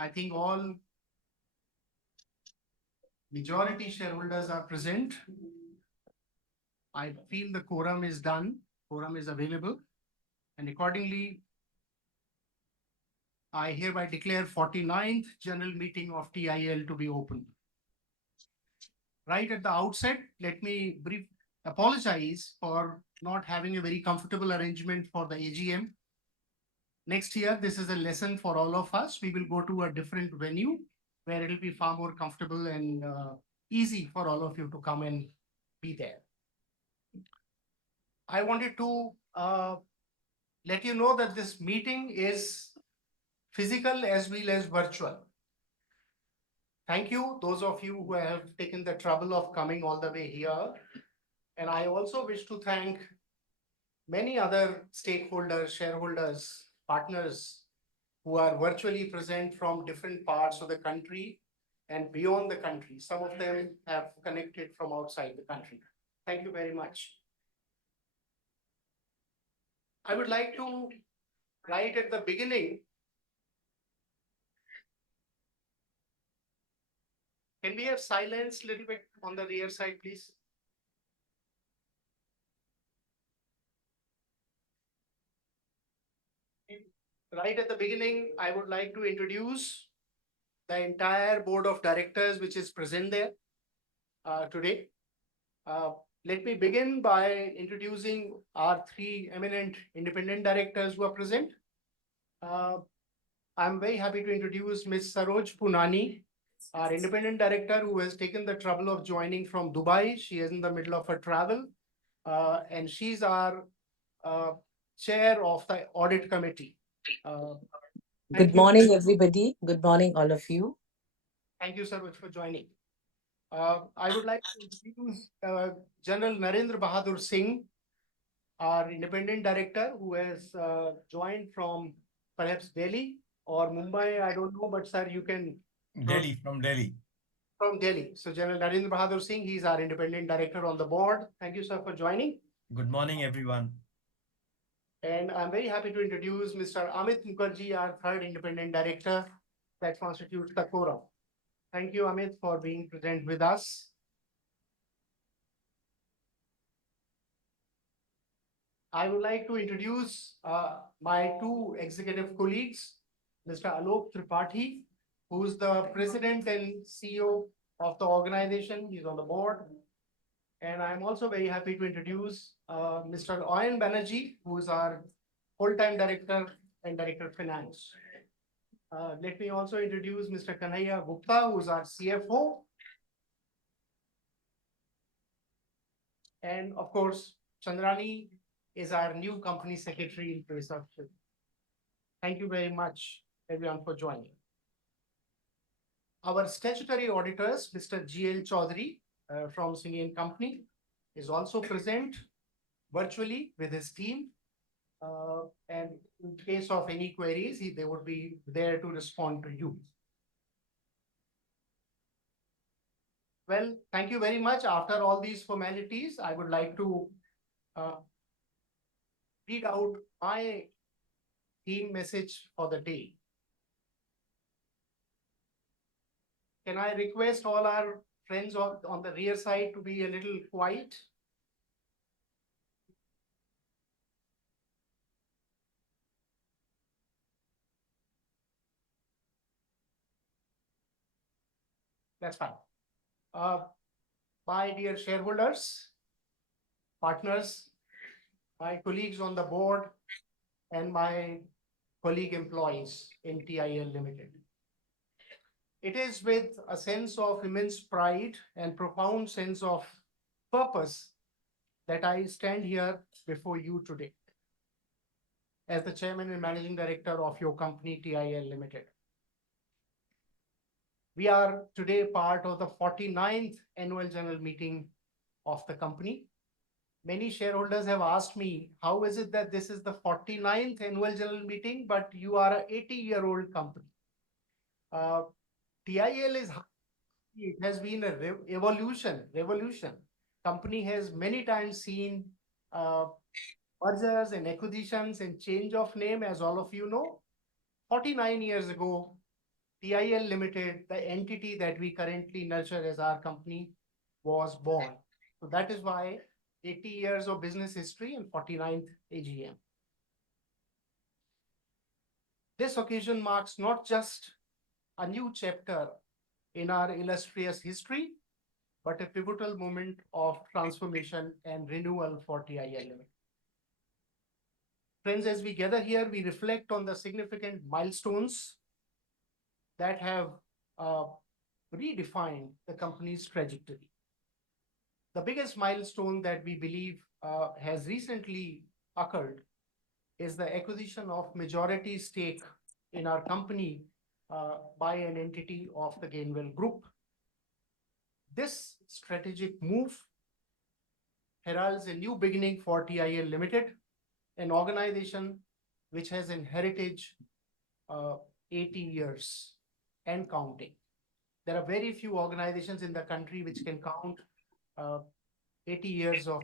I think all majority shareholders are present. I feel the quorum is done, quorum is available, and accordingly, I hereby declare 49th general meeting of TIL to be open. Right at the outset, let me apologize for not having a very comfortable arrangement for the AGM. Next year, this is a lesson for all of us. We will go to a different venue where it'll be far more comfortable and easy for all of you to come and be there. I wanted to let you know that this meeting is physical as well as virtual. Thank you, those of you who have taken the trouble of coming all the way here. And I also wish to thank many other stakeholders, shareholders, partners who are virtually present from different parts of the country and beyond the country. Some of them have connected from outside the country. Thank you very much. I would like to, right at the beginning, can we have silence a little bit on the rear side, please? Right at the beginning, I would like to introduce the entire board of directors which is present there today. Let me begin by introducing our three eminent independent directors who are present. I'm very happy to introduce Ms. Saroj Punani, our independent director who has taken the trouble of joining from Dubai. She is in the middle of her travel and she's our chair of the audit committee. Good morning, everybody. Good morning, all of you. Thank you so much for joining. I would like to introduce General Narendra Bahadur Singh, our independent director who has joined from perhaps Delhi or Mumbai. I don't know, but sir, you can. Delhi, from Delhi. From Delhi. So General Narendra Bahadur Singh, he's our independent director on the board. Thank you, sir, for joining. Good morning, everyone. And I'm very happy to introduce Mr. Amit Mukherjee, our third independent director that constitutes the quorum. Thank you, Amit, for being present with us. I would like to introduce my two executive colleagues, Mr. Alok Tripathi, who is the president and CEO of the organization. He's on the board. And I'm also very happy to introduce Mr. Oyen Banerjee, who is our full-time director and director of finance. Let me also introduce Mr. Kanhaiya Gupta, who is our CFO. And of course, Chandrani is our new company secretary in place of Shiv. Thank you very much, everyone, for joining. Our statutory auditors, Mr. G.L. Chaudhary from Singh & Company, is also present virtually with his team. And in case of any queries, they would be there to respond to you. Well, thank you very much. After all these formalities, I would like to read out my theme message for the day. Can I request all our friends on the rear side to be a little quiet? That's fine. My dear shareholders, partners, my colleagues on the board, and my colleague employees in TIL Limited. It is with a sense of immense pride and profound sense of purpose that I stand here before you today as the chairman and managing director of your company, TIL Limited. We are today part of the 49th annual general meeting of the company. Many shareholders have asked me, how is it that this is the 49th annual general meeting, but you are an 80-year-old company? TIL it has been a revolution. Company has many times seen mergers and acquisitions and change of name, as all of you know. 49 years ago, TIL Limited, the entity that we currently nurture as our company, was born. So that is why 80 years of business history and 49th AGM. This occasion marks not just a new chapter in our illustrious history, but a pivotal moment of transformation and renewal for TIL Limited. Friends, as we gather here, we reflect on the significant milestones that have redefined the company's trajectory. The biggest milestone that we believe has recently occurred is the acquisition of majority stake in our company by an entity of the Gainwell Group. This strategic move heralds a new beginning for TIL Limited, an organization which has an heritage 80 years and counting. There are very few organizations in the country which can count 80 years of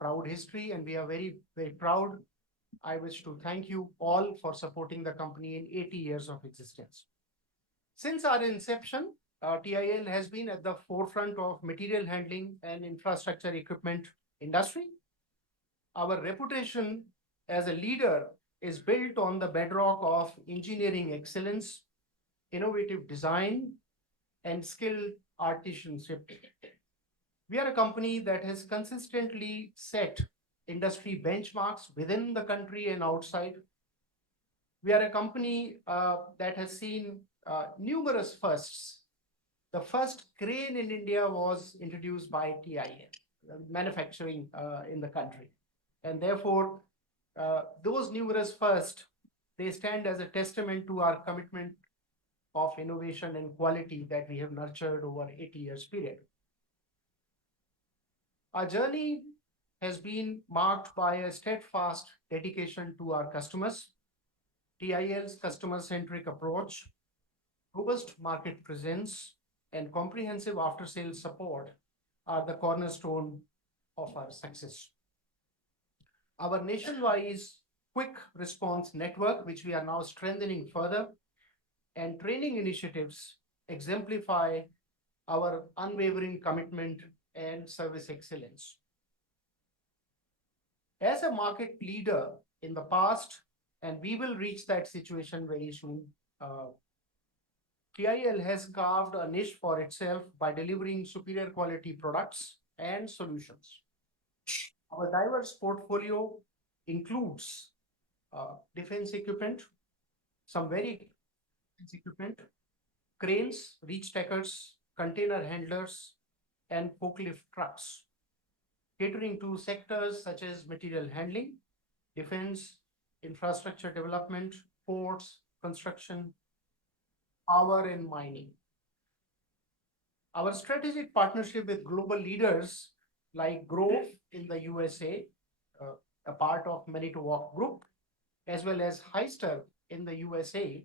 proud history, and we are very, very proud. I wish to thank you all for supporting the company in 80 years of existence. Since our inception, TIL has been at the forefront of material handling and infrastructure equipment industry. Our reputation as a leader is built on the bedrock of engineering excellence, innovative design, and skilled artisanship. We are a company that has consistently set industry benchmarks within the country and outside. We are a company that has seen numerous firsts. The first crane in India was introduced by TIL, manufacturing in the country. And therefore, those numerous firsts, they stand as a testament to our commitment of innovation and quality that we have nurtured over 80 years period. Our journey has been marked by a steadfast dedication to our customers. TIL's customer-centric approach, robust market presence, and comprehensive after-sales support are the cornerstone of our success. Our nationwide quick response network, which we are now strengthening further, and training initiatives exemplify our unwavering commitment and service excellence. As a market leader in the past, and we will reach that situation very soon, TIL has carved a niche for itself by delivering superior quality products and solutions. Our diverse portfolio includes defense equipment, some very defense equipment, cranes, reach stackers, container handlers, and forklift trucks, catering to sectors such as material handling, defense, infrastructure development, ports, construction, power, and mining. Our strategic partnership with global leaders like Grove in the USA, a part of Manitowoc Group, as well as Heister in the USA,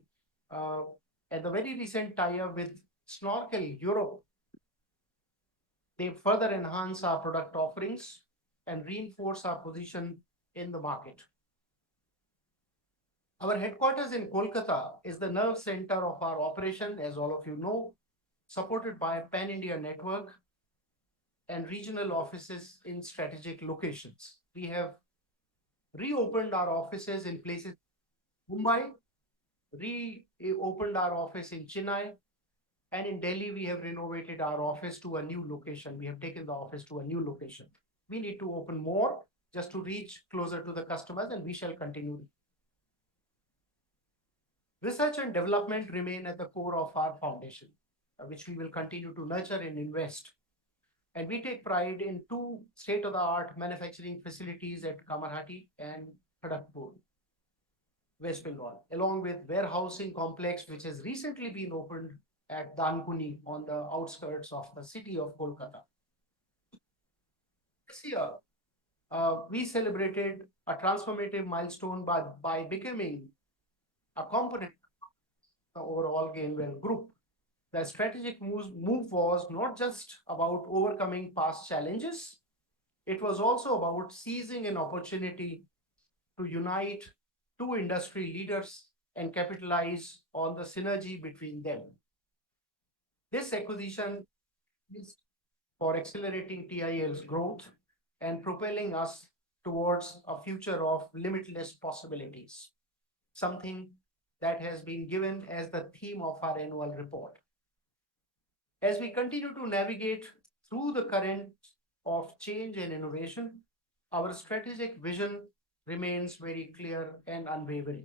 and the very recent tie-up with Snorkel Europe, they further enhance our product offerings and reinforce our position in the market. Our headquarters in Kolkata is the nerve center of our operation, as all of you know, supported by a pan-India network and regional offices in strategic locations. We have reopened our offices in places Mumbai, reopened our office in Chennai, and in Delhi, we have renovated our office to a new location. We have taken the office to a new location. We need to open more just to reach closer to the customers, and we shall continue. Research and development remain at the core of our foundation, which we will continue to nurture and invest. And we take pride in two state-of-the-art manufacturing facilities at Kamarhati and Kharagpur, West Bengal, along with warehousing complex, which has recently been opened at Dankuni on the outskirts of the city of Kolkata. This year, we celebrated a transformative milestone by becoming a component of the overall Gainwell Group. The strategic move was not just about overcoming past challenges, it was also about seizing an opportunity to unite two industry leaders and capitalize on the synergy between them. This acquisition is for accelerating TIL's growth and propelling us towards a future of limitless possibilities, something that has been given as the theme of our annual report. As we continue to navigate through the current of change and innovation, our strategic vision remains very clear and unwavering.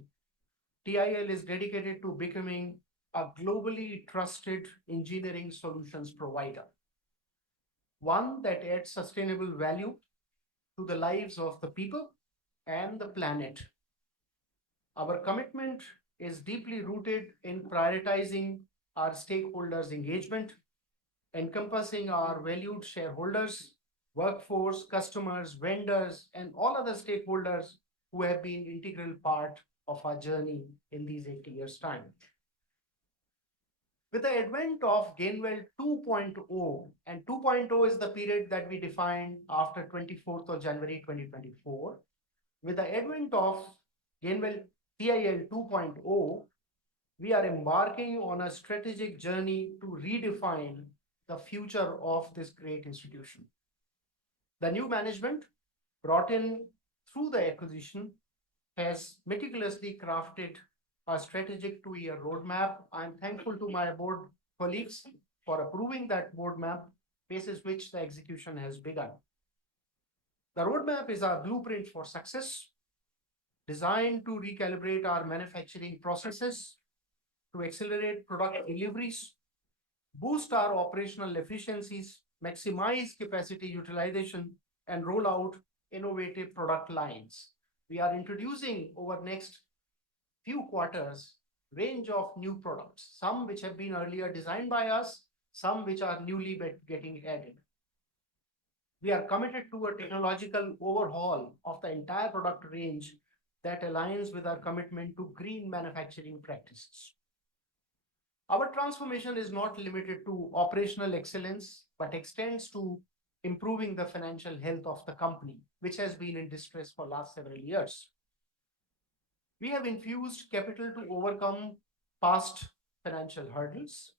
TIL is dedicated to becoming a globally trusted engineering solutions provider, one that adds sustainable value to the lives of the people and the planet. Our commitment is deeply rooted in prioritizing our stakeholders' engagement, encompassing our valued shareholders, workforce, customers, vendors, and all other stakeholders who have been integral part of our journey in these 80 years' time. With the advent of Gainwell 2.0, and 2.0 is the period that we defined after 24th of January 2024, with the advent of Gainwell TIL 2.0, we are embarking on a strategic journey to redefine the future of this great institution. The new management brought in through the acquisition has meticulously crafted a strategic 2-year roadmap. I'm thankful to my board colleagues for approving that roadmap, basis which the execution has begun. The roadmap is our blueprint for success, designed to recalibrate our manufacturing processes, to accelerate product deliveries, boost our operational efficiencies, maximize capacity utilization, and roll out innovative product lines. We are introducing over next few quarters range of new products, some which have been earlier designed by us, some which are newly getting added. We are committed to a technological overhaul of the entire product range that aligns with our commitment to green manufacturing practices. Our transformation is not limited to operational excellence, but extends to improving the financial health of the company, which has been in distress for last several years. We have infused capital to overcome past financial hurdles,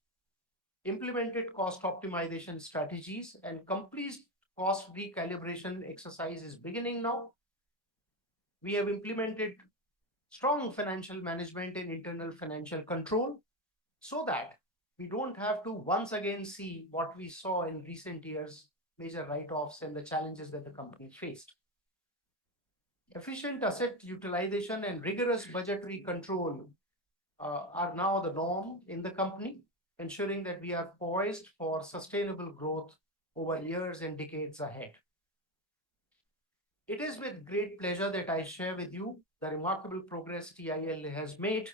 implemented cost optimization strategies, and complete cost recalibration exercise is beginning now. We have implemented strong financial management and internal financial control so that we don't have to once again see what we saw in recent years, major write-offs and the challenges that the company faced. Efficient asset utilization and rigorous budgetary control are now the norm in the company, ensuring that we are poised for sustainable growth over years and decades ahead. It is with great pleasure that I share with you the remarkable progress TIL has made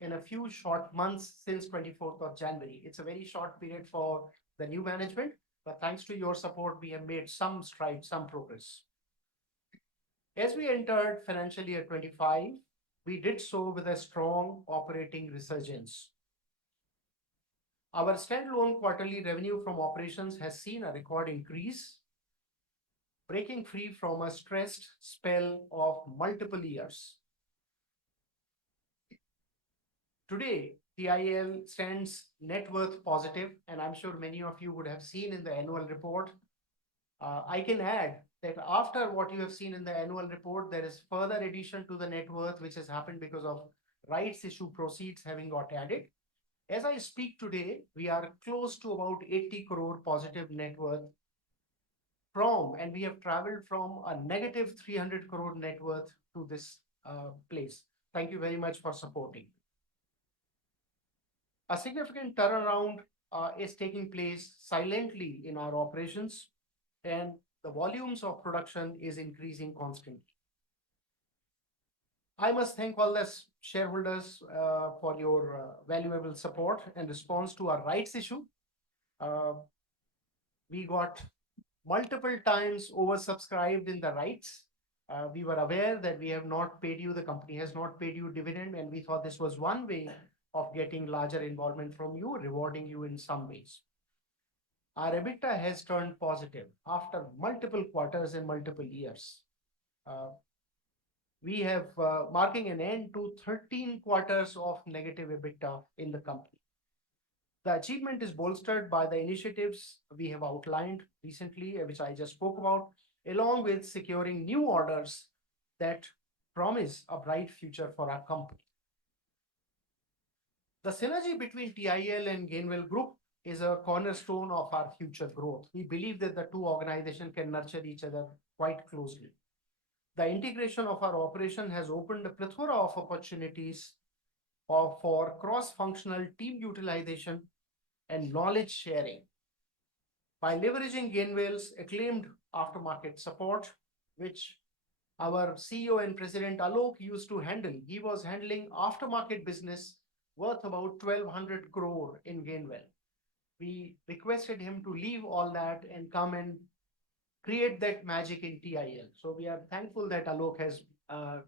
in a few short months since 24th of January. It's a very short period for the new management, but thanks to your support, we have made some strides, some progress. As we entered financial year 25, we did so with a strong operating resurgence. Our standalone quarterly revenue from operations has seen a record increase, breaking free from a stressed spell of multiple years. Today, TIL stands net worth positive, and I'm sure many of you would have seen in the annual report. I can add that after what you have seen in the annual report, there is further addition to the net worth, which has happened because of rights issue proceeds having got added. As I speak today, we are close to about 80 crore positive net worth and we have traveled from a negative 300 crore net worth to this place. Thank you very much for supporting. A significant turnaround is taking place silently in our operations, and the volumes of production is increasing constantly. I must thank all the shareholders for your valuable support and response to our rights issue. We got multiple times oversubscribed in the rights. We were aware that we have not paid you, the company has not paid you dividend, and we thought this was one way of getting larger involvement from you, rewarding you in some ways. Our EBITDA has turned positive after multiple quarters and multiple years. we have marking an end to 13 quarters of negative EBITDA in the company. The achievement is bolstered by the initiatives we have outlined recently, which I just spoke about, along with securing new orders that promise a bright future for our company. The synergy between TIL and Gainwell Group is a cornerstone of our future growth. We believe that the two organizations can nurture each other quite closely. The integration of our operation has opened a plethora of opportunities for cross-functional team utilization and knowledge sharing. By leveraging Gainwell's acclaimed aftermarket support, which our CEO and President Alok used to handle, he was handling aftermarket business worth about 1,200 crore in Gainwell. We requested him to leave all that and come and create that magic in TIL. So we are thankful that Alok has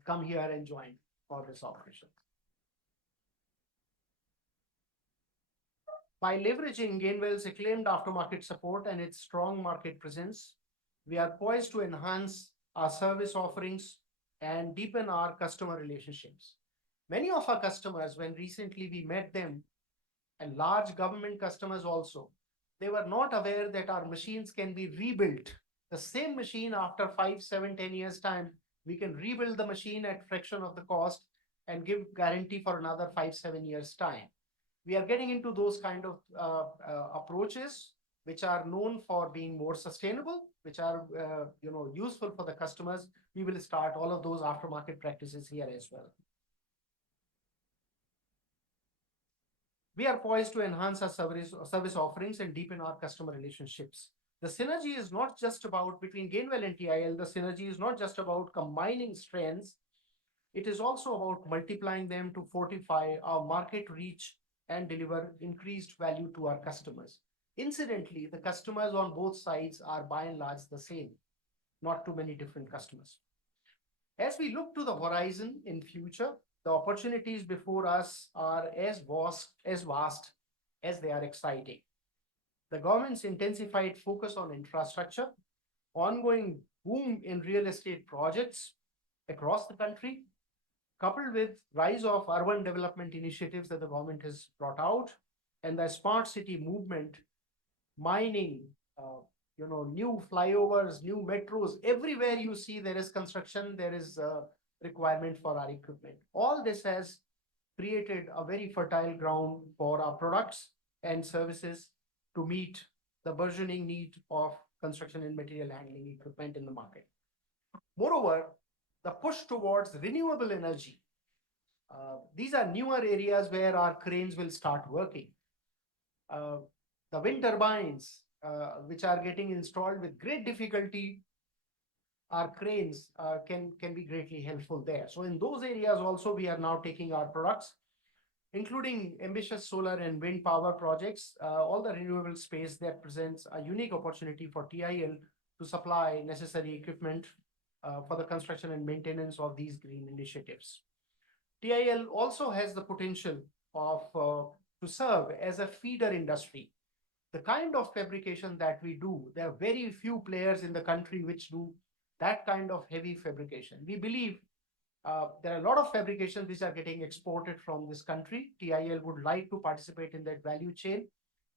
come here and joined for this operation. By leveraging Gainwell's acclaimed aftermarket support and its strong market presence, we are poised to enhance our service offerings and deepen our customer relationships. Many of our customers, when recently we met them, and large government customers also, they were not aware that our machines can be rebuilt. The same machine after 5, 7, 10 years time, we can rebuild the machine at fraction of the cost and give guarantee for another 5, 7 years time. We are getting into those kind of approaches which are known for being more sustainable, which are useful for the customers. We will start all of those aftermarket practices here as well. We are poised to enhance our service offerings and deepen our customer relationships. The synergy is not just about between Gainwell and TIL. The synergy is not just about combining strengths. It is also about multiplying them to fortify our market reach and deliver increased value to our customers. Incidentally, the customers on both sides are by and large the same, not too many different customers. As we look to the horizon in future, the opportunities before us are as vast as they are exciting. The government's intensified focus on infrastructure, ongoing boom in real estate projects across the country, coupled with rise of urban development initiatives that the government has brought out, and the smart city movement, mining, new flyovers, new metros, everywhere you see there is construction, there is requirement for our equipment. All this has created a very fertile ground for our products and services to meet the burgeoning need of construction and material handling equipment in the market. Moreover, the push towards renewable energy. These are newer areas where our cranes will start working. The wind turbines, which are getting installed with great difficulty, our cranes can be greatly helpful there. So in those areas also, we are now taking our products, including ambitious solar and wind power projects, all the renewable space that presents a unique opportunity for TIL to supply necessary equipment for the construction and maintenance of these green initiatives. TIL also has the potential to serve as a feeder industry. The kind of fabrication that we do, there are very few players in the country which do that kind of heavy fabrication. We believe there are a lot of fabrications which are getting exported from this country. TIL would like to participate in that value chain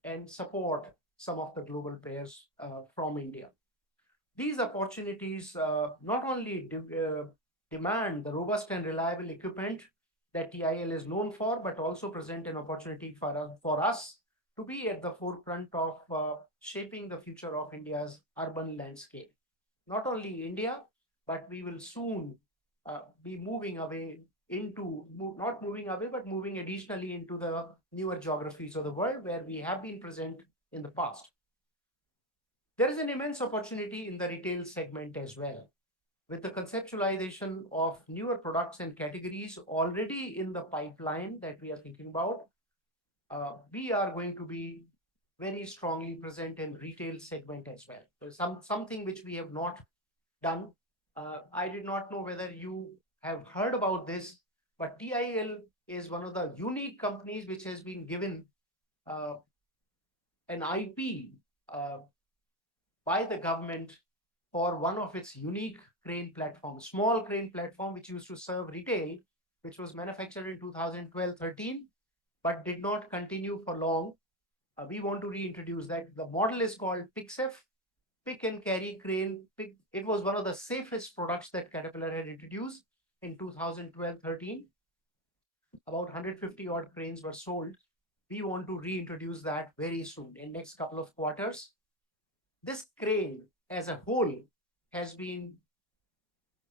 and support some of the global players from India. These opportunities not only demand the robust and reliable equipment that TIL is known for, but also present an opportunity for us to be at the forefront of shaping the future of India's urban landscape. Not only India, but we will soon be moving additionally into the newer geographies of the world where we have been present in the past. There is an immense opportunity in the retail segment as well. With the conceptualization of newer products and categories already in the pipeline that we are thinking about, we are going to be very strongly present in retail segment as well. So something which we have not done. I did not know whether you have heard about this, but TIL is one of the unique companies which has been given an IP by the government for one of its unique crane platform, small crane platform, which used to serve retail, which was manufactured in 2012-13, but did not continue for long. We want to reintroduce that. The model is called PIXF, pick and carry crane. It was one of the safest products that Caterpillar had introduced in 2012-13. About 150 odd cranes were sold. We want to reintroduce that very soon in next couple of quarters. This crane as a whole has been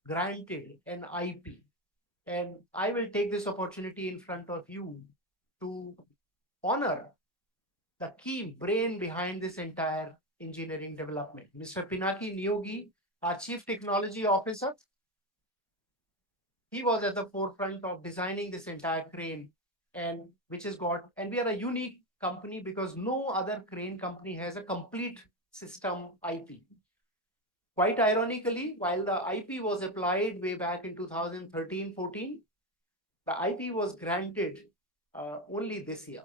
granted an IP. And I will take this opportunity in front of you to honor the key brain behind this entire engineering development. Mr. Pinaki Niyogi, our Chief Technology Officer, he was at the forefront of designing this entire crane, and we are a unique company because no other crane company has a complete system IP. Quite ironically, while the IP was applied way back in 2013-14, the IP was granted only this year.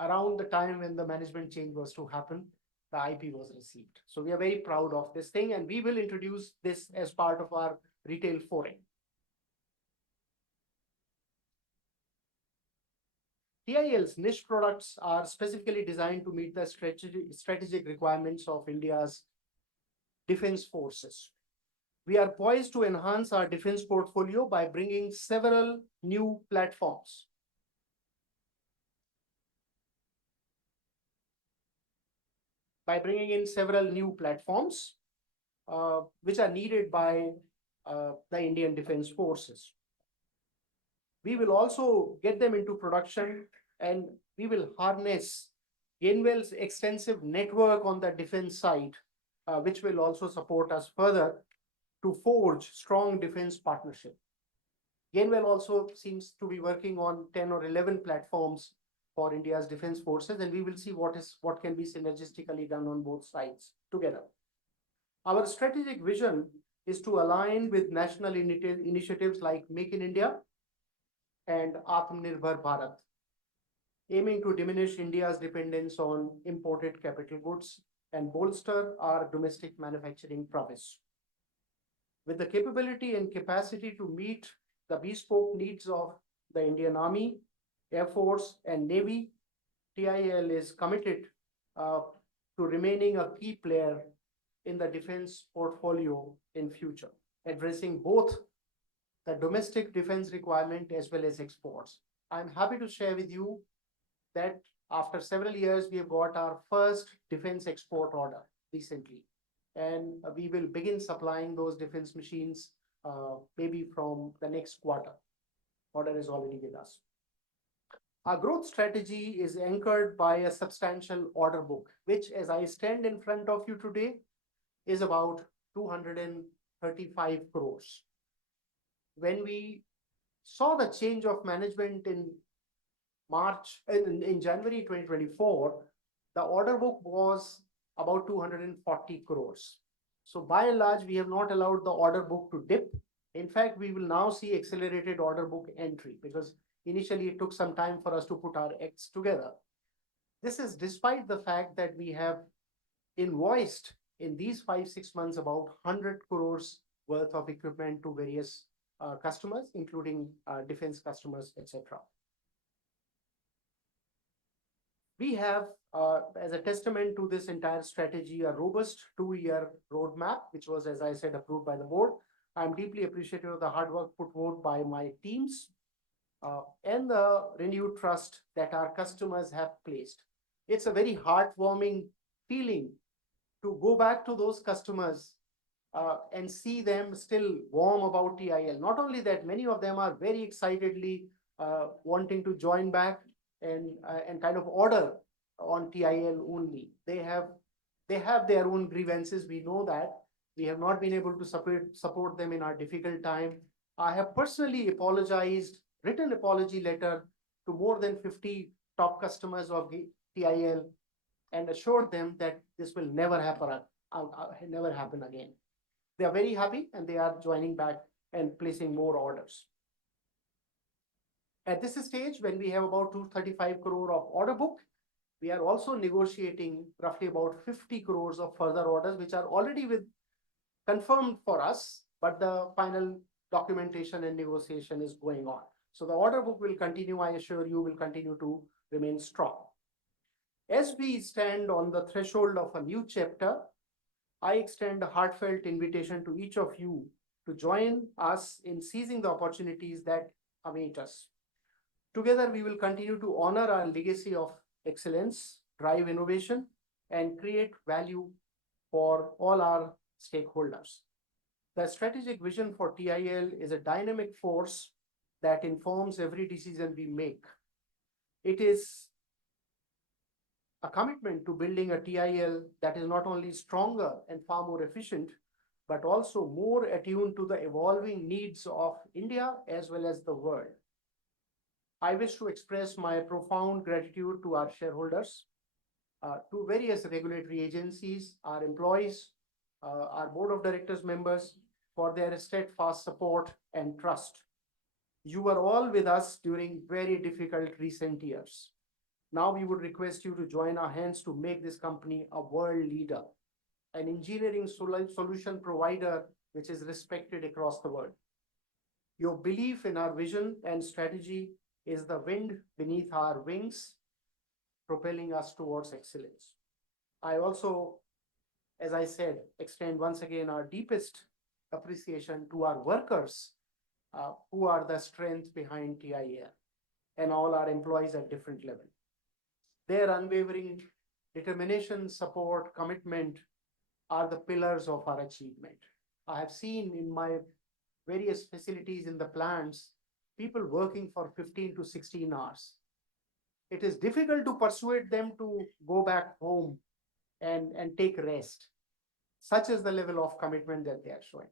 Around the time when the management change was to happen, the IP was received. So we are very proud of this thing, and we will introduce this as part of our retail foray. TIL's niche products are specifically designed to meet the strategic requirements of India's defense forces. We are poised to enhance our defense portfolio by bringing several new platforms. Which are needed by the Indian Defense Forces. We will also get them into production, and we will harness Gainwell's extensive network on the defense side, which will also support us further to forge strong defense partnership. Gainwell also seems to be working on 10 or 11 platforms for India's defense forces, and we will see what can be synergistically done on both sides together. Our strategic vision is to align with national initiatives like Make in India and Atmanirbhar Bharat, aiming to diminish India's dependence on imported capital goods and bolster our domestic manufacturing prowess. With the capability and capacity to meet the bespoke needs of the Indian Army, Air Force, and Navy, TIL is committed to remaining a key player in the defense portfolio in future, addressing both the domestic defense requirement as well as exports. I'm happy to share with you that after several years, we have got our first defense export order recently, and we will begin supplying those defense machines maybe from the next quarter. Order is already with us. Our growth strategy is anchored by a substantial order book, which, as I stand in front of you today, is about 235 crores. When we saw the change of management in January 2024, the order book was about 240 crores. So by and large, we have not allowed the order book to dip. In fact, we will now see accelerated order book entry because initially it took some time for us to put our acts together. This is despite the fact that we have invoiced in these 5-6 months about 100 crores worth of equipment to various customers, including defense customers, etc. We have, as a testament to this entire strategy, a robust 2-year roadmap, which was, as I said, approved by the board. I'm deeply appreciative of the hard work put forth by my teams and the renewed trust that our customers have placed. It's a very heartwarming feeling to go back to those customers and see them still warm about TIL. Not only that, many of them are very excitedly wanting to join back and kind of order on TIL only. They have their own grievances. We know that. We have not been able to support them in our difficult time. I have personally apologized, written apology letter to more than 50 top customers of TIL and assured them that this will never happen again. They are very happy and they are joining back and placing more orders. At this stage, when we have about 235 crore of order book, we are also negotiating roughly about 50 crores of further orders, which are already confirmed for us but the final documentation and negotiation is going on. So the order book will continue, I assure you, will continue to remain strong. As we stand on the threshold of a new chapter, I extend a heartfelt invitation to each of you to join us in seizing the opportunities that await us. Together, we will continue to honor our legacy of excellence, drive innovation, and create value for all our stakeholders. The strategic vision for TIL is a dynamic force that informs every decision we make. It is a commitment to building a TIL that is not only stronger and far more efficient, but also more attuned to the evolving needs of India as well as the world. I wish to express my profound gratitude to our shareholders, to various regulatory agencies, our employees, our board of directors members for their steadfast support and trust. You were all with us during very difficult recent years. Now we would request you to join our hands to make this company a world leader, an engineering solution provider which is respected across the world. Your belief in our vision and strategy is the wind beneath our wings, propelling us towards excellence. I also, as I said, extend once again our deepest appreciation to our workers, who are the strength behind TIL, and all our employees at different levels. Their unwavering determination, support, commitment are the pillars of our achievement. I have seen in my various facilities in the plants, people working for 15 to 16 hours. It is difficult to persuade them to go back home and take rest. Such is the level of commitment that they are showing.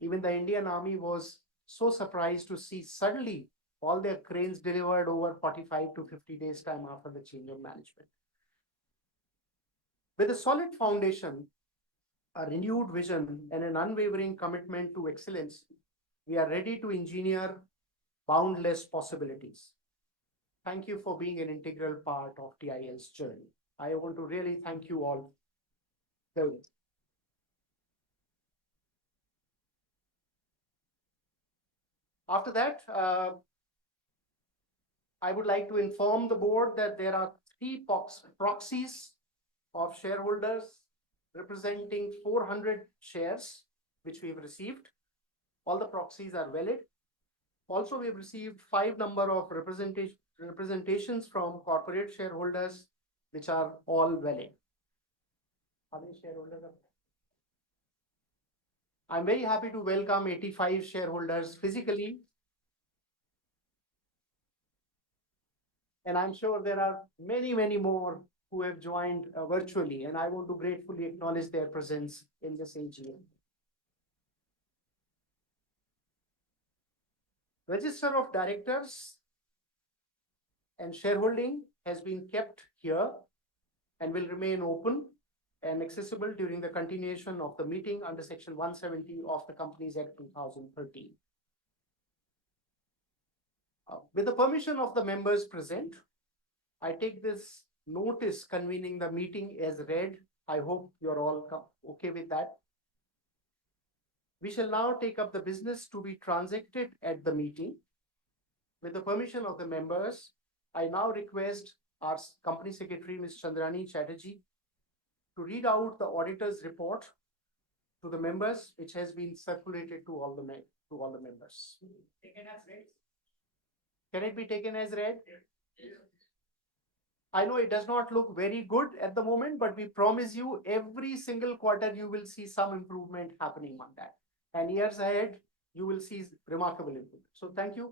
Even the Indian Army was so surprised to see suddenly all their cranes delivered over 45 to 50 days time after the change of management. With a solid foundation, a renewed vision, and an unwavering commitment to excellence, we are ready to engineer boundless possibilities. Thank you for being an integral part of TIL's journey. I want to really thank you all. After that, I would like to inform the board that there are 3 proxies of shareholders representing 400 shares, which we've received. All the proxies are valid. Also, we've received 5 number of representations from corporate shareholders, which are all valid. How many shareholders are? I'm very happy to welcome 85 shareholders physically. And I'm sure there are many, many more who have joined virtually, and I want to gratefully acknowledge their presence in this AGM. Register of directors and shareholding has been kept here and will remain open and accessible during the continuation of the meeting under Section 170 of the Companies Act 2013. With the permission of the members present, I take this notice convening the meeting as read. I hope you're all okay with that. We shall now take up the business to be transacted at the meeting. With the permission of the members, I now request our Company Secretary, Ms. Chandrani Chatterjee, to read out the auditor's report to the members, which has been circulated to all the members. Taken as read? Can it be taken as read? Yes. I know it does not look very good at the moment, but we promise you every single quarter you will see some improvement happening on that. And years ahead, you will see remarkable improvement. So thank you.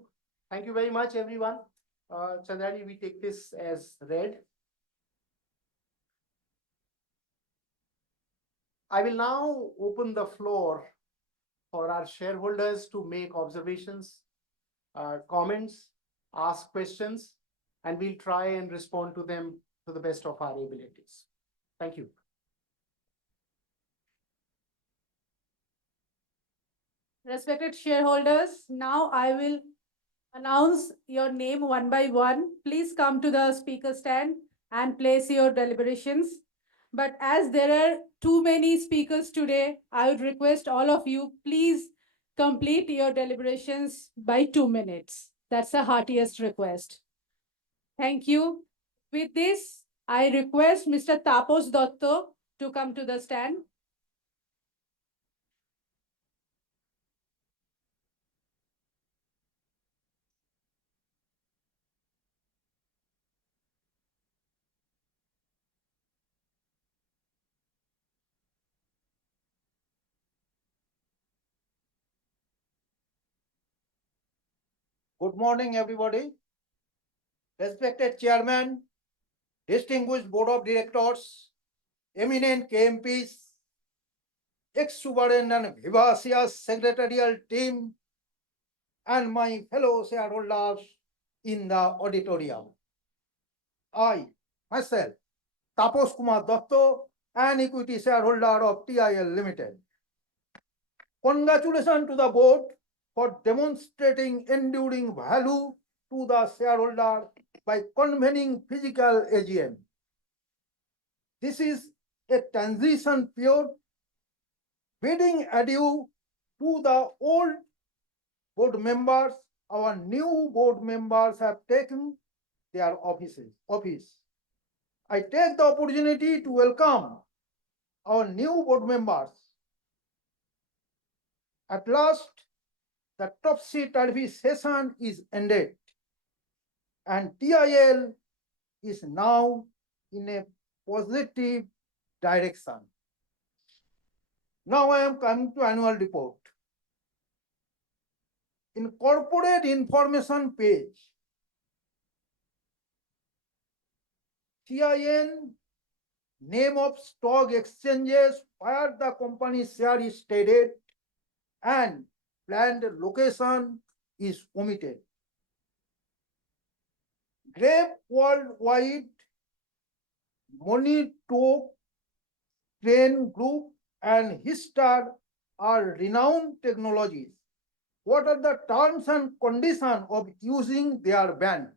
Thank you very much, everyone. Chandrani, we take this as read. I will now open the floor for our shareholders to make observations, comments, ask questions, and we'll try and respond to them to the best of our abilities. Thank you. Respected shareholders, now I will announce your name one by one. Please come to the speaker stand and place your deliberations. But as there are too many speakers today, I would request all of you, please complete your deliberations by 2 minutes. That's the heartiest request. Thank you. With this, I request Mr. Tapos Dotto to come to the stand. Good morning, everybody. Respected Chairman, distinguished Board of Directors, eminent KMPs, exuberant and vivacious secretarial team, and my fellow shareholders in the auditorium. I, myself, Tapos Kumar Datto, an equity shareholder of TIL Limited. Congratulations to the board for demonstrating enduring value to the shareholder by convening physical AGM. This is a transition period. Bidding adieu to the old board members. Our new board members have taken their office. I take the opportunity to welcome our new board members. At last, the topsy-turvy session is ended, and TIL is now in a positive direction. Now I am coming to annual report. In corporate information page, TIN, name of stock exchanges where the company share is traded, and planned location is omitted. Grape Worldwide, Monito Train Group, and Histar are renowned technologies. What are the terms and conditions of using their brand?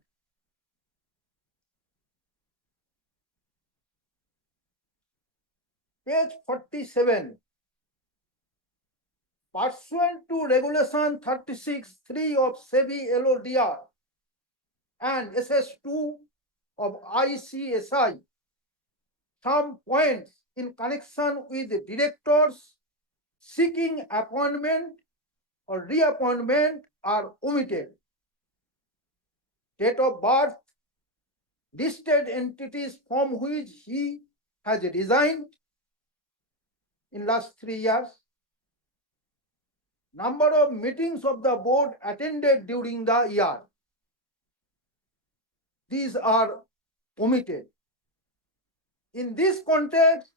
Page 47. Pursuant to Regulation 36(3) of SEBI LODR and SS2 of ICSI, some points in connection with the directors seeking appointment or reappointment are omitted. Date of birth, listed entities from which he has resigned in last 3 years, number of meetings of the board attended during the year. These are omitted. In this context,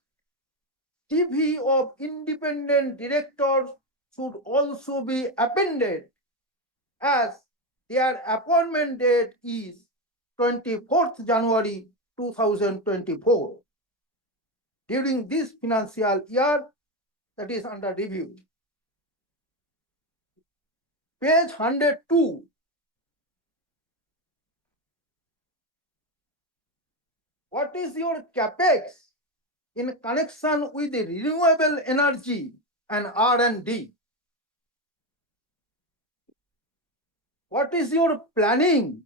CV of independent directors should also be appended, as their appointment date is 24th January 2024. During this financial year that is under review. Page 102. What is your capex in connection with the renewable energy and R&D? What is your planning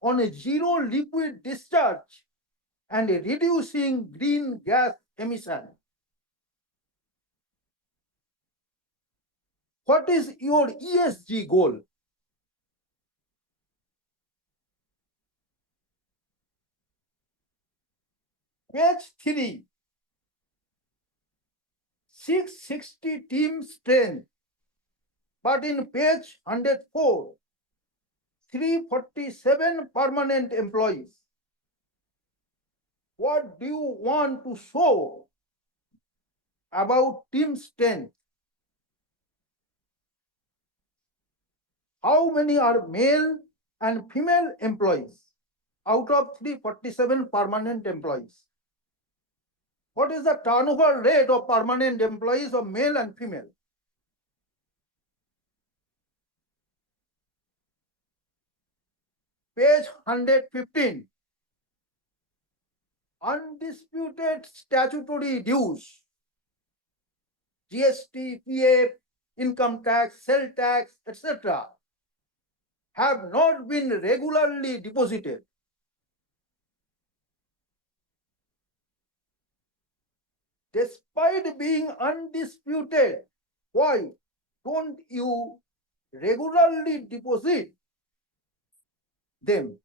on a zero liquid discharge and reducing green gas emission? What is your ESG goal? Page 3. 660 team strength, but in page 104, 347 permanent employees. What do you want to show about team strength? How many are male and female employees out of 347 permanent employees? What is the turnover rate of permanent employees of male and female? Page 115. Undisputed statutory dues, GST, PF, income tax, sale tax, etc., have not been regularly deposited. Despite being undisputed, why don't you regularly deposit them?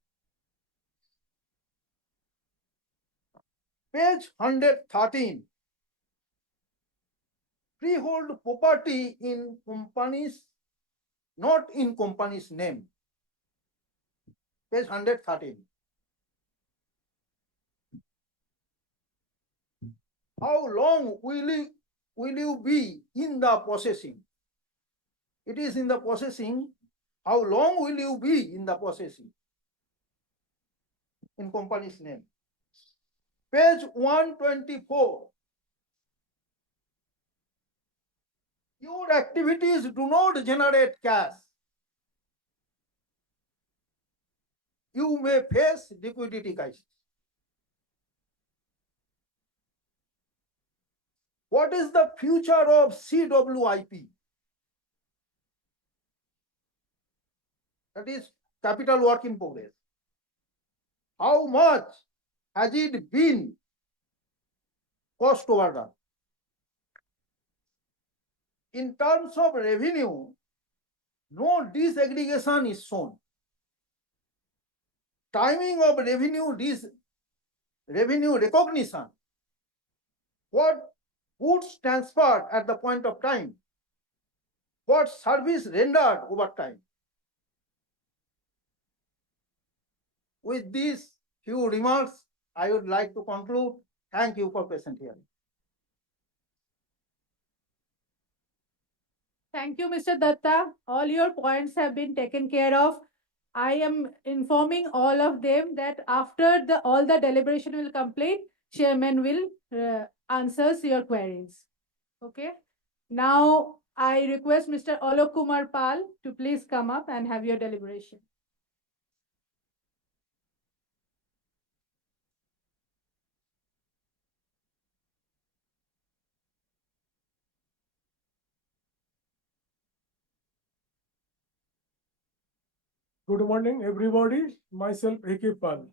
Page 113. Freehold property in companies, not in company's name. Page 113. How long will you be in the possessing? It is in the possessing. How long will you be in the possessing? In company's name. Page 124. Your activities do not generate cash. You may face liquidity crisis. What is the future of CWIP? That is capital work in progress. How much has it been cost overdone? In terms of revenue, no disaggregation is shown. Timing of revenue recognition. What goods transferred at the point of time? What service rendered over time? With these few remarks, I would like to conclude. Thank you for patient hearing. Thank you, Mr. Datta. All your points have been taken care of. I am informing all of them that after all the deliberation will complete, chairman will answers your queries. Okay. Now I request Mr. Alok Kumar Pal to please come up and have your deliberation. Good morning, everybody. Myself, A.K. Pal.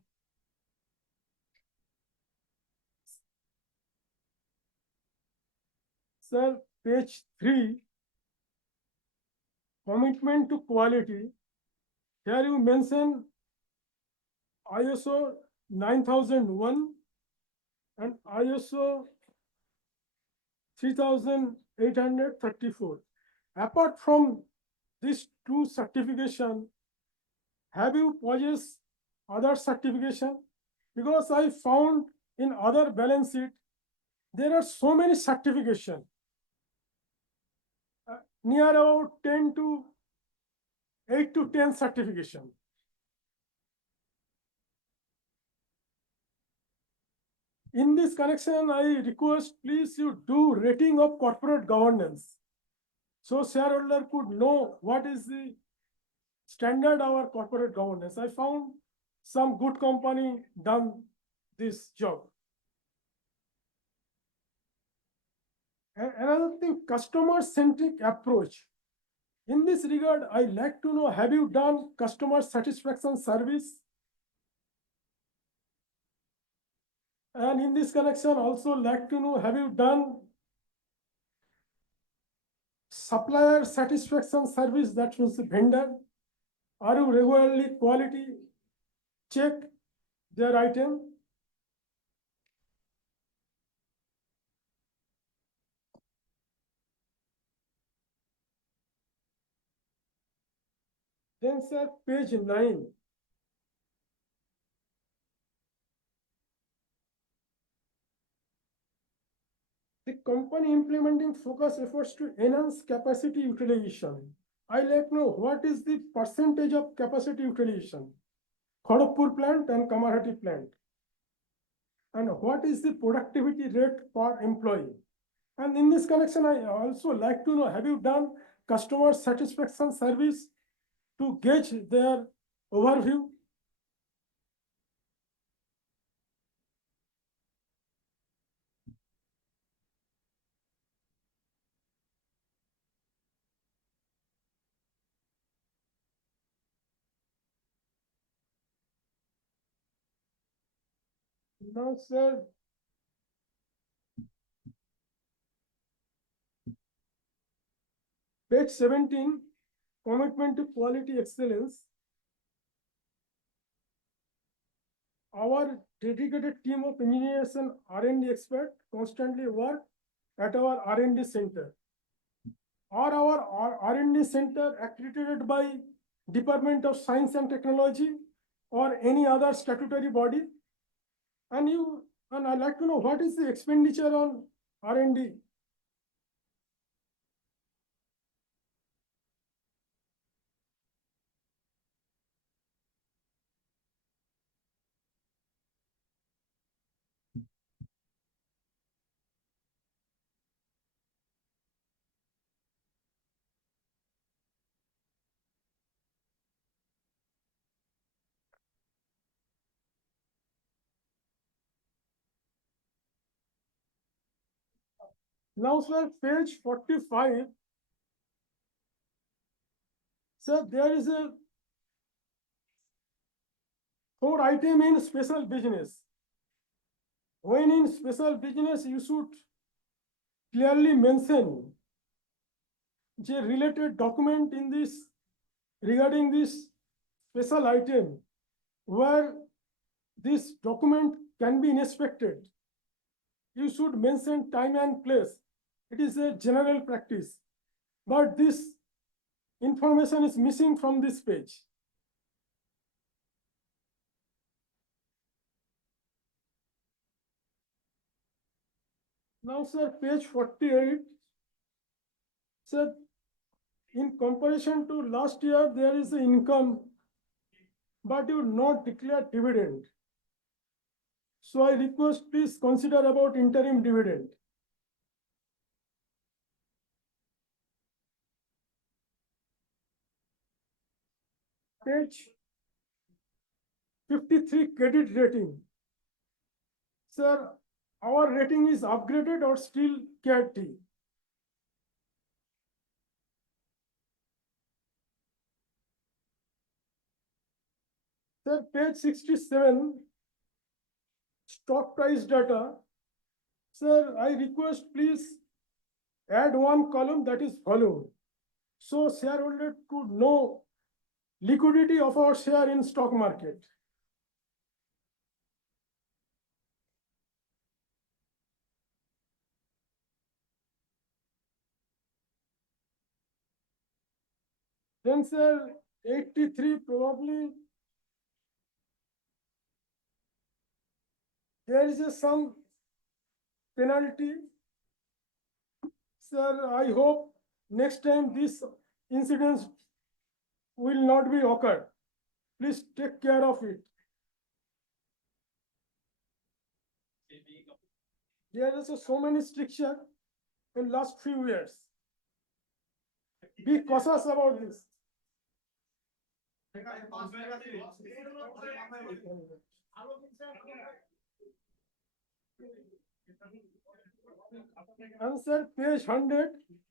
Sir, page 3, commitment to quality. Here you mention ISO 9001 and ISO 3834. Apart from these two certification, have you possessed other certification? Because I found in other balance sheet, there are so many certification. Near about 8 to 10 certification. In this connection, I request please you do rating of corporate governance. So shareholder could know what is the standard of our corporate governance. I found some good company done this job. Another thing, customer-centric approach. In this regard, I like to know, have you done customer satisfaction service? And in this connection, also like to know, have you done supplier satisfaction service, that means the vendor? Are you regularly quality check their item? Then sir, page 9. The company implementing focus efforts to enhance capacity utilization. I like to know what is the percentage of capacity utilization? Kharagpur plant and Kamarhati plant. And what is the productivity rate per employee? And in this connection, I also like to know, have you done customer satisfaction service to gauge their overview? Now, sir. Page 17, commitment to quality excellence. Our dedicated team of engineers and R&D experts constantly work at our R&D center. Are our R&D center accredited by Department of Science and Technology or any other statutory body? And I'd like to know what is the expenditure on R&D? Now, sir, page 45. Sir, there is a four item in special business. When in special business, you should clearly mention the related document in this regarding this special item where this document can be inspected. You should mention time and place. It is a general practice, but this information is missing from this page. Now, sir, page 48. Sir, in comparison to last year, there is an income, but you not declare dividend. So I request please consider about interim dividend. Page 53, credit rating. Sir, our rating is upgraded or still Cat D? Sir, page 67, stock price data. Sir, I request please add one column, that is volume. So shareholder could know liquidity of our share in stock market. Then, sir, 83 probably there is some penalty. Sir, I hope next time this incident will not be occurred. Please take care of it. There is so many stricture in last few years. Be cautious about this. Answer page 100,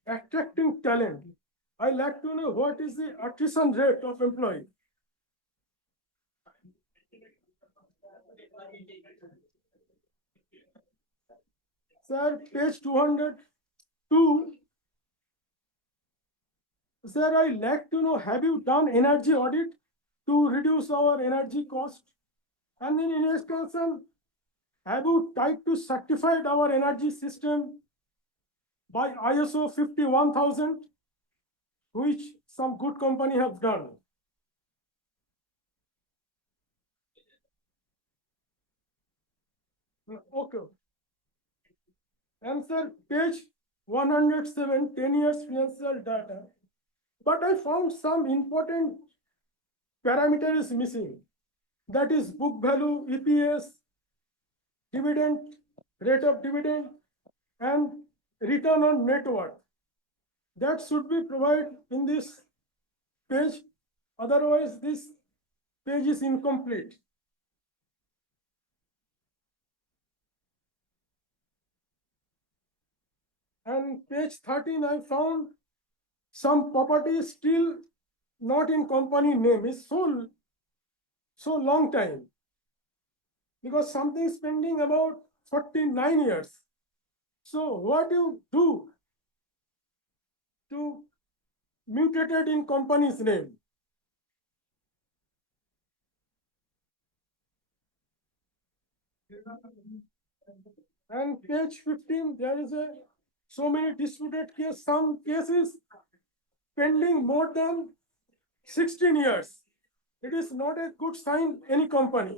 attracting talent. I like to know what is the attrition rate of employee. Sir, page 202. Sir, I like to know, have you done energy audit to reduce our energy cost? And then in extension, have you tried to certified our energy system by ISO 51000, which some good company have done? Okay. Answer page 107, 10 years financial data. But I found some important parameter is missing. That is book value, EPS, dividend, rate of dividend, and return on net worth. That should be provided in this page. Otherwise, this page is incomplete. And page 13, I found some property still not in company name. It's so long time. because something is pending about 49 years. So what you do to mutate it in company's name? And page 15, there is a so many disputed case, some cases pending more than 16 years. It is not a good sign any company.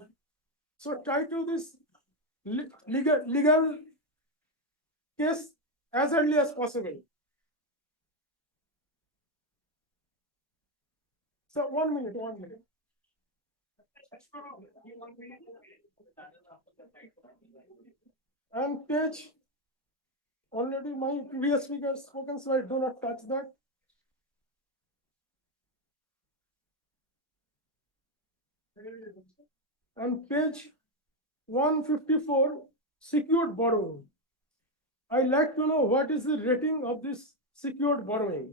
So try to this legal case as early as possible. So 1 minute, 1 minute. And page, already my previous speaker spoken, so I do not touch that. And page 154, secured borrowing. I like to know what is the rating of this secured borrowing.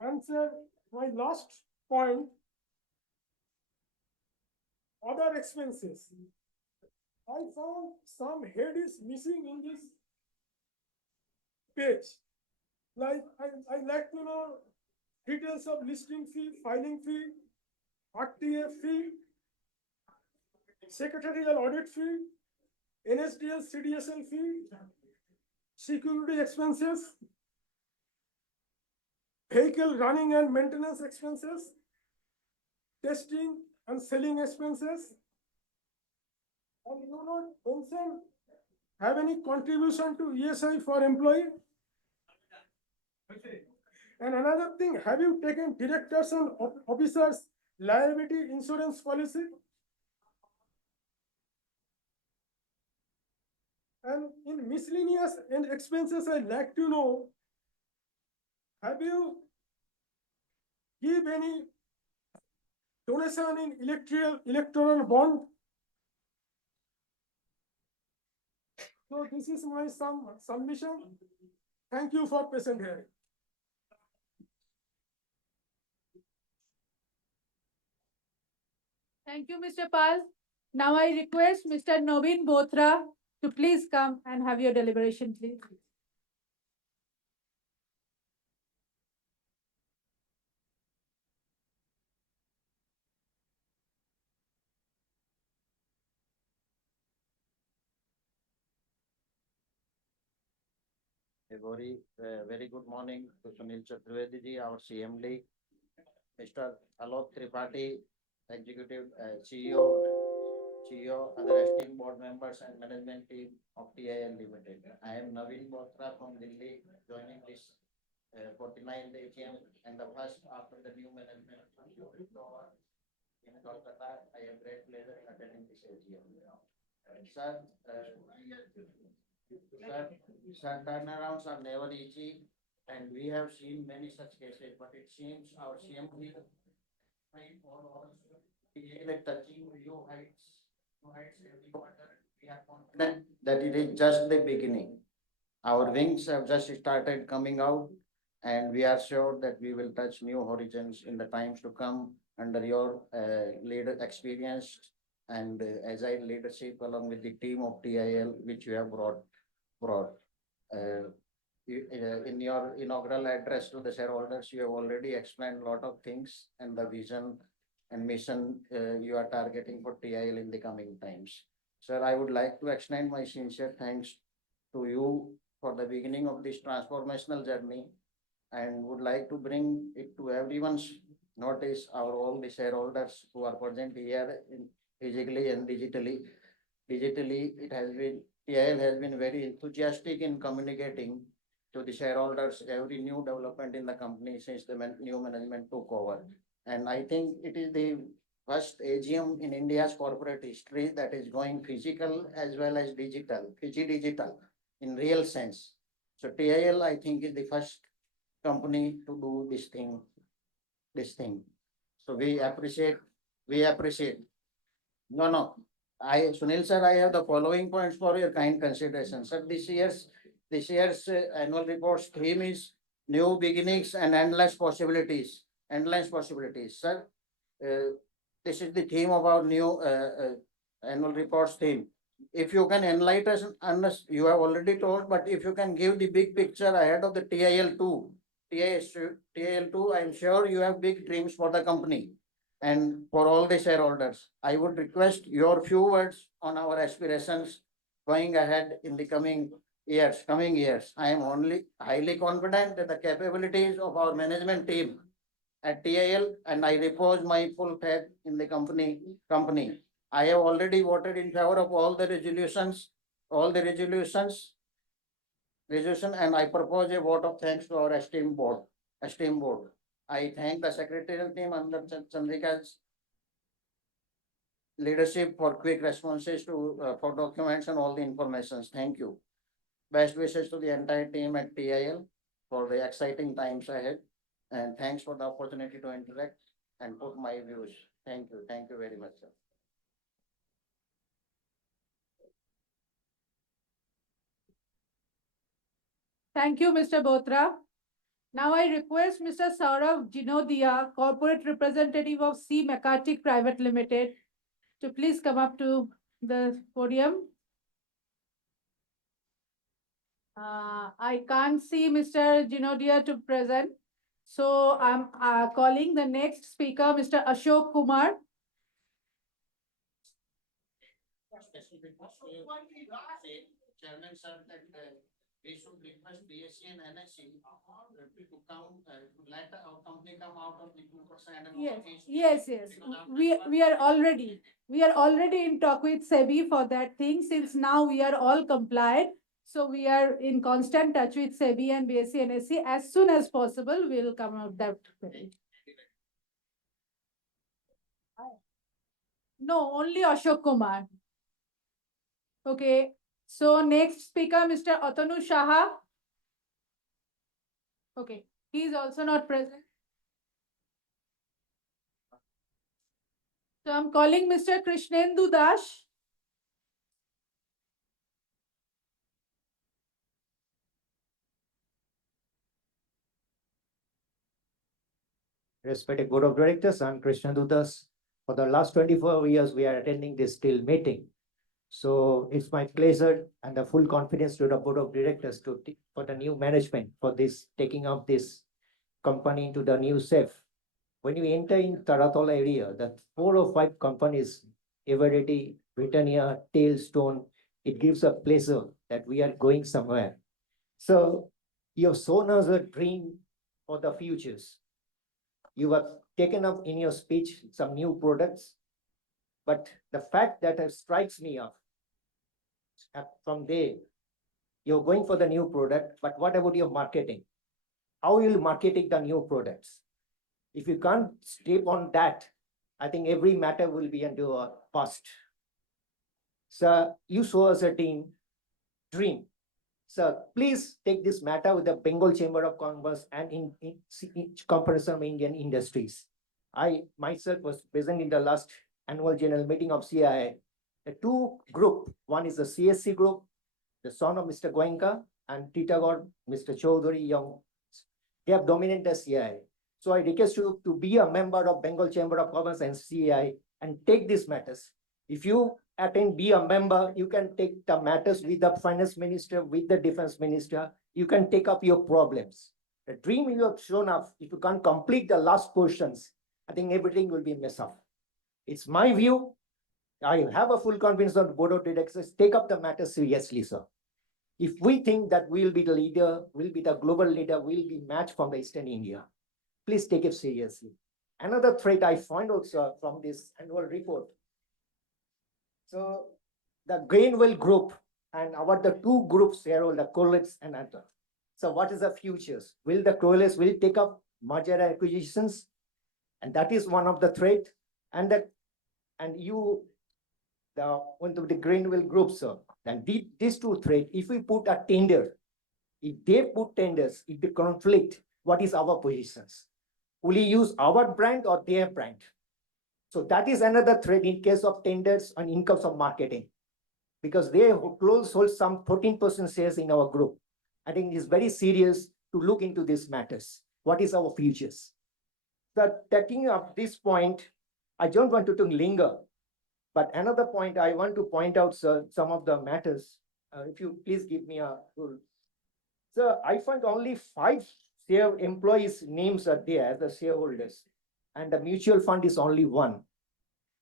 And sir, my last point, other expenses. I found some head is missing in this page. Like I like to know details of listing fee, filing fee, RTA fee, secretarial audit fee, NSDL CDSL fee, security expenses, vehicle running and maintenance expenses, testing and selling expenses. And you not mention have any contribution to ESI for employee? And another thing, have you taken directors and officers liability insurance policy? And in miscellaneous and expenses, I'd like to know, have you give any donation in electoral bond? So this is my submission. Thank you for patient hearing. Thank you, Mr. Pal. Now I request Mr. Naveen Bothra to please come and have your deliberation, please. Very good morning to Sunil Chaturvedi ji, our CMD, Mr. Alok Tripathi, Executive CEO, other esteemed board members and management team of TIL Limited. I am Naveen Bothra from Delhi, joining this 49th AGM and the first after the new management in Kolkata. I have great pleasure in attending this AGM. Sir, turnarounds are never easy, and we have seen many such cases, but it seems our CMD is touching new heights every quarter. We are confident that it is just the beginning. Our wings have just started coming out, and we are sure that we will touch new horizons in the times to come under your leader experience and agile leadership along with the team of TIL, which you have brought. Uh, in your inaugural address to the shareholders, you have already explained a lot of things and the vision and mission you are targeting for TIL in the coming times. Sir, I would like to extend my sincere thanks to you for the beginning of this transformational journey and would like to bring it to everyone's notice, our all the shareholders who are present here physically and digitally. Digitally, TIL has been very enthusiastic in communicating to the shareholders every new development in the company since the new management took over. And I think it is the first AGM in India's corporate history that is going physical as well as digital, digital in real sense. So TIL, I think, is the first company to do this thing. So we appreciate. No, Sunil sir, I have the following points for your kind consideration. Sir, this year's annual report's theme is new beginnings and endless possibilities. Endless possibilities, sir. This is the theme of our new annual reports theme. If you can enlighten us, you have already told, but if you can give the big picture ahead of the TIL2, TIL2, I am sure you have big dreams for the company and for all the shareholders. I would request your few words on our aspirations going ahead in the coming years. I am only highly confident that the capabilities of our management team at TIL, and I repose my full faith in the company. I have already voted in favor of all the resolution, and I propose a vote of thanks to our esteemed board. I thank the secretarial team under Chandrika's leadership for quick responses to for documents and all the informations. Thank you. Best wishes to the entire team at TIL for the exciting times ahead. And thanks for the opportunity to interact and put my views. Thank you. Thank you very much, sir. Thank you, Mr. Botra. Now I request Mr. Saurav Jinodia, Corporate Representative of C. McCarthy Private Limited, to please come up to the podium. I can't see Mr. Jinodia to present. So I'm calling the next speaker, Mr. Ashok Kumar. Chairman sir, that we should request BSc and NSC to come, to let our company come out of the 2% and Yes, fees. yes. Because after We are already in talk with SEBI for that thing, since now we are all compliant. So we are in constant touch with SEBI and BSc NSC. As soon as possible, we'll come out that way. No, only Ashok Kumar. Okay, so next speaker, Mr. Atanu Shaha. Okay, he is also not present. So I'm calling Mr. Krishnendu Das. Respected Board of Directors, I'm Krishna Dudas. For the last 24 years, we are attending this TIL meeting. So it's my pleasure and the full confidence to the Board of Directors for the new management for this taking up this company into the new SAFE. When you enter in Taratol area, the 4 or 5 companies, Eveready, Britannia, Tailstone, it gives a pleasure that we are going somewhere. So you have shown us a dream for the futures. You have taken up in your speech some new products, but the fact that strikes me off from there, you're going for the new product, but what about your marketing? How will you marketing the new products? If you can't step on that, I think every matter will be into a past. So you show us a dream. So please take this matter with the Bengal Chamber of Commerce and in comparison of Indian industries. I myself was present in the last annual general meeting of CII. The 2 group, one is the CSC group, the son of Mr. Goenka, and Titagar, Mr. Chaudhary Young. They have dominated the CII. So I request you to be a member of Bengal Chamber of Commerce and CII and take these matters. If you be a member, you can take the matters with the finance minister, with the defense minister. You can take up your problems. The dream you have shown up, if you can't complete the last portions, I think everything will be messed up. It's my view. I have a full confidence on the Board of Directors. Take up the matter seriously, sir. If we think that we'll be the leader, we'll be the global leader, we'll be matched from the Eastern India, please take it seriously. Another threat I find also from this annual report. So the Greenwell Group and our the 2 groups here, the Corliss and other. So what is the futures? Will the Corliss will take up merger acquisitions? And that is one of the threat. And the Greenwell Group, sir. And these 2 threat, if we put a tender, if they put tenders, if they conflict, what is our positions? Will we use our brand or their brand? So that is another threat in case of tenders and incomes of marketing, because they hold some 14% shares in our group. I think it's very serious. to look into these matters. What is our futures? So taking up this point, I don't want to linger, but another point I want to point out, sir, some of the matters. If you please give me a rule. Sir, I find only 5 share employees' names are there as the shareholders, and the mutual fund is only 1.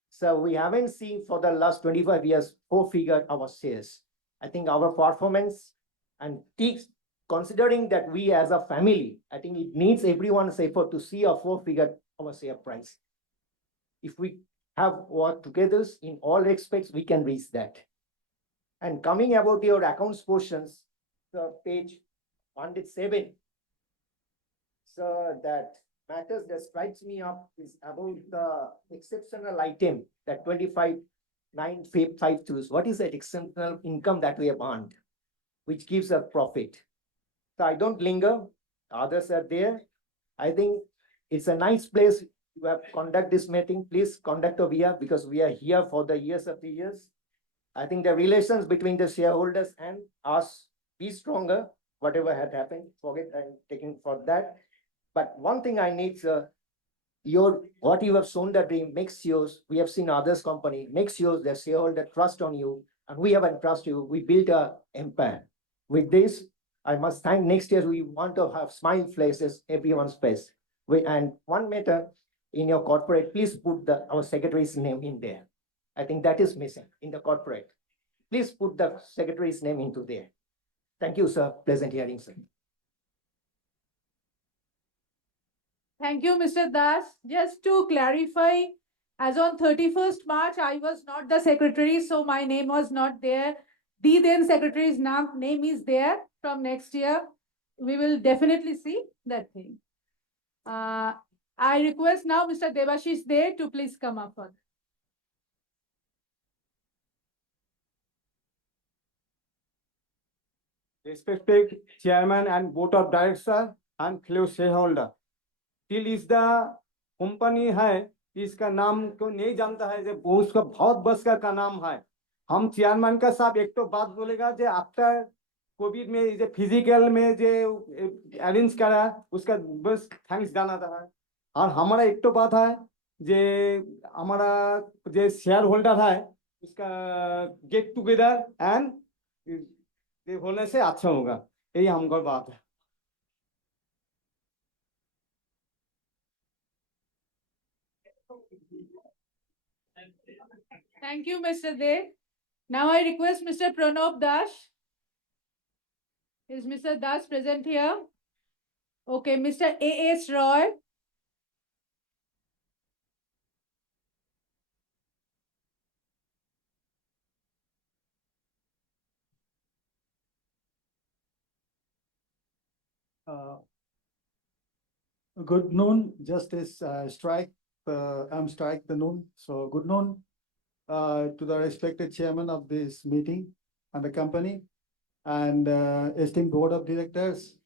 So we haven't seen for the last 25 years 4-figure our shares. I think our performance and considering that we as a family, I think it needs everyone's effort to see a 4-figure our share price. If we have worked together in all respects, we can reach that. And coming about your accounts portions, the page 107. So that matters that strikes me up is about the exceptional item that 25,952. What is that exceptional income that we have earned, which gives us profit? So I don't linger. Others are there. I think it's a nice place you have conduct this meeting. Please conduct over here because we are here for the years of the years. I think the relations between the shareholders and us be stronger. Whatever had happened, forget I'm taking for that. But one thing I need, sir, what you have shown the dream makes yours. We have seen others company makes yours. The shareholder trust on you, and we haven't trust you. We built a empire. With this, I must thank. Next year we want to have smile faces everyone's face. And one matter in your corporate, please put our secretary's name in there. I think that is missing in the corporate. Please put the secretary's name into there. Thank you, sir. Pleasant hearing, sir. Thank you, Mr. Das. Just to clarify, as on 31st March, I was not the secretary, so my name was not there. The then secretary's name is there from next year. We will definitely see that thing. I request now Mr. Debashish De to please come up for. Respected Chairman and Board of Directors and fellow shareholder. TIL is the company है, इसका नाम को नहीं जानता है, जो उसका बहुत बस का नाम है. हम चेयरमैन का साहब एक तो बात बोलेगा जो आफ्टर कोविड में जो फिजिकल में जो अरेंज करा उसका बस थैंक्स जाना था. और हमारा एक तो बात है जो हमारा जो शेयर होल्डर है उसका गेट टुगेदर एंड होने से अच्छा होगा, यही हमको बात है. Thank you, Mr. De. Now I request Mr. Pranav Das. Is Mr. Das present here? Okay, Mr. A.S. Roy. Good noon, Justice Strike. I'm Strike the noon. So good noon to the respected chairman of this meeting and the company and esteemed board of directors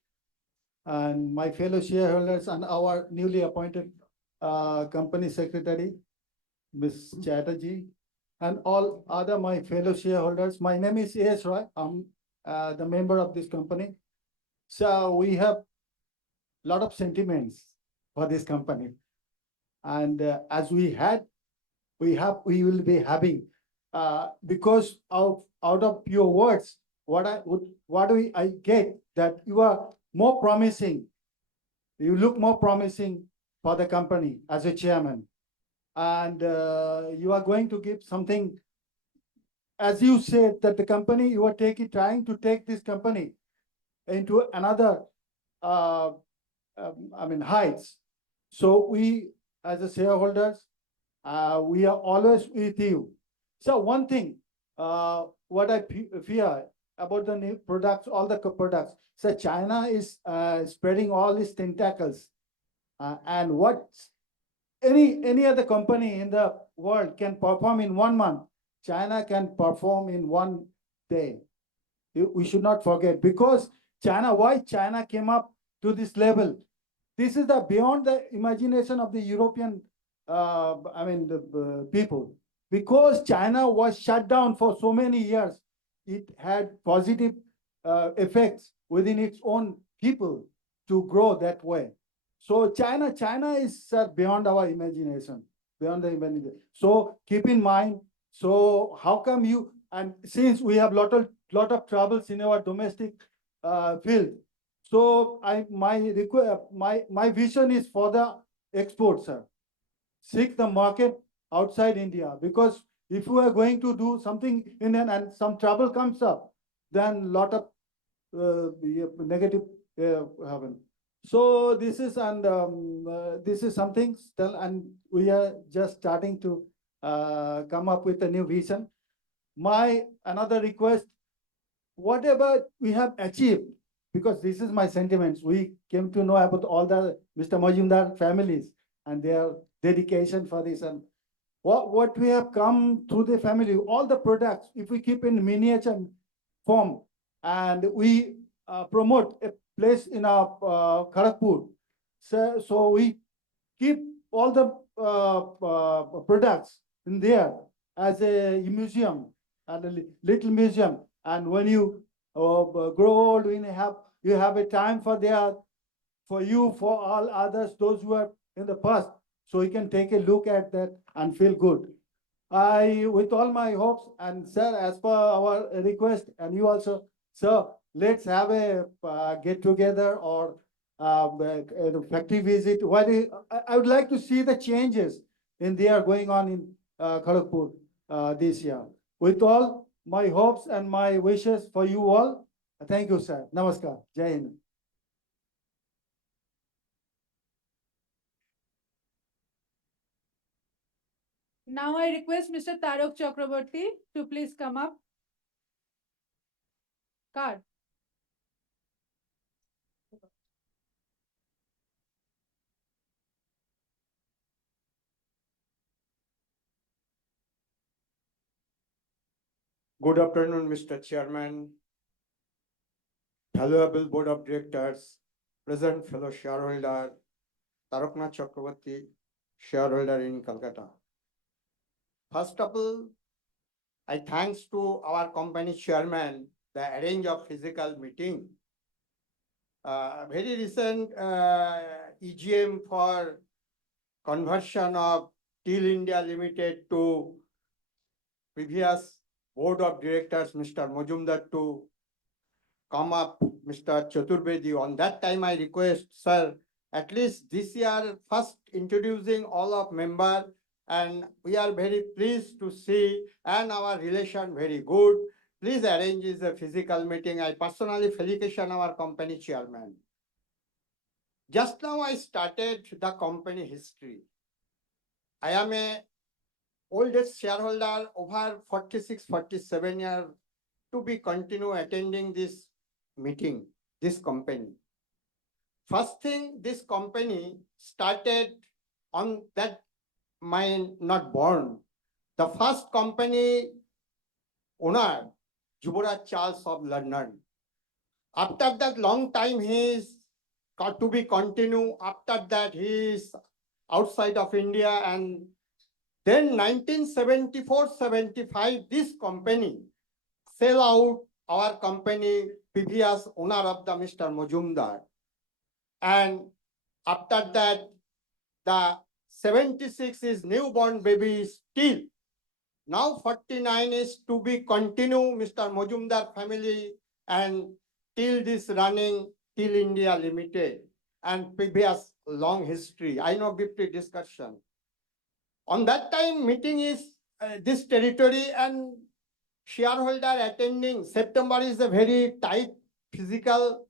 and my fellow shareholders and our newly appointed company secretary, Ms. Chatterjee, and all other my fellow shareholders. My name is A.S. Roy. I'm the member of this company. So we have lot of sentiments for this company, and as we will be having because out of your words, I get that you are more promising. You look more promising for the company as a chairman, and you are going to give something. As you said that the company you are trying to take this company into another heights. So we, as a shareholders, we are always with you. So one thing, what I fear about the new products, all the products. So China is spreading all its tentacles, and what any other company in the world can perform in 1 month, China can perform in 1 day. We should not forget, because why China came up to this level. This is beyond the imagination of the European, people. Because China was shut down for so many years, it had positive effects within its own people. to grow that way. So China is beyond our imagination, beyond the imagination. So keep in mind, so how come you, and since we have lot of troubles in our domestic field, so my vision is for the export, sir. Seek the market outside India, because if you are going to do something in and some trouble comes up, then lot of negative happen. So this is this is something still, and we are just starting to come up with a new vision. My another request, whatever we have achieved, because this is my sentiments, we came to know about all the Mr. Majumdar families and their dedication for this, and what we have come through the family, all the products, if we keep in miniature form and we promote a place in our Kharagpur, so we keep all the products in there as a museum and a little museum. And when you grow old, when you have a time for you, for all others, those who are in the past, so you can take a look at that and feel good. With all my hopes, and sir, as per our request, and you also, sir, let's have a get together or a factory visit. I would like to see the changes in there going on in Kharagpur this year. With all my hopes and my wishes for you all, thank you, sir. Namaskar. Jai Hind. Now I request Mr. Tarok Chakraborty to please come up. Card. Good afternoon, Mr. Chairman, valuable Board of Directors, present fellow shareholder, Taroknath Chakraborty, shareholder in Calcutta. First of all, I thanks to our company chairman, the arrange of physical meeting. Very recent AGM for conversion of TIL India Limited to previous Board of Directors, Mr. Majumdar, to come up, Mr. Chaturvedi. On that time, I request, sir, at least this year, first introducing all of member, and we are very pleased to see, and our relation very good. Please arrange a physical meeting. I personally felicitation our company chairman. Just now I started the company history. I am a oldest shareholder over 46, 47 years to be continue attending this meeting, this company. First thing, this company started on that mine not born. The first company owner, Juboraj Charles of London. After that long time he is got to be continue. After that he is outside of India, and then 1974-75 this company sell out our company previous owner of the Mr. Majumdar. And after that, the 76 is newborn baby still. Now 49 is to be continue Mr. Majumdar family, and till this running TIL India Limited and previous long history. I know briefly discussion. On that time meeting is this territory, and shareholder attending. September is a very tight physical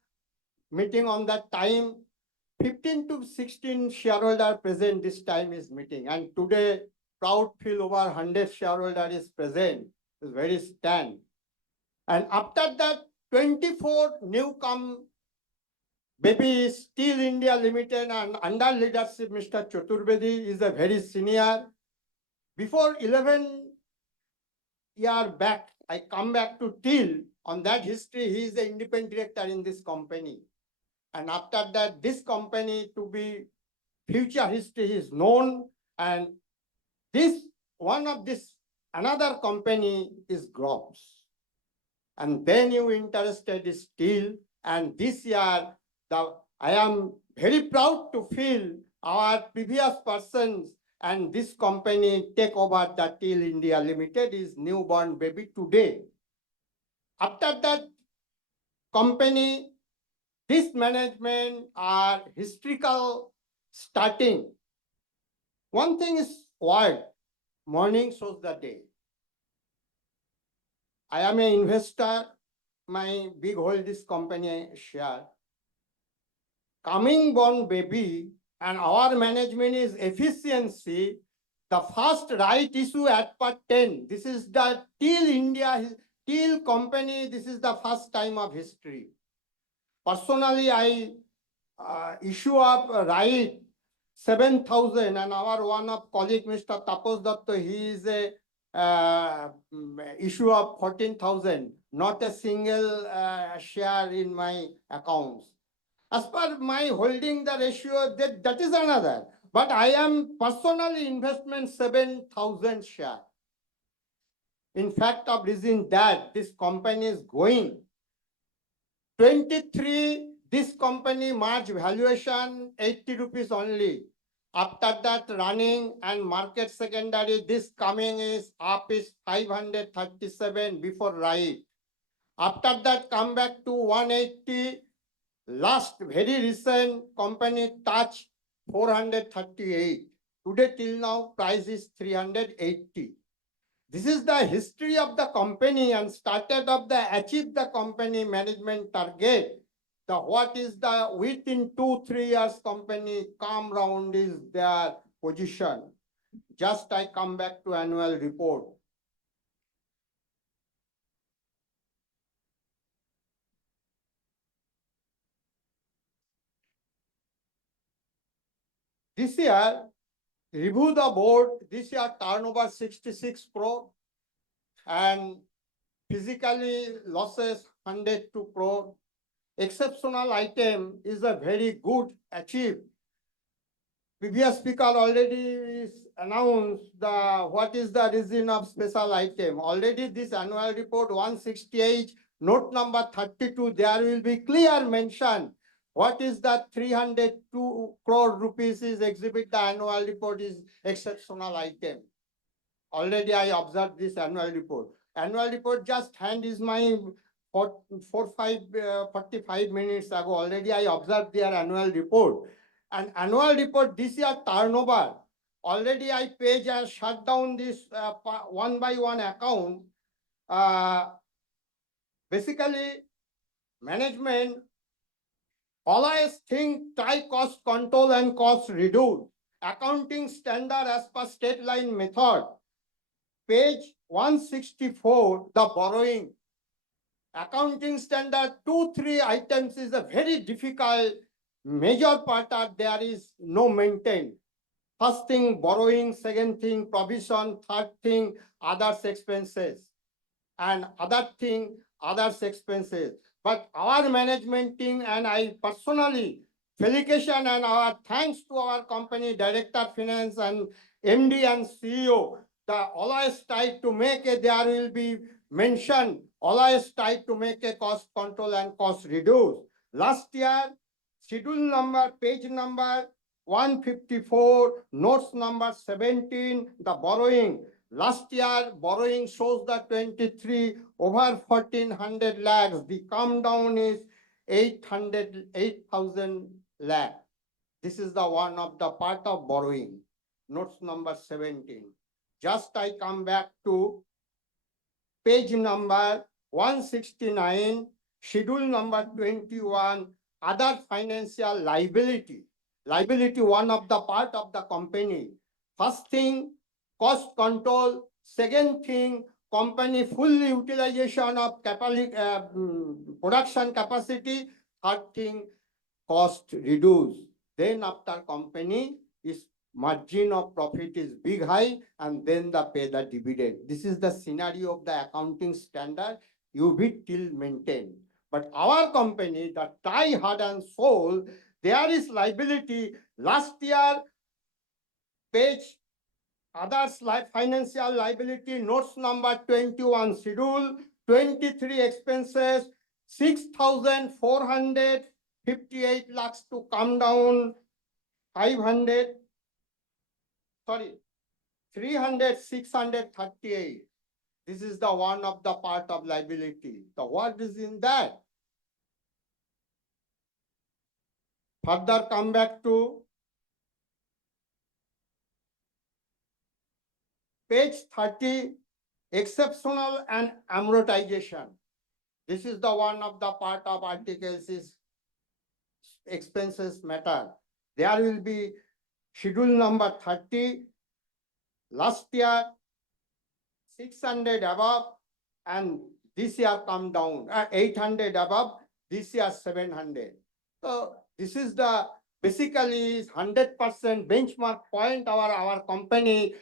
meeting on that time. 15 to 16 shareholder present this time is meeting, and today proud feel over 100 shareholder is present. Is very stand. And after that 24 new come baby Steel India Limited, and under leadership Mr. Chaturvedi is a very senior. Before 11 year back, I come back to TIL. On that history, he is the independent director in this company. And after that, this company to be future history is known. And this one of this another company is Grops. And then you interested is steel. And this year, the I am very proud to feel our previous persons and this company take over the TIL India Limited is newborn baby today. After that company, this management are historical starting. One thing is quiet, morning shows the day. I am an investor, my big hold this company share. Coming born baby and our management is efficiency. The first right issue at part 10. This is the TIL India, TIL company. This is the first time of history. Personally, I issue up right 7,000 and our one of colleague, Mr. Tapos Datta, he is a issue of 14,000, not a single share in my accounts. As per my holding the ratio, that is another. But I am personally investment 7,000 share. In fact, of reason that this company is going 23, this company March valuation 80 rupees only. After that running and market secondary, this coming is up is 537 before right. After that come back to 180. Last very recent company touch 438. Today till now price is 380. This is the history of the company and started of the achieve the company management target. The what is the within 2-3 years company come round is their position. Just I come back to annual report. This year, review the board. This year turnover 66 crore and physically losses 102 crore. Exceptional item is a very good achieved. Previous speaker already announced the what is the reason of special item. Already this annual report 168, note number 32, there will be clear mention what is the 302 crore rupees is exhibit the annual report is exceptional item. Already I observed this annual report. Annual report just hand is my 45 minutes ago. Already I observed their annual report. And annual report this year turnover. Already I page and shut down this one by one account. Basically, management always think try cost control and cost reduce. Accounting standard as per state line method. Page 164, the borrowing. Accounting standard 2-3 items is a very difficult. Major part are there is no maintain. First thing borrowing, second thing provision, third thing others expenses, and other thing others expenses. But our management team and I personally felicitation and our thanks to our company director finance and MD and CEO. The always try to make a there will be mentioned. Always try to make a cost control and cost reduce. Last year, schedule number, page number 154, notes number 17, the borrowing. Last year, borrowing shows the 23 over 1,400 lakhs. The come down is 8,000 lakh. This is the one of the part of borrowing. Notes number 17. Just I come back to page number 169, schedule number 21, other financial liability. Liability, one of the part of the company. First thing, cost control. Second thing, company full utilization of production capacity. Third thing, cost reduce. Then after company is margin of profit is big high and then the pay the dividend. This is the scenario of the accounting standard you be till maintain. But our company, the try hard and soul, there is liability. Last year, page others like financial liability, notes number 21, schedule 23 expenses, 6,400 58 lakhs to come down 500, sorry, 300, 638. This is the one of the part of liability. So what is in that? Further come back to page 30, exceptional and amortization. This is the one of the part of articles is expenses matter. There will be schedule number 30. Last year, 600 above, and this year come down, 800 above, this year 700. So this is the basically 100% benchmark point our company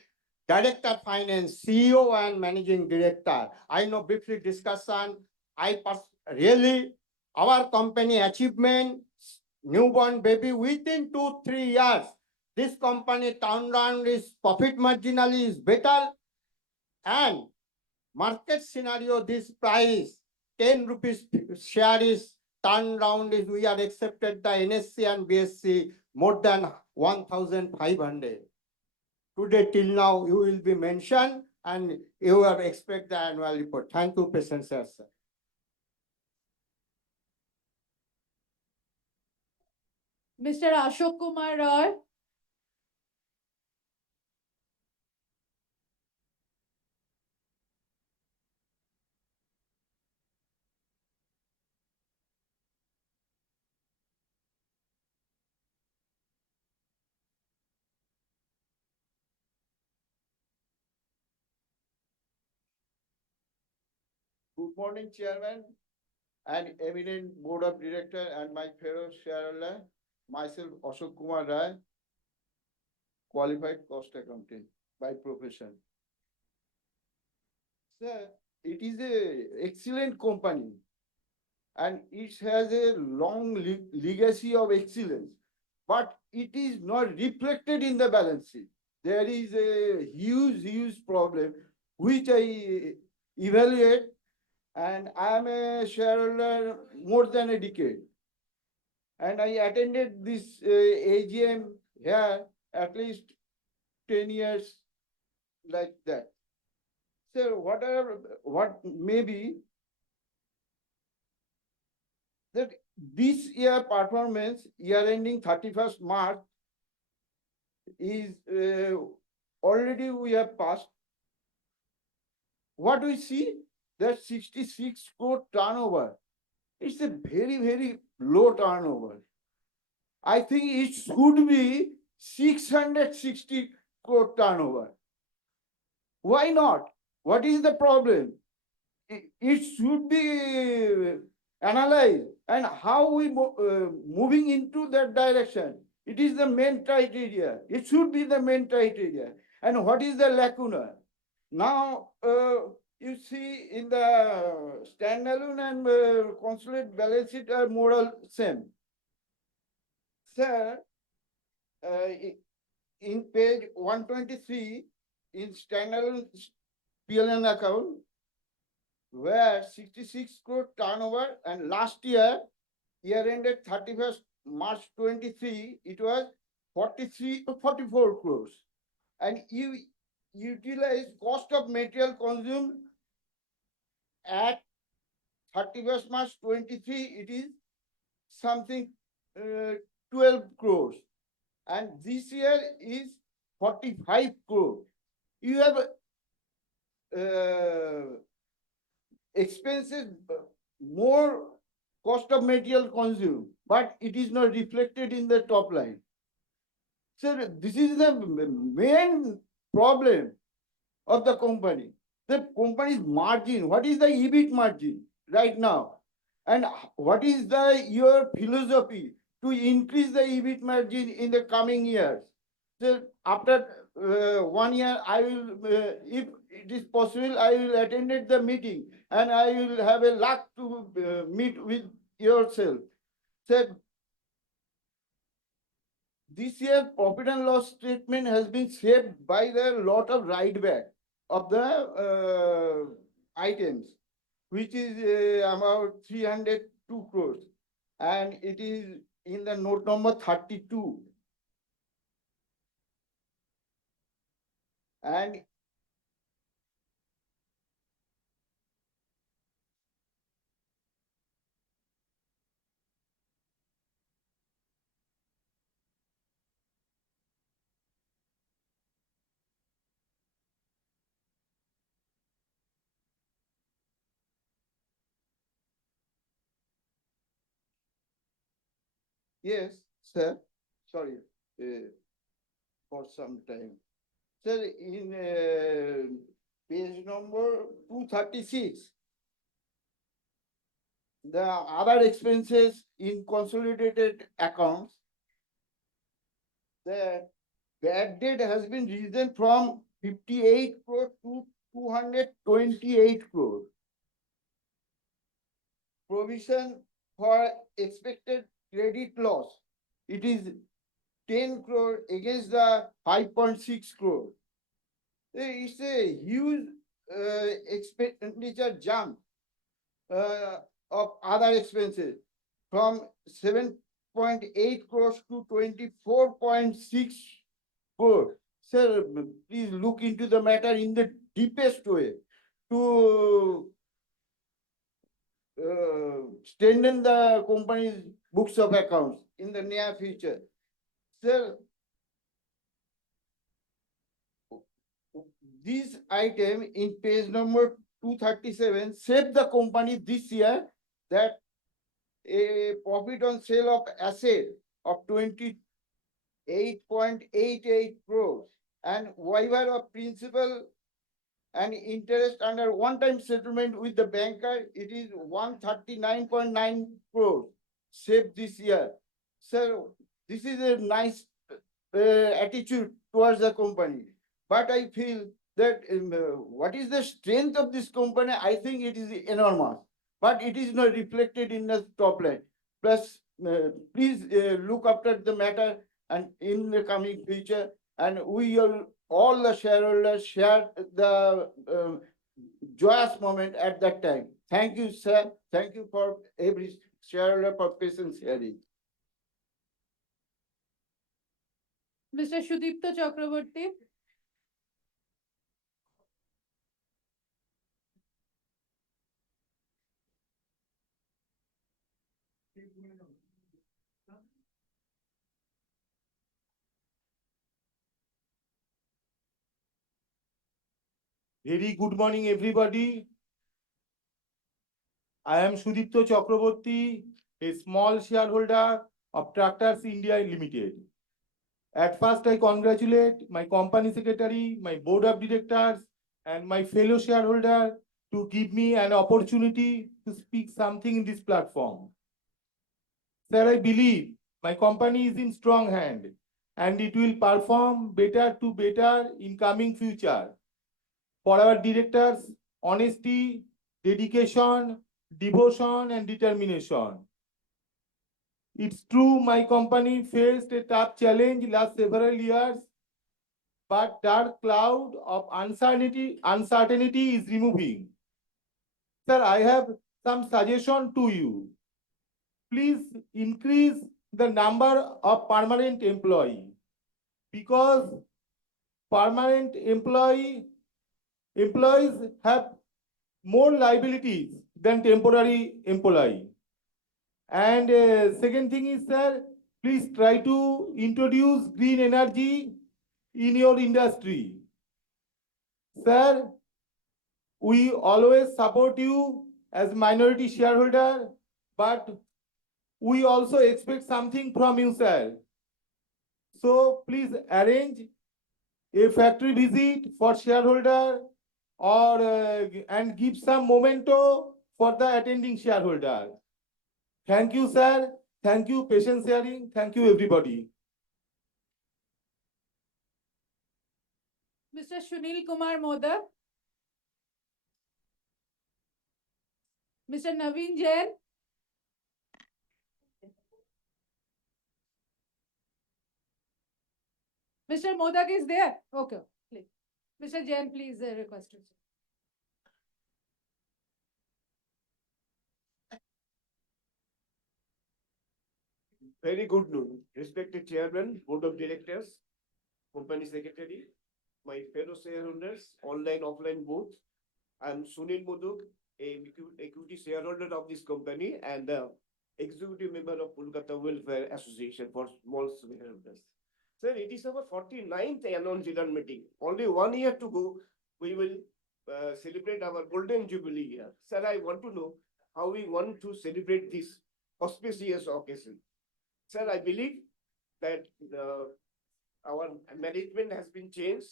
director finance, CEO and managing director. I know briefly discussion. Really our company achievement, newborn baby within 2-3 years. This company turnaround is profit marginally is better, and market scenario, this price 10 rupees share is turned round is we are accepted the NSC and BSC more than 1,500. Today till now you will be mentioned and you will expect the annual report. Thank you, patient sir. Mr. Ashok Kumar Roy. Good morning, Chairman and eminent Board of Director and my fellow shareholder. Myself, Ashok Kumar Rai, qualified cost accountant by profession. Sir, it is a excellent company and it has a long legacy of excellence, but it is not reflected in the balance sheet. There is a huge problem which I evaluate, and I am a shareholder more than a decade. And I attended this AGM here at least 10 years like that. So what may be that this year performance, year ending 31st March, is already we have passed. What we see, that 66 crore turnover, it's a very low turnover. I think it should be 660 crore turnover. Why not? What is the problem? It should be analyzed, and how we moving into that direction. It is the main criteria. It should be the main criteria. And what is the lacuna? Now, you see in the standalone and consolidated balance sheet are more or same. Sir, in page 123, in standalone PLN account, where 66 crore turnover, and last year ended 31st March 23, it was 44 crores. And you utilize cost of material consumed at 31st March 23, it is something 12 crores. And this year is 45 crores. You have expenses, more cost of material consumed, but it is not reflected in the top line. So this is the main problem of the company. The company's margin, what is the EBIT margin right now? And what is your philosophy to increase the EBIT margin in the coming years? So after 1 year, I will, if it is possible, I will attend the meeting and I will have a luck to meet with yourself. Said this year profit and loss statement has been shaped by the lot of write back of the items, which is about 302 crores. and it is in the note number 32. And yes, sir, sorry, for some time. Sir, in page number 236, the other expenses in consolidated accounts, the bad debt has been risen from 58 crore to 228 crore. Provision for expected credit loss, it is 10 crore against the 5.6 crore. It's a huge expenditure jump of other expenses from 7.8 crores to 24.6 crore. Sir, please look into the matter in the deepest way to strengthen the company's books of accounts in the near future. Sir, this item in page number 237 saved the company this year that a profit on sale of asset of 28.88 crores and waiver of principal and interest under one-time settlement with the banker, it is 139.9 crores saved this year. Sir, this is a nice attitude towards the company. But I feel that what is the strength of this company? I think it is enormous, but it is not reflected in the top line. Plus, please look after the matter and in the coming future, and we all the shareholders share the joyous moment at that time. Thank you, sir. Thank you for every shareholder for patience hearing. Mr. Sudipto Chakraborty. Very good morning, everybody. I am Sudipto Chakraborty, a small shareholder of Tractors India Limited. At first, I congratulate my company secretary, my board of directors, and my fellow shareholder to give me an opportunity to speak something in this platform. Sir, I believe my company is in strong hand and it will perform better to better in coming future. For our directors, honesty, dedication, devotion, and determination. It's true my company faced a tough challenge last several years, but dark cloud of uncertainty is removing. Sir, I have some suggestion to you. Please increase the number of permanent employee because permanent employees have more liabilities than temporary employee. And second thing is, sir, please try to introduce green energy in your industry. Sir, we always support you as minority shareholder, but we also expect something from you, sir. So please arrange a factory visit for shareholder or and give some memento for the attending shareholder. Thank you, sir. Thank you, patience sharing. Thank you, everybody. Mr. Sunil Kumar Modak. Mr. Naveen Jain. Mr. Modak is there? Okay, please. Mr. Jain, please request you. Very good noon. Respected Chairman, Board of Directors, Company Secretary, my fellow shareholders, online, offline both. I'm Sunil Muduk, a equity shareholder of this company and executive member of Kolkata Welfare Association for Small Shareholders. Sir, it is our 49th annual general meeting. Only 1 year to go, we will celebrate our golden jubilee year. Sir, I want to know how we want to celebrate this auspicious occasion. Sir, I believe that our management has been changed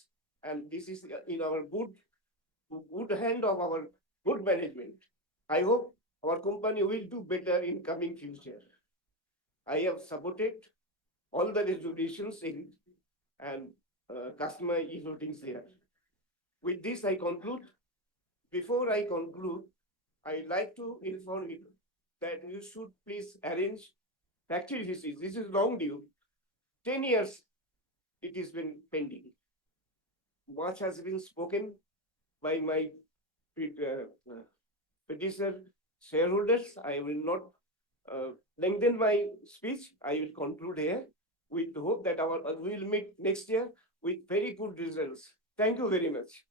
and this is in our good hand of our good management. I hope our company will do better in coming future. I have supported all the resolutions in and customer e-votings there. With this, I conclude. Before I conclude, I'd like to inform you that you should please arrange factory visits. This is long due. 10 years it has been pending. Much has been spoken by my predecessor shareholders. I will not lengthen my speech. I will conclude here with the hope that we will meet next year with very good results. Thank you very much.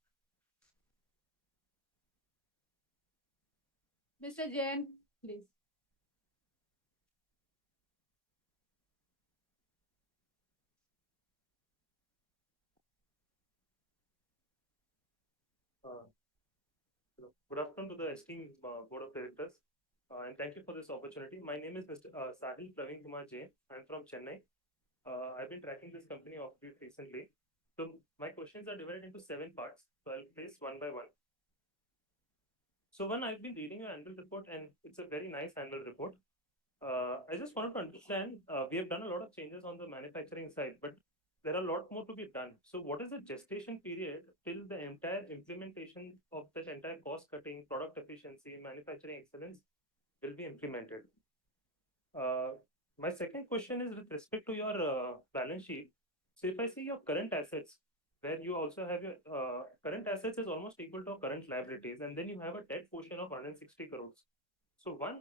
Mr. Jain, please. Good afternoon to the esteemed Board of Directors, and thank you for this opportunity. My name is Mr. Sahil Praveen Kumar Jain. I'm from Chennai. I've been tracking this company of it recently. So my questions are divided into 7 parts. So I'll place one by one. So one, I've been reading your annual report, and it's a very nice annual report. I just wanted to understand, we have done a lot of changes on the manufacturing side, but there are a lot more to be done. So what is the gestation period till the entire implementation of that entire cost cutting, product efficiency, manufacturing excellence will be implemented? My second question is with respect to your balance sheet. So if I see your current assets, where you also have your current assets is almost equal to current liabilities, and then you have a debt portion of 160 crores. So one,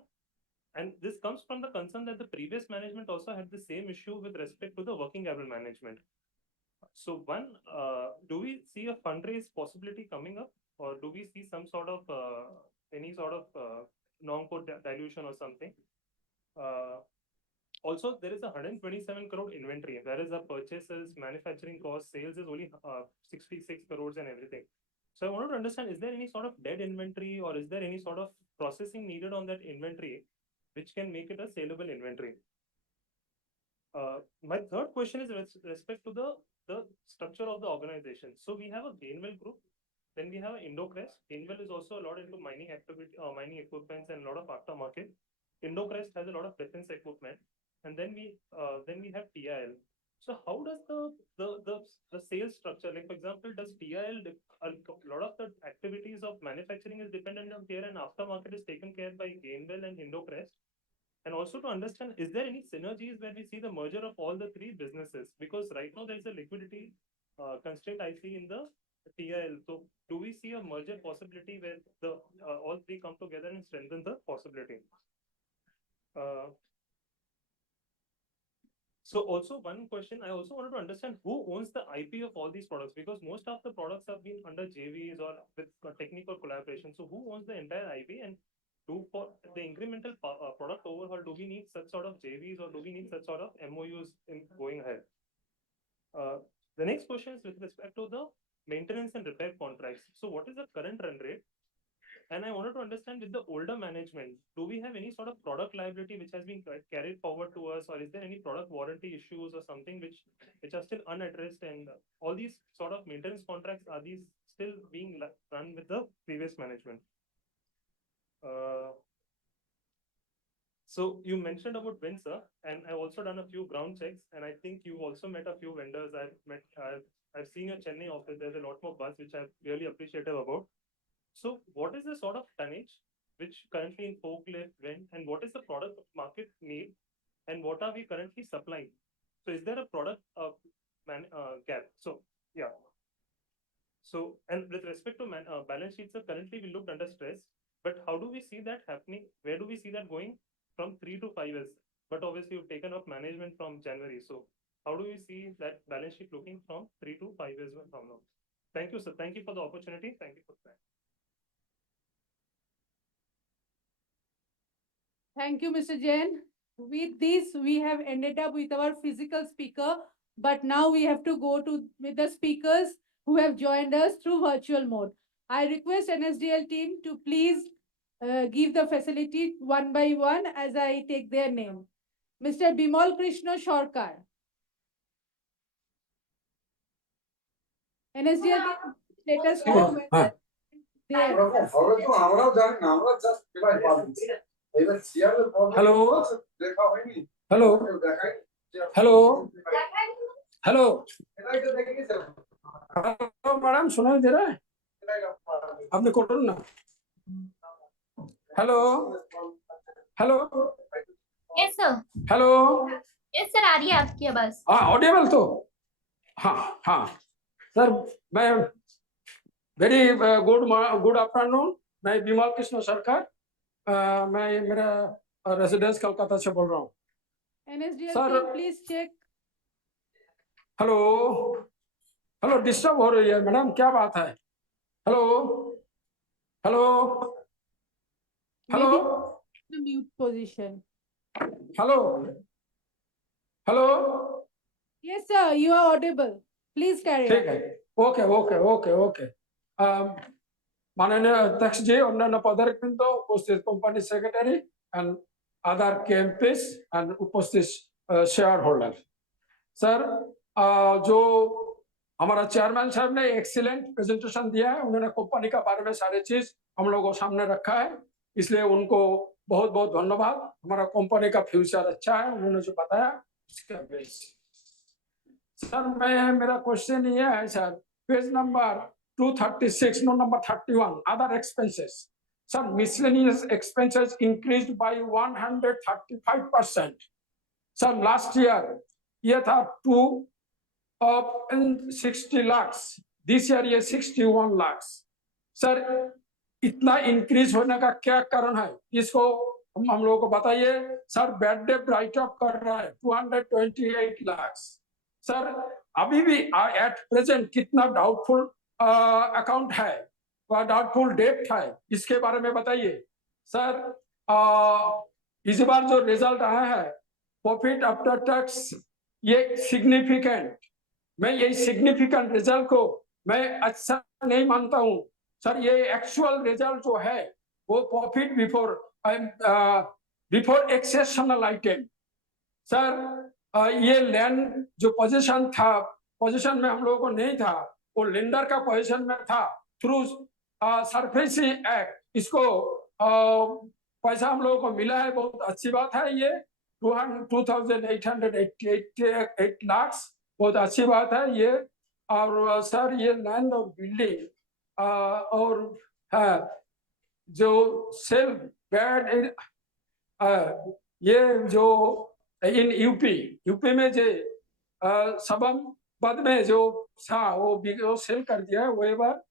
and this comes from the concern that the previous management also had the same issue with respect to the working capital management. So one, do we see a fundraise possibility coming up, or do we see some sort of any sort of non-core dilution or something? Also, there is a 127 crore inventory, whereas the purchases, manufacturing costs, sales is only 66 crores and everything. So I wanted to understand, is there any sort of dead inventory, or is there any sort of processing needed on that inventory which can make it a saleable inventory? My third question is with respect to the structure of the organization. So we have a Gainwell group, then we have Indocrest. Gainwell is also a lot into mining activity, mining equipments and a lot of aftermarket. Indocrest has a lot of defense equipment, and then we have TIL. So how does the sales structure, like for example, does TIL a lot of the activities of manufacturing is dependent on here, and aftermarket is taken care by Gainwell and Indocrest? And also to understand, is there any synergies where we see the merger of all the 3 businesses? Because right now there is a liquidity constraint I see in the TIL. So do we see a merger possibility where the all 3 come together and strengthen the possibility? So also one question, I also wanted to understand who owns the IP of all these products, because most of the products have been under JVs or with technical collaboration. So who owns the entire IP, and for the incremental product overhaul, do we need such sort of JVs, or do we need such sort of MOUs in going ahead? The next question is with respect to the maintenance and repair contracts. So what is the current run rate? And I wanted to understand, with the older management, do we have any sort of product liability which has been carried forward to us, or is there any product warranty issues or something which are still unaddressed? And all these sort of maintenance contracts, are these still being run with the previous management? So you mentioned about Windsor, and I've also done a few ground checks, and I think you've also met a few vendors. I've seen your Chennai office. There's a lot more buzz, which I'm really appreciative about. So what is the sort of tonnage which currently in forklift, wind, and what is the product market need, and what are we currently supplying? So is there a product gap? So yeah. So, and with respect to balance sheets, currently we looked under stress, but how do we see that happening? Where do we see that going from 3 to 5 years? but obviously you've taken up management from January. So how do you see that balance sheet looking from 3 to 5 years from now? Thank you, sir. Thank you for the opportunity. Thank you for that. Thank you, Mr. Jain. With this, we have ended up with our physical speaker, but now we have to go to with the speakers who have joined us through virtual mode. I request NSDL team to please give the facility one by one as I take their name. Mr. Bimal Krishna Sarkar. NSDL team, let us know whether they are. Hello. Hello. Hello. Hello. Hello, madam, सुनाई दे रहा है? आपने करो ना. Hello. Hello. Yes sir. Hello. Yes sir, आ रही है आपकी आवाज. हाँ, ऑडिबल तो. हाँ, हाँ. सर, मैं वेरी गुड आफ्टरनून. मैं बिमल कृष्ण सरकार. मैं मेरा रेजिडेंस कलकत्ता से बोल रहा हूँ. NSDL Sir. team, please check. Hello. Hello, disturb हो रही है मैडम, क्या बात है? Hello. Hello. Hello. The mute position. Hello. Hello. Yes, sir, you are audible. Please carry on. ठीक है. ओके. माननीय अध्यक्ष जी, अन्य पदाधिकारी, उपस्थित company secretary and other KMPs and उपस्थित शेयर होल्डर. सर, जो हमारा चेयरमैन साहब ने एक्सीलेंट प्रेजेंटेशन दिया है, उन्होंने कंपनी का बारे में सारी चीज हम लोगों को सामने रखा है, इसलिए उनको बहुत बहुत धन्यवाद. हमारा कंपनी का फ्यूचर अच्छा है, उन्होंने जो बताया उसके बेस. सर, मेरा क्वेश्चन ये है sir, page number 236, no number 31, other expenses. Sir, miscellaneous expenses increased by 135%. Sir, last year ये था 260 lakhs. दिस ईयर ये 61 lakhs. सर, इतना इंक्रीज होने का क्या कारण है, इसको हम लोगों को बताइए. Sir, bad debt right of कर रहा है 228 lakhs. सर, अभी भी एट प्रेजेंट कितना डाउटफुल अकाउंट है, डाउटफुल डेट है, इसके बारे में बताइए. सर, इस बार जो रिजल्ट आया है प्रॉफिट आफ्टर टैक्स, ये सिग्निफिकेंट, मैं यही सिग्निफिकेंट रिजल्ट को मैं अच्छा नहीं मानता हूं. सर, ये एक्चुअल रिजल्ट जो है वो profit before exceptional item. Sir, ये लैंड जो पोजीशन था, पोजीशन में हम लोगों को नहीं था, वो लेंडर का पोजीशन में था थ्रू सरफेसी एक्ट. इसको पैसा हम लोगों को मिला है, बहुत अच्छी बात है. ये 2,888 lakhs, बहुत अच्छी बात है ये. और सर, ये लैंड और बिल्डिंग और जो सेल्फ बेड, ये जो इन यूपी में जो सबम पद में जो था वो सेल कर दिया है. वो बार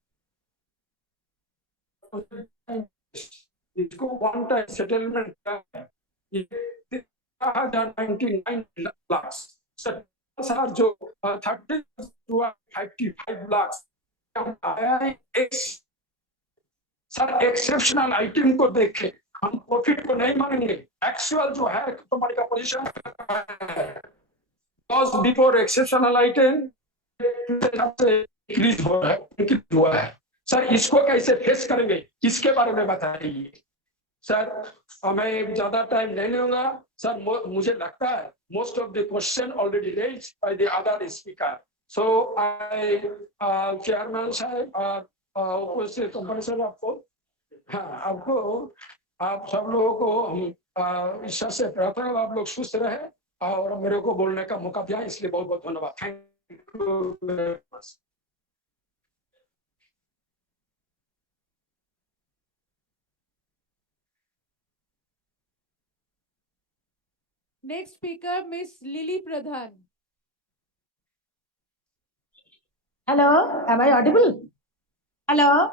इसको वन टाइम सेटलमेंट किया है. 99 lakhs. सर, जो 30 to 55 lakhs आया है. सर, एक्सेप्शनल आइटम को देखे हम प्रॉफिट को नहीं मानेंगे. एक्चुअल जो है कंपनी का position cost before exceptional item increase हुआ है. सर, इसको कैसे फेस करेंगे, इसके बारे में बताइए. सर, मैं ज्यादा टाइम नहीं लूंगा. सर, मुझे लगता है most of the question already raised by the other speaker. So I chairman साहब, उपस्थित कंपनी साहब, आपको आप सब लोगों को हम ईश्वर से प्रार्थना आप लोग सुस्त रहे और मेरे को बोलने का मौका दिया, इसलिए बहुत बहुत धन्यवाद. Thank you very much. Next speaker, Miss Lily Pradhan. Hello, am I audible? Hello,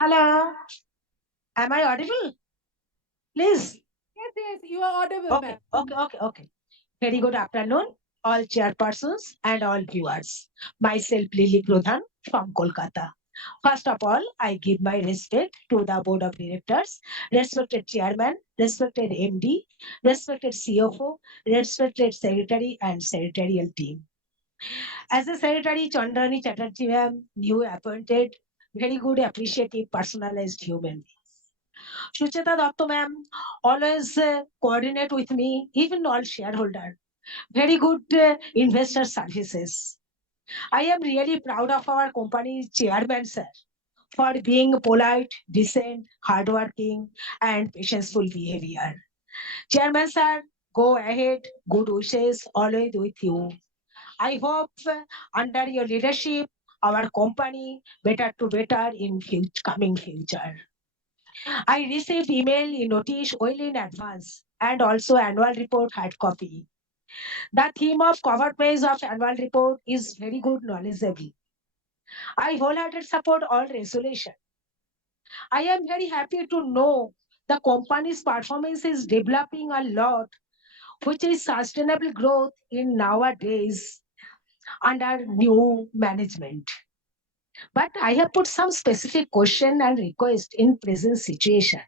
hello, am I audible? Please. Yes, yes, you are audible, ma'am. Okay. Very good afternoon, all chairpersons and all viewers. Myself, Lily Pradhan from Kolkata. First of all, I give my respect to the board of directors, respected chairman, respected MD, respected CFO, respected secretary and secretarial team. As a secretary, Chandrani Chatterjee ma'am, you appointed very good, appreciative, personalized human. Sucheta Datta ma'am always coordinate with me, even all shareholder. Very good investor services. I am really proud of our company's chairman, sir, for being polite, decent, hardworking, and patientful behavior. Chairman, sir, go ahead. Good wishes always with you. I hope under your leadership, our company better to better in coming future. I received email in notice well in advance and also annual report hard copy. The theme of cover page of annual report is very good knowledgeable. I wholehearted support all resolution. I am very happy to know the company's performance is developing a lot, which is sustainable growth in nowadays under new management. But I have put some specific question and request in present situation.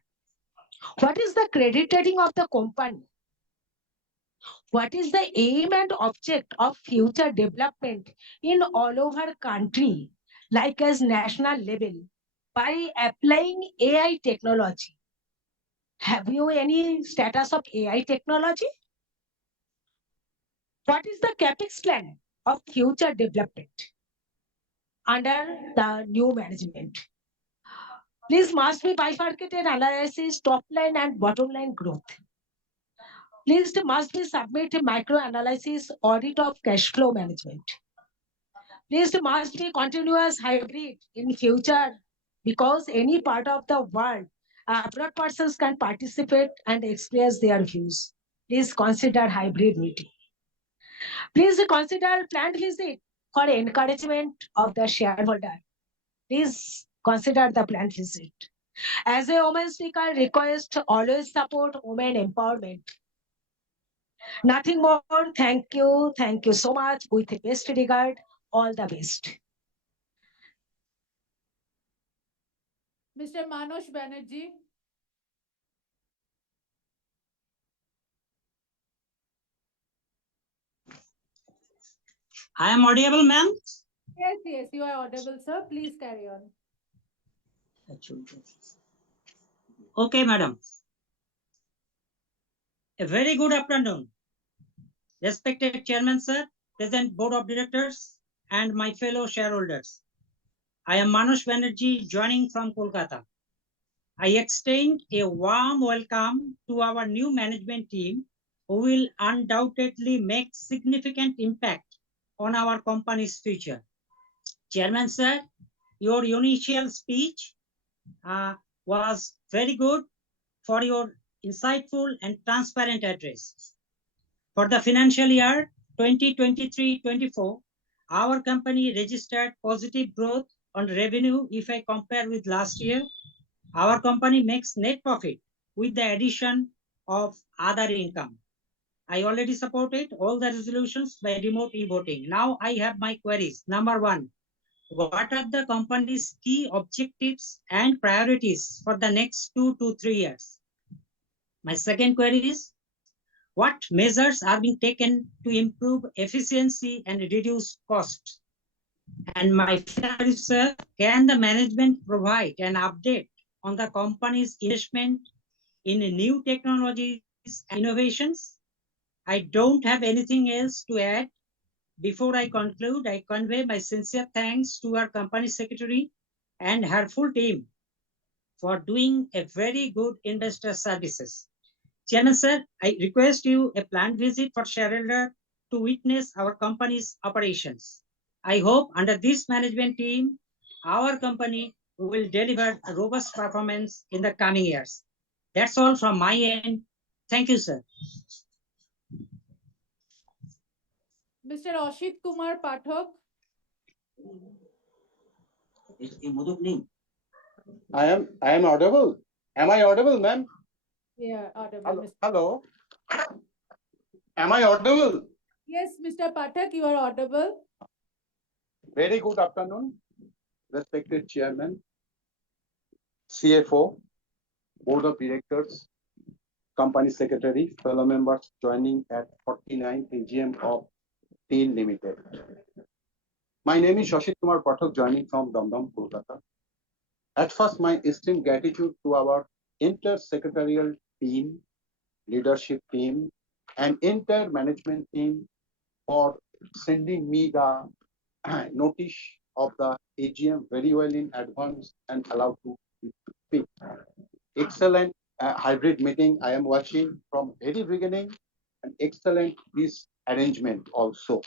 What is the credit rating of the company? What is the aim and object of future development in all over country, like as national level, by applying AI technology? Have you any status of AI technology? What is the capex plan of future development under the new management? Please must be bifurcated analysis, top line and bottom line growth. Please must be submit a micro analysis audit of cash flow management. Please must be continuous hybrid in future because any part of the world, abroad persons can participate and express their views. Please consider hybrid meeting. Please consider planned visit for encouragement of the shareholder. Please consider the planned visit. As a woman speaker, request always support women empowerment. Nothing more. Thank you. Thank you so much. With the best regard, all the best. Mr. Manoj Banerjee. I am audible, ma'am. Yes, you are audible, sir. Please carry on. Okay, madam. A very good afternoon. Respected Chairman, sir, present Board of Directors, and my fellow shareholders. I am Manoj Banerjee, joining from Kolkata. I extend a warm welcome to our new management team, who will undoubtedly make significant impact on our company's future. Chairman, sir, your initial speech was very good for your insightful and transparent address. For the financial year 2023-24, our company registered positive growth on revenue. If I compare with last year, our company makes net profit with the addition of other income. I already supported all the resolutions by remote e-voting. Now I have my queries. Number one, what are the company's key objectives and priorities for the next 2 to 3 years? My second query is, what measures are being taken to improve efficiency and reduce costs? And my final query, sir, can the management provide an update on the company's investment in new technologies and innovations? I don't have anything else to add. Before I conclude, I convey my sincere thanks to our company secretary and her full team for doing a very good investor services. Chairman, sir, I request you a planned visit for shareholder to witness our company's operations. I hope under this management team, our company will deliver a robust performance in the coming years. That's all from my end. Thank you, sir. Mr. Ashit Kumar Pathak. I am audible. Am I audible, ma'am? Yeah, audible. Hello, Mr. hello. Am I audible? Yes, Mr. Pathak, you are audible. Very good afternoon, respected chairman, CFO, board of directors, company secretary, fellow members joining at 49th AGM of TIL Limited. My name is Shashit Kumar Pathak, joining from Damdam, Kolkata. At first, my esteemed gratitude to our inter-secretarial team, leadership team, and inter-management team for sending me the notice of the AGM very well in advance and allowed to speak. Excellent hybrid meeting I am watching from very beginning, and excellent this arrangement also.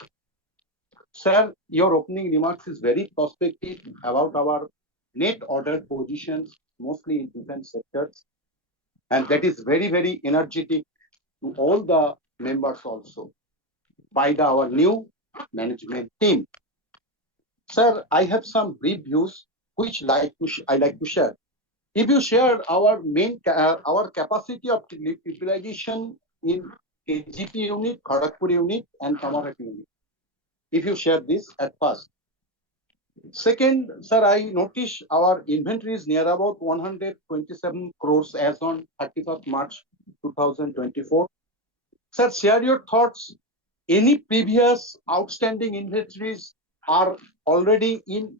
Sir, your opening remarks is very prospective about our net order positions, mostly in different sectors, and that is very, very energetic to all the members also by our new management team. Sir, I have some brief views which I like to share. If you share our our capacity of utilization in KGP unit, Kharagpur unit, and Kamarhat unit. If you share this at first. Second, sir, I notice our inventory is near about 127 crores as on 31st March 2024. Sir, share your thoughts. Any previous outstanding inventories are already in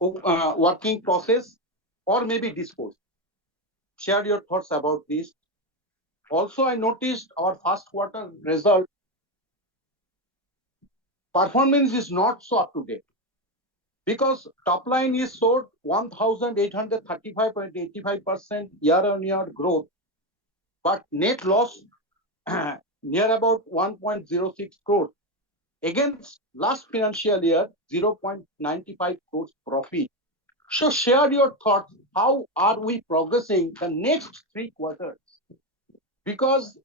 working process or maybe disposed. Share your thoughts about this. Also, I noticed our first quarter result performance is not so up to date because top line is sold 1,835.85% year-on-year growth, but net loss near about 1.06 crores against last financial year 0.95 crores profit. So share your thoughts. How are we progressing the next 3 quarters? Because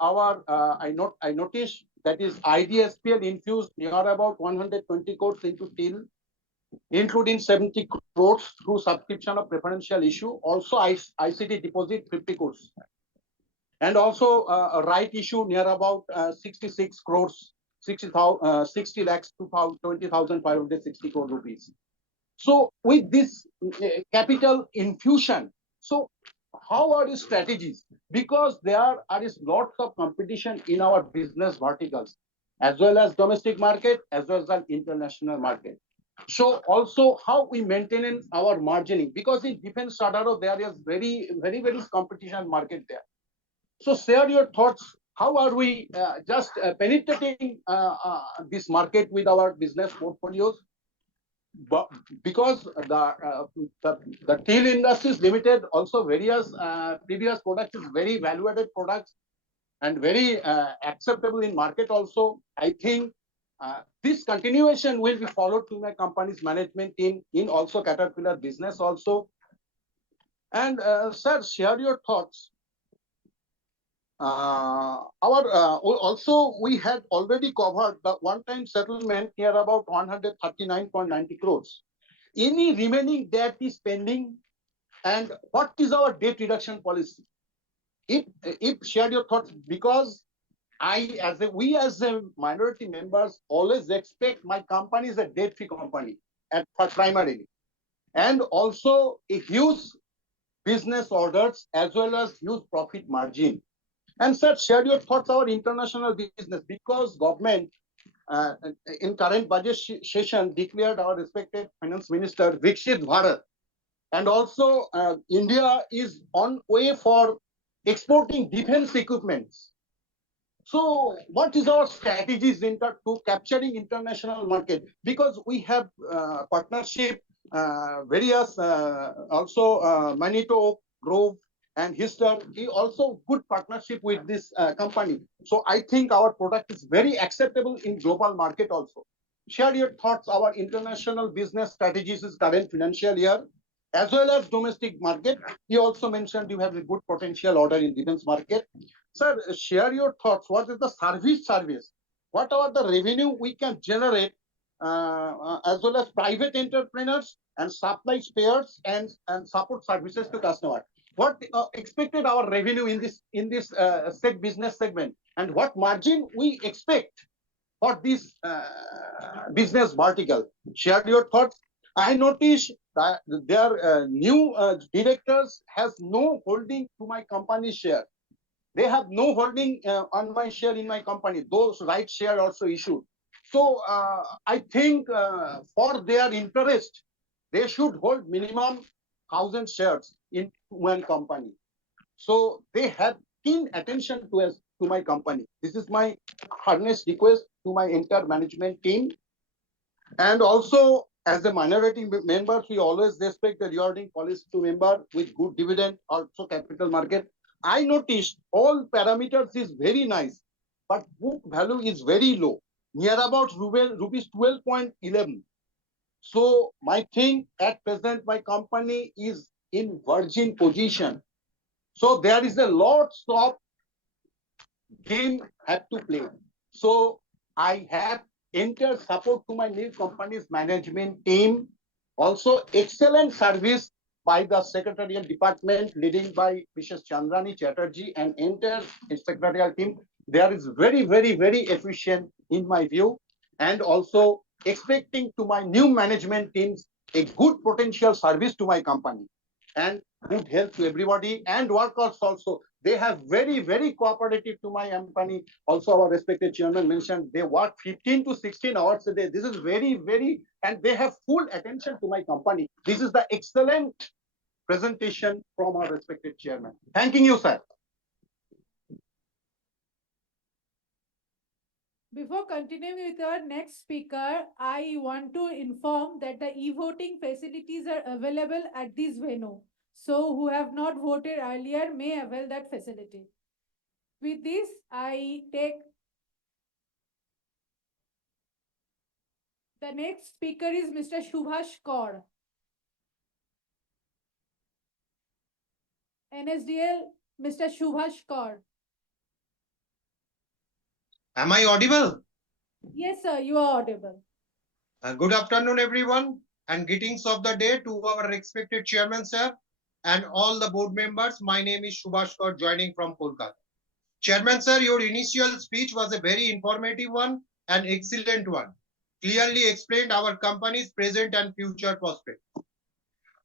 our I noticed that is IDSPL infused near about 120 crores into TIL, including 70 crores through subscription of preferential issue. Also ICT deposit 50 crores. And also a right issue near about 66 crores, 60 lakhs, 20,560 crore rupees. So with this capital infusion, so how are the strategies? Because there is lots of competition in our business verticals, as well as domestic market, as well as international market. So also how we maintain our margining, because in defense Sadaro, there is very competition market there. So share your thoughts. How are we just penetrating this market with our business portfolios? But because the TIL Industries Limited also various previous products is very value-added products and very acceptable in market also. I think this continuation will be followed to my company's management team in also Caterpillar business also. And sir, share your thoughts. Also we had already covered the one-time settlement here about 139.90 crores. Any remaining debt is pending, and what is our debt reduction policy? If share your thoughts, because we as a minority members always expect my company is a debt-free company at primarily, and also a huge business orders as well as huge profit margin. And sir, share your thoughts our international business, because government in current budget session declared our respected finance minister Viksit Bharat, and also India is on way for exporting defense equipments. So what is our strategies to capturing international market? Because we have partnership various also Manito, Grove, and Hister. We also good partnership with this company. So I think our product is very acceptable in global market also. Share your thoughts. Our international business strategies is current financial year, as well as domestic market. You also mentioned you have a good potential order in defense market. Sir, share your thoughts. What is the service? What are the revenue we can generate as well as private entrepreneurs and supply spares and support services to customers? what expected our revenue in this said business segment, and what margin we expect for this business vertical. Share your thoughts. I noticed that their new directors has no holding to my company share. They have no holding on my share in my company. Those rights share also issued. So I think for their interest, they should hold minimum 1,000 shares in one company. So they have keen attention to us, to my company. This is my earnest request to my entire management team. And also, as a minority members, we always respect the rewarding policy to member with good dividend, also capital market. I noticed all parameters is very nice, but book value is very low, near about rupees 12.11. So my thing at present, my company is in virgin position. So there is a lot of game have to play. So I have entered support to my new company's management team. Also excellent service by the secretarial department leading by Mrs. Chandrani Chatterjee and entire secretarial team. There is very, very, very efficient in my view, and also expecting to my new management teams a good potential service to my company and good health to everybody and workers also. They have very, very cooperative to my company. Also, our respected chairman mentioned they work 15 to 16 hours a day. This is very, very, and they have full attention to my company. This is the excellent presentation from our respected chairman. Thanking you, sir. Before continuing with our next speaker, I want to inform that the e-voting facilities are available at this venue. So who have not voted earlier may avail that facility. With this, I take the next speaker is Mr. Subhash Kaur. NSDL, Mr. Subhash Kaur. Am I audible? Yes, sir, you are audible. Good afternoon, everyone, and greetings of the day to our respected chairman, sir, and all the board members. My name is Subhash Kaur, joining from Kolkata. Chairman, sir, your initial speech was a very informative one and excellent one. Clearly explained our company's present and future prospects.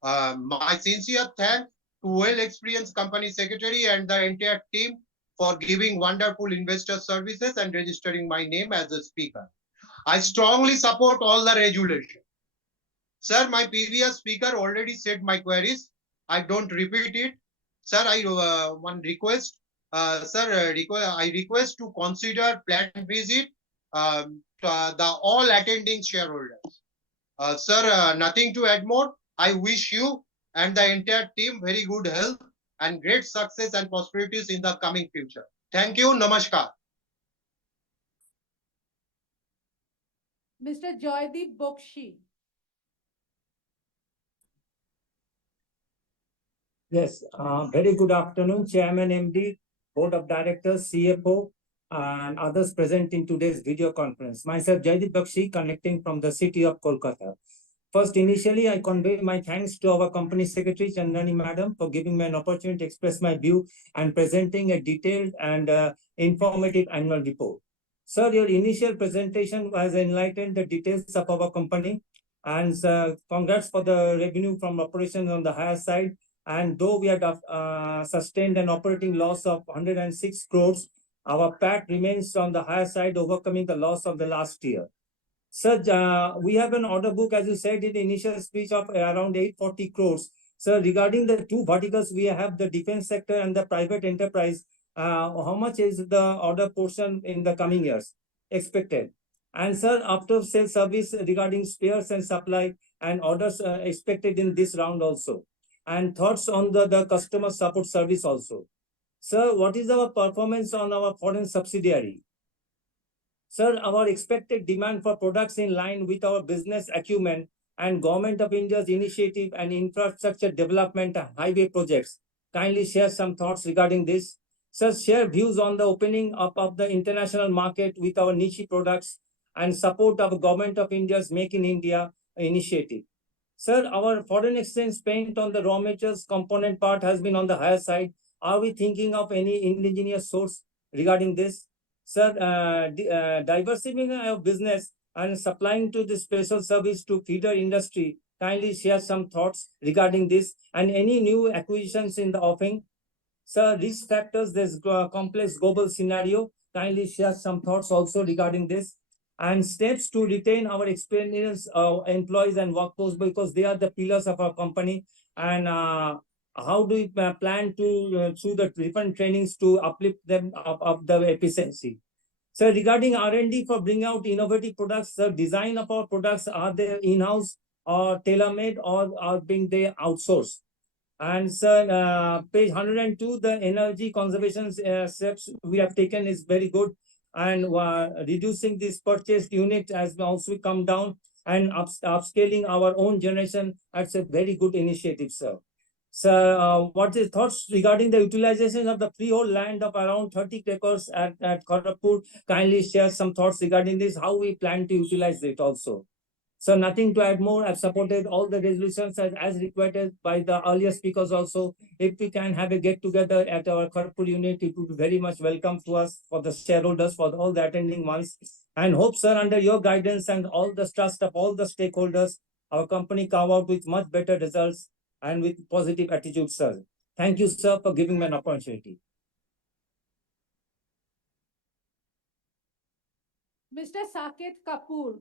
My sincere thanks to well-experienced company secretary and the entire team for giving wonderful investor services and registering my name as a speaker. I strongly support all the regulations. Sir, my previous speaker already said my queries. I don't repeat it. Sir, I one request. I request to consider planned visit the all attending shareholders. Sir, nothing to add more. I wish you and the entire team very good health and great success and prosperities in the coming future. Thank you. Namaskar. Mr. Joydeep Bokshi. Yes, very good afternoon, Chairman, MD, Board of Directors, CFO, and others present in today's video conference. Myself, Jaideep Bakshi, connecting from the city of Kolkata. First, initially, I convey my thanks to our company secretary, Chandrani Madam, for giving me an opportunity to express my view and presenting a detailed and informative annual report. Sir, your initial presentation has enlightened the details of our company, and congrats for the revenue from operations on the higher side. And though we had sustained an operating loss of 106 crores, our PAT remains on the higher side, overcoming the loss of the last year. Sir, we have an order book, as you said in the initial speech, of around 840 crores. Sir, regarding the two verticals, we have the defense sector and the private enterprise. How much is the order portion in the coming years expected? And sir, after sales service regarding spares and supply and orders expected in this round also. And thoughts on the customer support service also. Sir, what is our performance on our foreign subsidiary? Sir, our expected demand for products in line with our business acumen and Government of India's initiative and infrastructure development highway projects. Kindly share some thoughts regarding this. Sir, share views on the opening up of the international market with our niche products and support of Government of India's Make in India initiative. Sir, our foreign exchange spent on the raw materials component part has been on the higher side. Are we thinking of any indigenous source regarding this? Sir, diversifying our business and supplying to the special service to feeder industry, kindly share some thoughts regarding this and any new acquisitions in the offing. Sir, risk factors, there's a complex global scenario. Kindly share some thoughts also regarding this and steps to retain our experienced employees and workforce because they are the pillars of our company. And how do we plan to, through the different trainings, to uplift them up the efficiency? So regarding R&D for bringing out innovative products, the design of our products, are they in-house or tailor-made or are being they outsourced? And sir, page 102, the energy conservation steps we have taken is very good. And reducing this purchased unit has also come down and upscaling our own generation. That's a very good initiative, sir. So, what is thoughts regarding the utilization of the freehold land of around 30 acres at Kharagpur? Kindly share some thoughts regarding this, how we plan to utilize it also. So nothing to add more. I've supported all the resolutions as requested by the earlier speakers also. If we can have a get together at our Kharagpur unit, it would be very much welcome to us for the shareholders, for all the attending ones. And hope, sir, under your guidance and all the trust of all the stakeholders, our company come out with much better results and with positive attitude, sir. Thank you, sir, for giving me an opportunity. Mr. Saket Kapoor.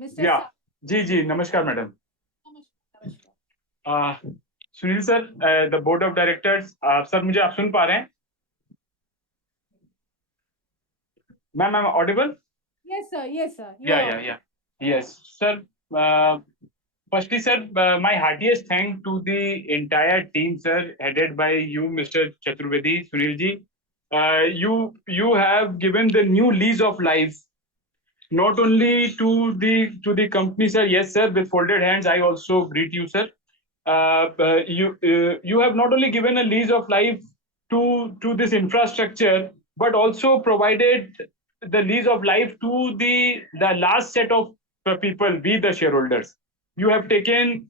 Mr. Yeah, जी, नमस्कार madam. Sunil sir, the board of directors, sir मुझे आप सुन पा रहे हैं? Ma'am, I'm audible? Yes, sir. Yes, sir. Yeah. Yes, sir. Firstly, sir, my heartiest thanks to the entire team, sir, headed by you, Mr. Chaturvedi, Sunilji. You have given the new lease of life, not only to the company, sir. Yes, sir. With folded hands, I also greet you, sir. You have not only given a lease of life to this infrastructure, but also provided the lease of life to the last set of people, we the shareholders. You have taken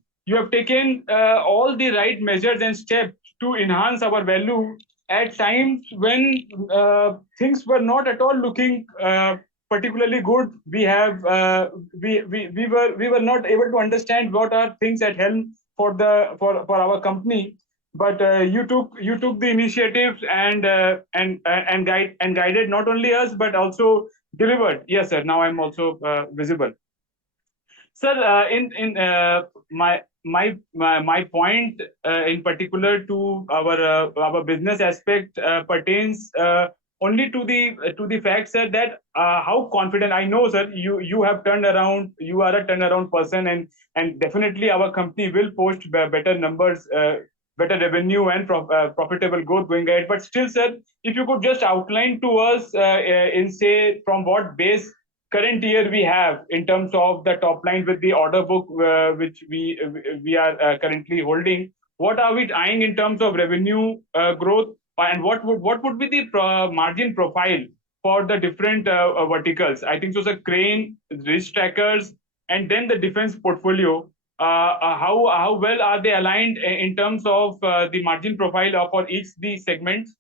all the right measures and steps to enhance our value at times when things were not at all looking particularly good. We were not able to understand what are things at helm for our company, but you took the initiatives and guided not only us but also delivered. Yes, sir. Now I'm also visible. Sir, in my point in particular to our business aspect pertains only to the fact, sir, that how confident I know, sir, you have turned around. You are a turnaround person, and definitely our company will post better numbers, better revenue and profitable growth going ahead. But still, sir, if you could just outline to us in say from what base current year we have in terms of the top line with the order book which we are currently holding, what are we eyeing in terms of revenue growth, and what would be the margin profile for the different verticals? I think so, sir, crane, risk trackers, and then the defense portfolio. How well are they aligned in terms of the margin profile for each these segments?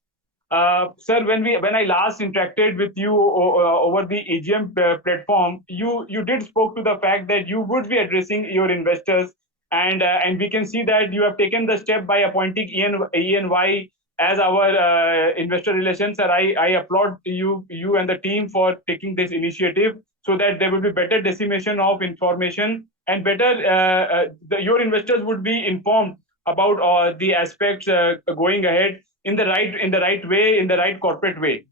Sir, when I last interacted with you over the AGM platform, you did spoke to the fact that you would be addressing your investors, and we can see that you have taken the step by appointing ENY as our investor relations. Sir, I applaud you and the team for taking this initiative so that there will be better dissemination of information and better your investors would be informed about the aspects going ahead in the right way, in the right corporate way.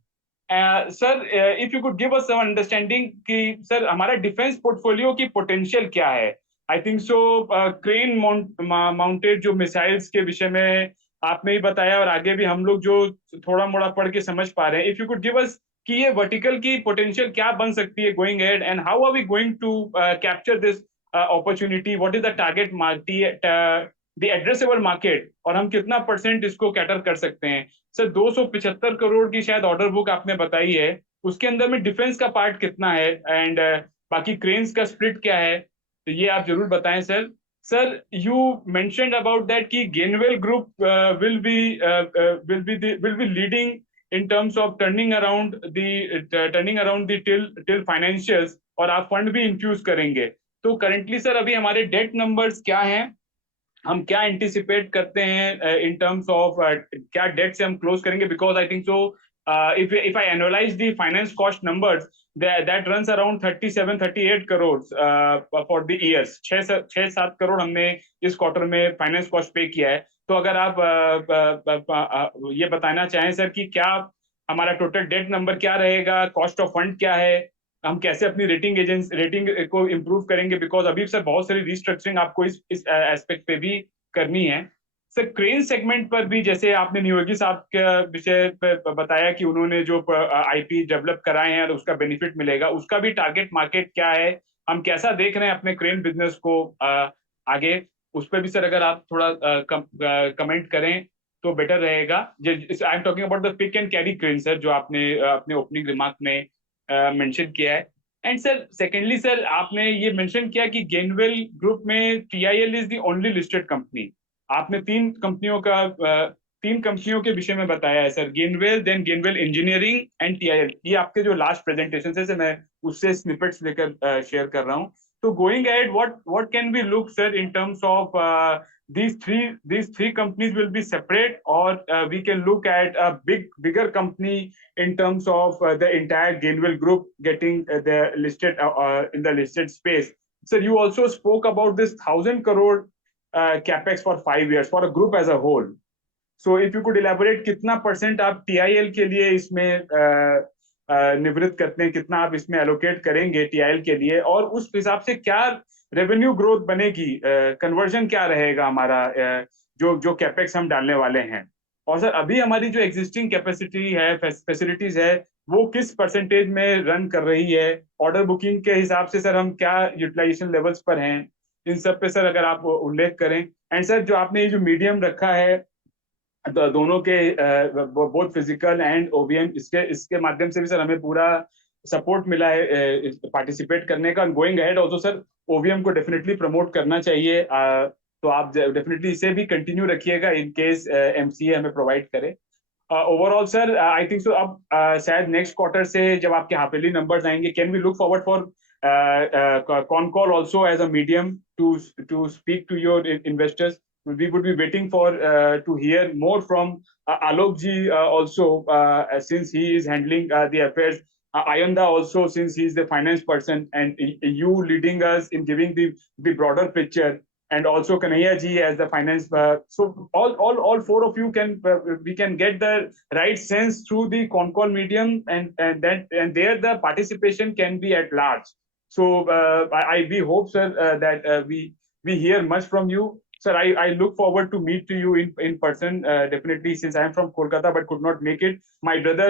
Sir, if you could give us some understanding कि sir हमारा defense portfolio की potential क्या है? I think so crane mounted जो missiles के विषय में आपने ही बताया और आगे भी हम लोग जो थोड़ा मोड़ा पढ़ के समझ पा रहे हैं. If you could give us कि ये vertical की potential क्या बन सकती है going ahead, and how are we going to capture this opportunity? What is the target market, the addressable market, और हम कितना % इसको कैटर कर सकते हैं? सर 275 करोड़ की शायद ऑर्डर बुक आपने बताई है. उसके अंदर में डिफेंस का पार्ट कितना है एंड बाकी क्रेन्स का स्प्लिट क्या है, तो ये आप जरूर बताएं sir. Sir, you mentioned about that कि Gainwell Group will be leading in terms of turning around the till financials और आप फंड भी इंफ्यूज करेंगे. तो करंटली सर अभी हमारे डेट नंबर्स क्या हैं, हम क्या एंटिसिपेट करते हैं इन टर्म्स ऑफ क्या डेट से हम क्लोज करेंगे, because I think so if I analyze the finance cost numbers, that runs around 37-38 crores for the years. 6-7 crore हमने इस क्वार्टर में फाइनेंस कॉस्ट पे किया है. तो अगर आप ये बताना चाहें सर कि क्या हमारा टोटल डेट नंबर क्या रहेगा, कॉस्ट ऑफ फंड क्या है, हम कैसे अपनी रेटिंग को इम्प्रूव करेंगे, बिकॉज अभी सर बहुत सारी रिस्ट्रक्चरिंग आपको इस एस्पेक्ट पे भी करनी है. सर क्रेन सेगमेंट पर भी जैसे आपने नियोगी साहब के विषय पर बताया कि उन्होंने जो आईपी डेवलप कराए हैं और उसका बेनिफिट मिलेगा, उसका भी टारगेट मार्केट क्या है, हम कैसा देख रहे हैं अपने क्रेन बिजनेस को आगे, उस पर भी सर अगर आप थोड़ा कमेंट करें तो बेटर रहेगा. I am talking about the pick and carry crane sir, जो आपने अपने ओपनिंग रिमार्क में मेंशन किया है. एंड सर सेकेंडली सर आपने ये मेंशन किया कि गेनवेल ग्रुप में TIL is the only listed company. आपने तीन कंपनियों के विषय में बताया है sir, Gainwell, then Gainwell Engineering and TIL. ये आपके जो लास्ट प्रेजेंटेशन है मैं उससे स्निपेट्स लेकर शेयर कर रहा हूँ. तो going ahead what can we look sir in terms of these three companies will be separate, or we can look at a bigger company in terms of the entire Gainwell group getting the listed in the listed space. Sir, you also spoke about this 1,000 crore capex for 5 years for a group as a whole. So if you could elaborate कितना percent आप TIL के लिए इसमें निवृत्त करते हैं, कितना आप इसमें एलोकेट करेंगे TIL के लिए, और उस हिसाब से क्या रेवेन्यू ग्रोथ बनेगी, कन्वर्जन क्या रहेगा हमारा, जो कैपेक्स हम डालने वाले हैं. और सर अभी हमारी जो एग्जिस्टिंग कैपेसिटी है, फैसिलिटीज है, वो किस परसेंटेज में रन कर रही है, ऑर्डर बुकिंग के हिसाब से सर हम क्या यूटिलाइजेशन लेवल्स पर हैं, इन सब पे सर अगर आप उल्लेख करें. एंड सर जो आपने ये जो मीडियम रखा है दोनों के बोथ फिजिकल एंड ओवीएम, इसके माध्यम से भी सर हमें पूरा सपोर्ट मिला है पार्टिसिपेट करने का. गोइंग अहेड ऑल्सो सर ओवीएम को डेफिनेटली प्रमोट करना चाहिए, तो आप डेफिनेटली इसे भी कंटिन्यू रखिएगा इन केस एमसीए हमें प्रोवाइड करे. Overall sir I think so अब शायद नेक्स्ट क्वार्टर से जब आपके हाफिली नंबर्स आएंगे, can we look forward for con call also as a medium to speak to your investors. We would be waiting for to hear more from Alok ji also, since he is handling the affairs. Ayanda also, since he is the finance person, and you leading us in giving the broader picture, and also Kanhaiya ji as the finance. So all four of you we can get the right sense through the con call medium, and there the participation can be at large. So we hope sir that we hear much from you. Sir, I look forward to meet to you in person, definitely, since I am from Kolkata but could not make it. My brother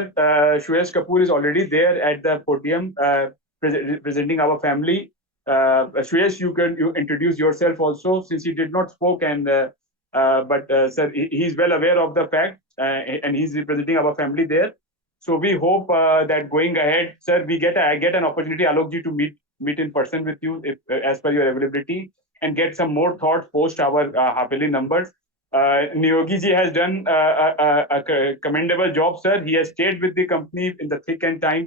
Shreyash Kapoor is already there at the podium presenting our family. Shreyash, you introduce yourself also, since he did not spoke, and but sir, he is well aware of the fact, and he's representing our family there. So we hope that going ahead, sir, I get an opportunity, Alok ji, to meet in person with you if, as per your availability, and get some more thoughts post our happily numbers. Niyogi ji has done a commendable job, sir. He has stayed with the company in the thick and time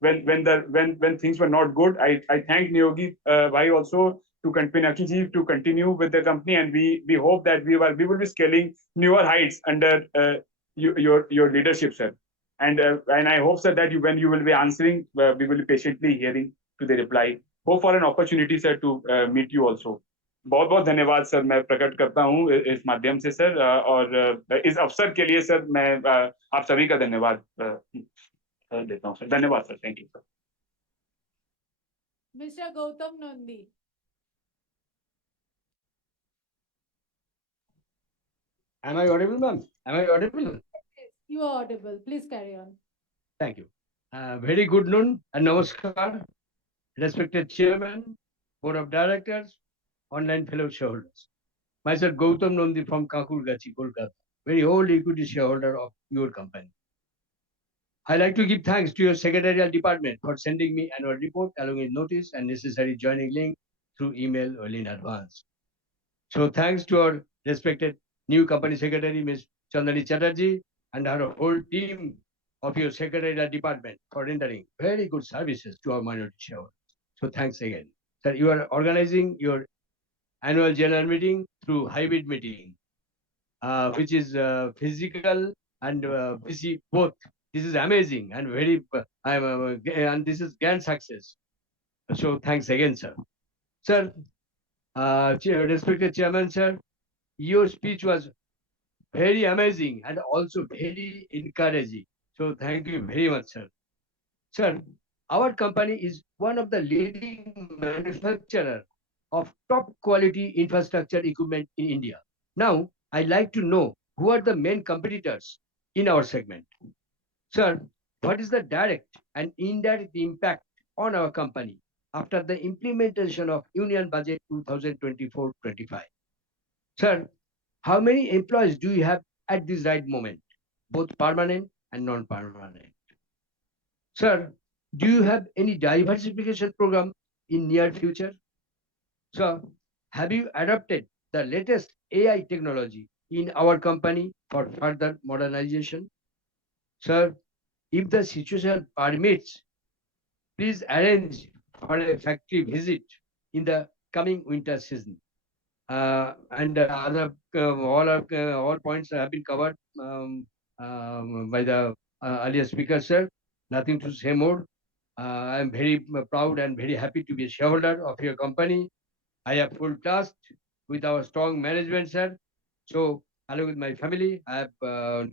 when things were not good. I thank Niyogi bhai also to Pinaki ji to continue with the company, and we hope that we will be scaling newer heights under your leadership, sir. And I hope sir that when you will be answering, we will be patiently hearing to the reply. Hope for an opportunity sir to meet you also. बहुत बहुत धन्यवाद sir मैं प्रकट करता हूँ इस माध्यम से सर, और इस अवसर के लिए सर मैं आप सभी का धन्यवाद देता हूँ सर. धन्यवाद sir. Thank you sir. Mr. Gautam Nandi. Am I audible, ma'am? Am I audible? Yes, you are audible. Please carry on. Thank you. Very good noon and namaskar, respected chairman, board of directors, online fellow shareholders. Myself Gautam Nandi from Kakurgachi, Kolkata, very old equity shareholder of your company. I'd like to give thanks to your secretarial department for sending me annual report along with notice and necessary joining link through email well in advance. So thanks to our respected new company secretary, Ms. Chandani Chatterjee, and her whole team of your secretarial department for rendering very good services to our minority shareholders. So thanks again. Sir, you are organizing your annual general meeting through hybrid meeting, which is physical and busy both. This is amazing and very, and this is grand success. So thanks again, sir. Sir, respected chairman, sir, your speech was very amazing and also very encouraging. So thank you very much, sir. Sir, our company is one of the leading manufacturer of top quality infrastructure equipment in India. Now, I'd like to know who are the main competitors in our segment. Sir, what is the direct and indirect impact on our company after the implementation of Union Budget 2024-25? Sir, how many employees do you have at this right moment, both permanent and non-permanent? Sir, do you have any diversification program in near future? Sir, have you adopted the latest AI technology in our company for further modernization? Sir, if the situation permits, please arrange for a factory visit in the coming winter season. And all points have been covered by the earlier speaker, sir. Nothing to say more. I am very proud and very happy to be a shareholder of your company. I have full trust with our strong management, sir. So, along with my family, I have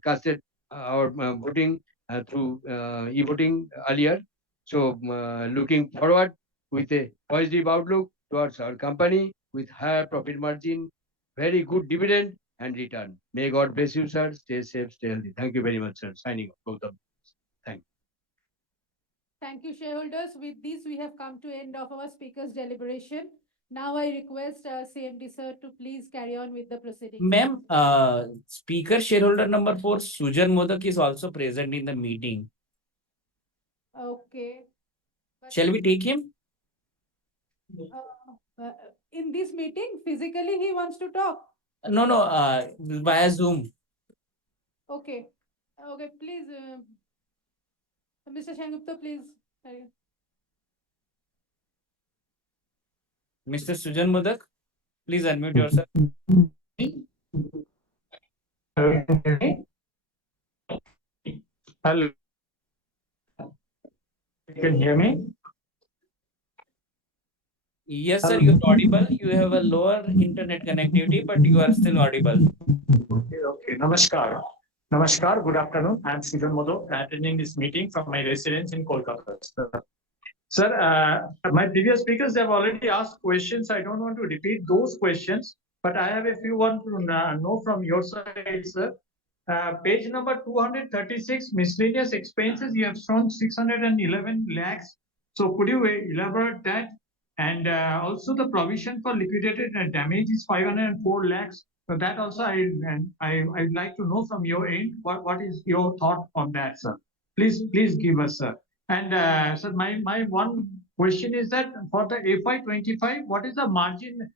casted our voting through e-voting earlier. So, looking forward with a positive outlook towards our company with higher profit margin, very good dividend and return. May God bless you, sir. Stay safe, stay healthy. Thank you very much, sir. Signing off, both of you. Thank you. Thank you, shareholders. With this, we have come to end of our speakers' deliberation. Now I request CMD sir to please carry on with the proceedings. Ma'am, speaker shareholder number 4, Sujan Modak is also present in the meeting. Okay. Shall we take him? In this meeting, physically he wants to talk. No, via Zoom. Okay. Okay, please, Mr. Shangupta, please. carry on. Mr. Sujan Modak, please unmute yourself. Hello. You can hear me? Yes, sir, you're audible. You have a lower internet connectivity, but you are still audible. Okay. Namaskar. Namaskar. Good afternoon. I'm Sujan Modak, attending this meeting from my residence in Kolkata. Sir, my previous speakers have already asked questions. I don't want to repeat those questions, but I have a few want to know from your side, sir. Page number 236, miscellaneous expenses, you have shown 611 lakhs. So could you elaborate that? And also the provision for liquidated damage is 504 lakhs. So that also I'd like to know from your end, what is your thought on that, sir? Please give us, sir. And sir, my one question is that for the FY25, what is the margin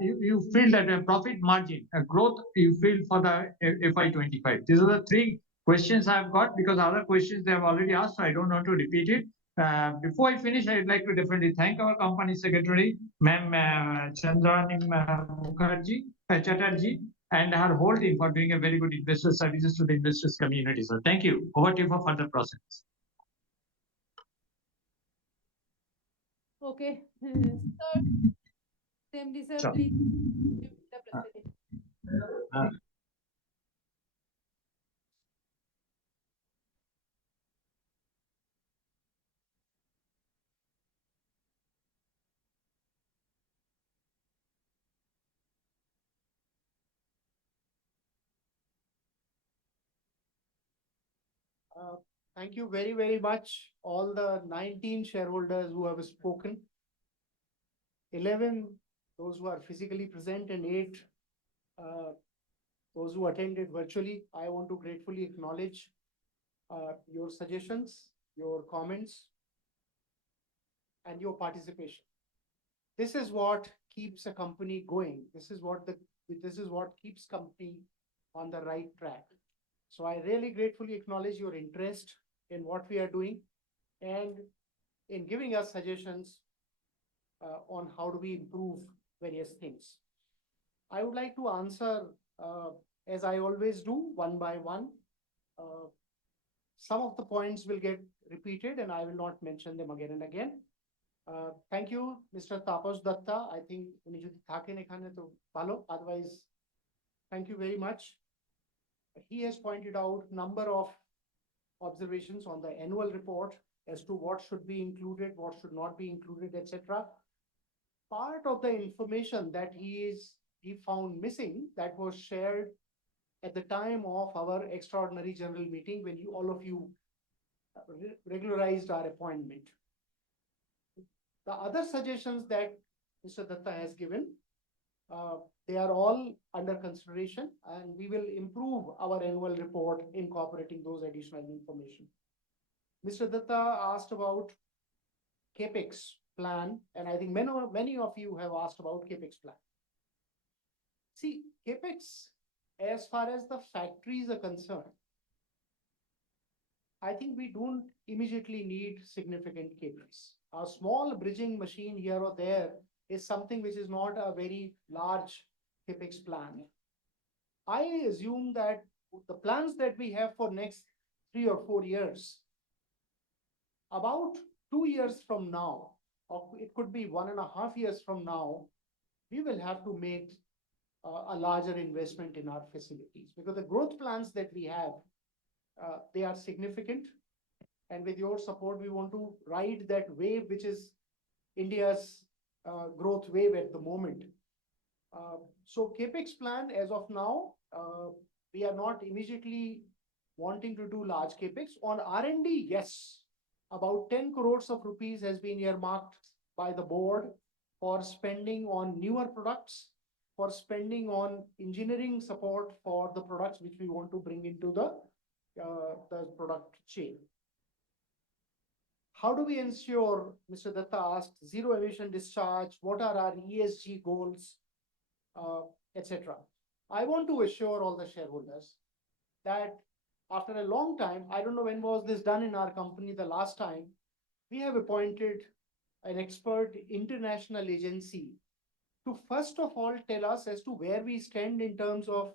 you feel that a profit margin, a growth you feel for the FY25? These are the three questions I've got because other questions they have already asked, so I don't want to repeat it. Before I finish, I'd like to definitely thank our company secretary, Ma'am Chandrani Chatterjee, and her whole team for doing a very good investor services to the investors community. So thank you. Over to you for further process. Okay. Sir, CMD sir, Sure. please. The proceedings. Thank you very, very much. All the 19 shareholders who have spoken. 11, those who are physically present, and 8, those who attended virtually. I want to gratefully acknowledge your suggestions, your comments, and your participation. This is what keeps a company going. This is what keeps company on the right track. So I really gratefully acknowledge your interest in what we are doing and in giving us suggestions on how do we improve various things. I would like to answer, as I always do, one by one. Some of the points will get repeated and I will not mention them again and again. Thank you, Mr. Tapas Datta. I think উনি যদি থাকেন এখানে তো ভালো, otherwise thank you very much. He has pointed out number of observations on the annual report as to what should be included, what should not be included, etc. Part of the information that he found missing that was shared at the time of our extraordinary general meeting when all of you regularized our appointment. The other suggestions that Mr. Datta has given, they are all under consideration and we will improve our annual report incorporating those additional information. Mr. Datta asked about CAPEX plan, and I think many of you have asked about CAPEX plan. See, CAPEX, as far as the factories are concerned, I think we don't immediately need significant CAPEX. A small bridging machine here or there is something which is not a very large CAPEX plan. I assume that the plans that we have for next 3 or 4 years, about 2 years from now, or it could be 1.5 years from now, we will have to make a larger investment in our facilities because the growth plans that we have, they are significant. And with your support, we want to ride that wave, which is India's growth wave at the moment. So CAPEX plan as of now, we are not immediately wanting to do large CAPEX. On R&D, yes, about 10 crores of rupees has been earmarked by the board for spending on newer products, for spending on engineering support for the products which we want to bring into the product chain. How do we ensure, Mr. Datta asked, zero emission discharge? What are our ESG goals, etc.? I want to assure all the shareholders that after a long time, I don't know when was this done in our company the last time, we have appointed an expert international agency to first of all tell us as to where we stand in terms of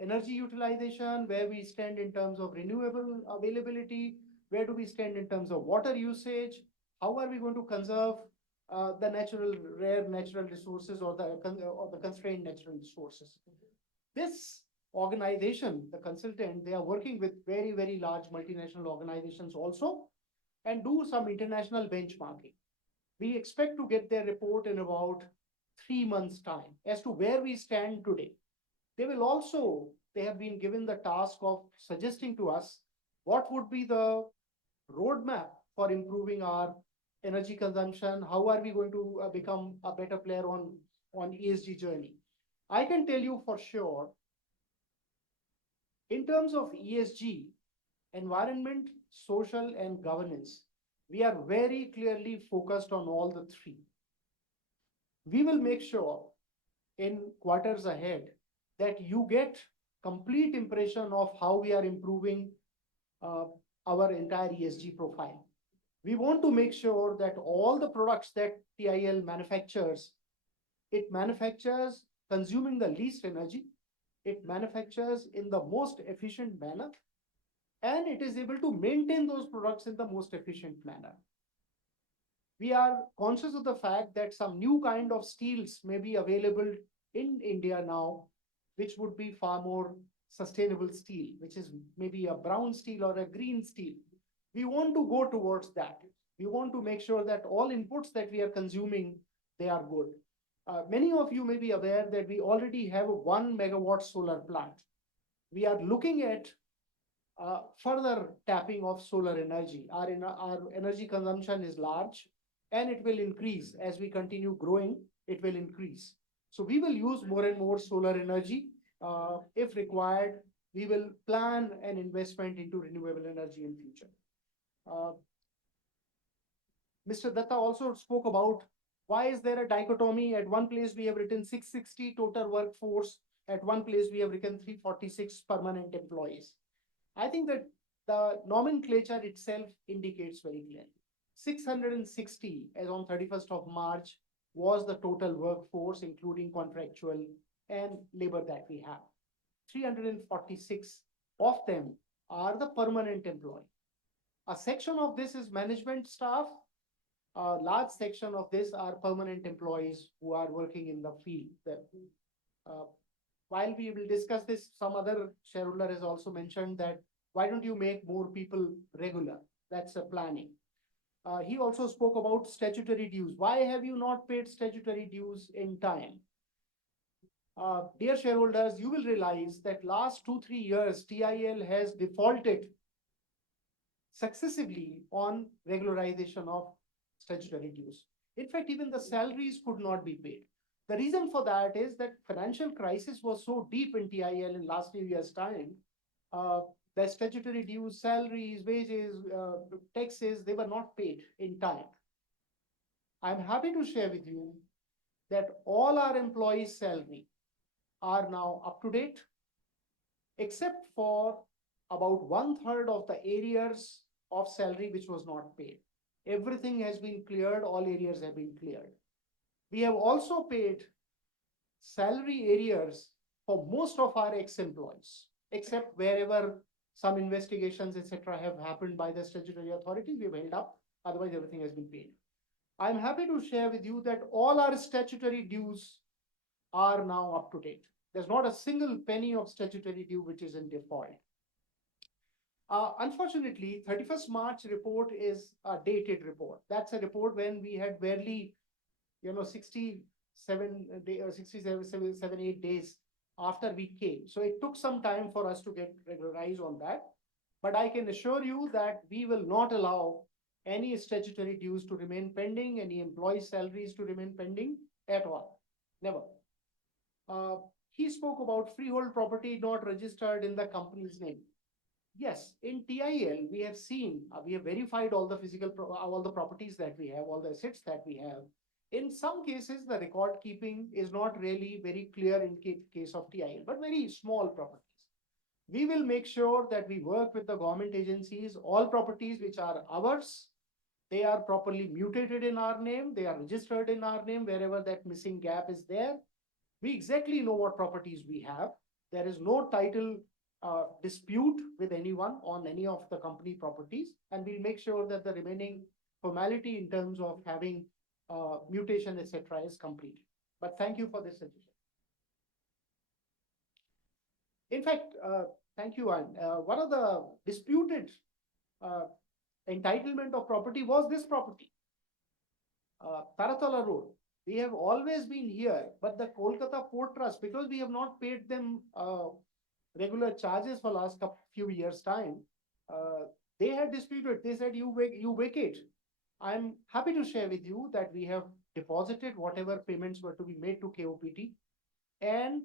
energy utilization, where we stand in terms of renewable availability, where do we stand in terms of water usage, how are we going to conserve the rare natural resources or the constrained natural resources. This organization, the consultant, they are working with very, very large multinational organizations also and do some international benchmarking. We expect to get their report in about 3 months' time as to where we stand today. They have been given the task of suggesting to us what would be the roadmap for improving our energy consumption. How are we going to become a better player on ESG journey? I can tell you for sure, in terms of ESG, environment, social, and governance, we are very clearly focused on all the three. We will make sure in quarters ahead that you get complete impression of how we are improving our entire ESG profile. We want to make sure that all the products that TIL manufactures, it manufactures consuming the least energy, it manufactures in the most efficient manner, and it is able to maintain those products in the most efficient manner. We are conscious of the fact that some new kind of steels may be available in India now, which would be far more sustainable steel, which is maybe a brown steel or a green steel. We want to go towards that. We want to make sure that all inputs that we are consuming, they are good. Many of you may be aware that we already have a 1 megawatt solar plant. We are looking at further tapping of solar energy. Our energy consumption is large and it will increase as we continue growing, it will increase. So we will use more and more solar energy if required we will plan an investment into renewable energy in future. Mr. Datta also spoke about why is there a dichotomy? At one place we have written 660 total workforce. At one place we have written 346 permanent employees. I think that the nomenclature itself indicates very clearly. 660 as on 31st of March was the total workforce, including contractual and labor that we have. 346 of them are the permanent employee. A section of this is management staff. A large section of this are permanent employees who are working in the field. While we will discuss this, some other shareholder has also mentioned that why don't you make more people regular? That's a planning. He also spoke about statutory dues. Why have you not paid statutory dues in time? Dear shareholders, you will realize that last 2-3 years, TIL has defaulted successively on regularization of statutory dues. In fact, even the salaries could not be paid. The reason for that is that financial crisis was so deep in TIL in last few years' time. The statutory dues, salaries, wages, taxes, they were not paid in time. I'm happy to share with you that all our employees' salary are now up to date, except for about 1/3 of the arrears of salary which was not paid. Everything has been cleared, all arrears have been cleared. We have also paid salary arrears for most of our ex-employees, except wherever some investigations, etc., have happened by the statutory authorities, we have held up, otherwise everything has been paid. I'm happy to share with you that all our statutory dues are now up to date. There's not a single penny of statutory due which is in default. Unfortunately, 31st March report is a dated report. That's a report when we had barely, 8 days after we came. So it took some time for us to get regularized on that. But I can assure you that we will not allow any statutory dues to remain pending, any employee salaries to remain pending at all. Never. He spoke about freehold property not registered in the company's name. Yes, in TIL, we have seen, we have verified all the all the properties that we have, all the assets that we have. In some cases, the record keeping is not really very clear in case of TIL, but very small properties. We will make sure that we work with the government agencies, all properties which are ours, they are properly mutated in our name, they are registered in our name, wherever that missing gap is there. We exactly know what properties we have. There is no title dispute with anyone on any of the company properties, and we'll make sure that the remaining formality in terms of having mutation, etc., is complete. But thank you for this suggestion. In fact, thank you, Ann. One of the disputed entitlement of property was this property, Taratala Road. We have always been here, but the Kolkata Port Trust, because we have not paid them regular charges for last few years' time, they had disputed. They said, you vacate. I'm happy to share with you that we have deposited whatever payments were to be made to KOPT, and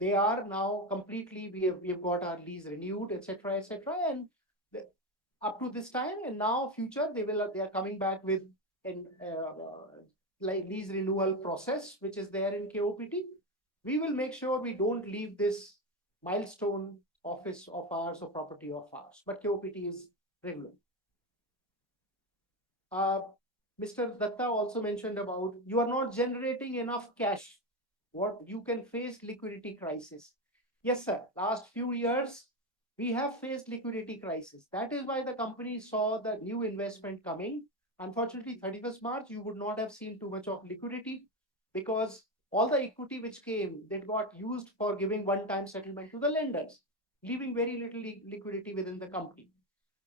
they are now completely, we have got our lease renewed, etc., etc., and up to this time, and now future, they are coming back with an like lease renewal process, which is there in KOPT. We will make sure we don't leave this milestone office of ours or property of ours, but KOPT is regular. Mr. Datta also mentioned about you are not generating enough cash. What you can face liquidity crisis. Yes, sir. Last few years, we have faced liquidity crisis. That is why the company saw the new investment coming. Unfortunately, 31st March, you would not have seen too much of liquidity because all the equity which came, that got used for giving one-time settlement to the lenders, leaving very little liquidity within the company.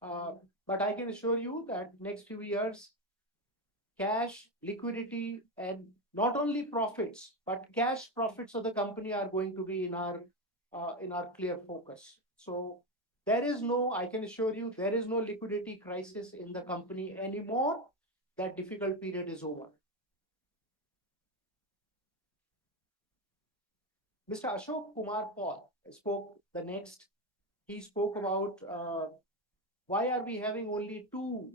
But I can assure you that next few years, cash, liquidity, and not only profits, but cash profits of the company are going to be in our clear focus. So there is no, I can assure you, there is no liquidity crisis in the company anymore. That difficult period is over. Mr. Ashok Kumar Paul spoke the next. he spoke about why are we having only two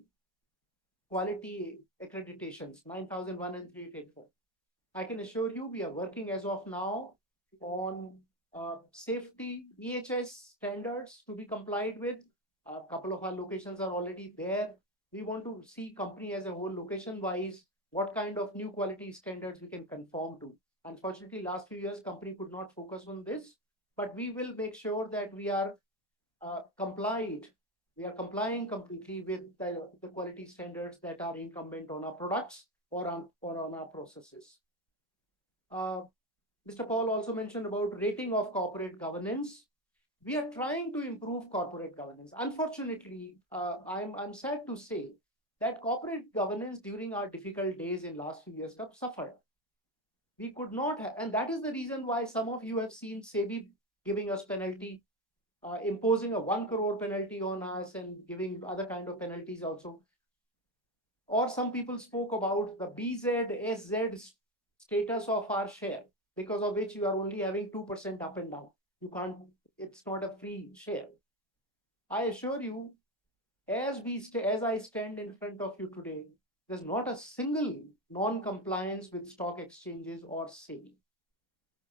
quality accreditations, 9001 and 3884. I can assure you we are working as of now on safety EHS standards to be complied with. A couple of our locations are already there. We want to see company as a whole location wise, what kind of new quality standards we can conform to. Unfortunately, last few years, company could not focus on this, but we will make sure that we are complied. We are complying completely with the quality standards that are incumbent on our products or on our processes. Mr. Paul also mentioned about rating of corporate governance. We are trying to improve corporate governance. Unfortunately, I'm sad to say that corporate governance during our difficult days in last few years have suffered. We could not have, and that is the reason why some of you have seen SEBI giving us penalty, imposing a 1 crore penalty on us and giving other kind of penalties also. Or some people spoke about the BZ, status of our share, because of which you are only having 2% up and down. You can't, it's not a free share. I assure you, as I stand in front of you today, there's not a single non-compliance with stock exchanges or SEBI.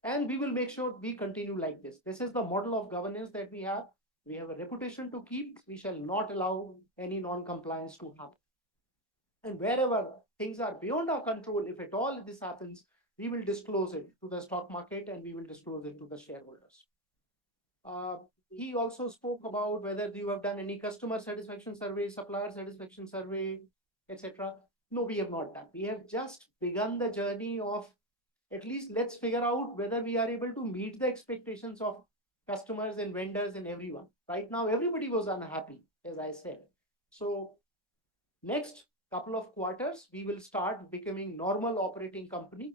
And we will make sure we continue like this. This is the model of governance that we have. We have a reputation to keep. We shall not allow any non-compliance to happen. And wherever things are beyond our control, if at all this happens, we will disclose it to the stock market and we will disclose it to the shareholders. He also spoke about whether you have done any customer satisfaction survey, supplier satisfaction survey, etc. No, we have not done. We have just begun the journey of at least let's figure out whether we are able to meet the expectations of customers and vendors and everyone. Right now, everybody was unhappy, as I said. So next couple of quarters, we will start becoming normal operating company.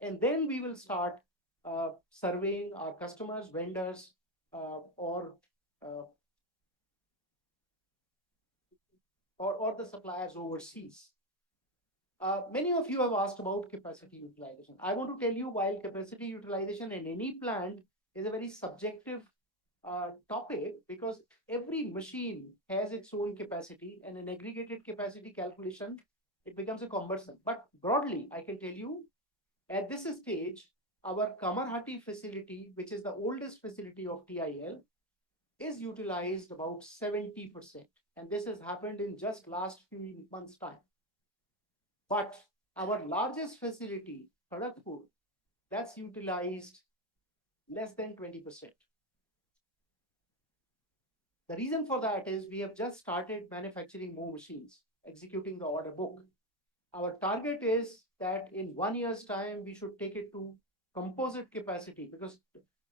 And then we will start surveying our customers, vendors, or the suppliers overseas. Many of you have asked about capacity utilization. I want to tell you, while capacity utilization in any plant is a very subjective topic, because every machine has its own capacity, and an aggregated capacity calculation, it becomes a cumbersome. But broadly, I can tell you, at this stage, our Kamarhati facility, which is the oldest facility of TIL, is utilized about 70%. And this has happened in just last few months' time. But our largest facility, Kharagpur, that's utilized less than 20%. The reason for that is we have just started manufacturing more machines, executing the order book. Our target is that in 1 year's time, we should take it to composite capacity, because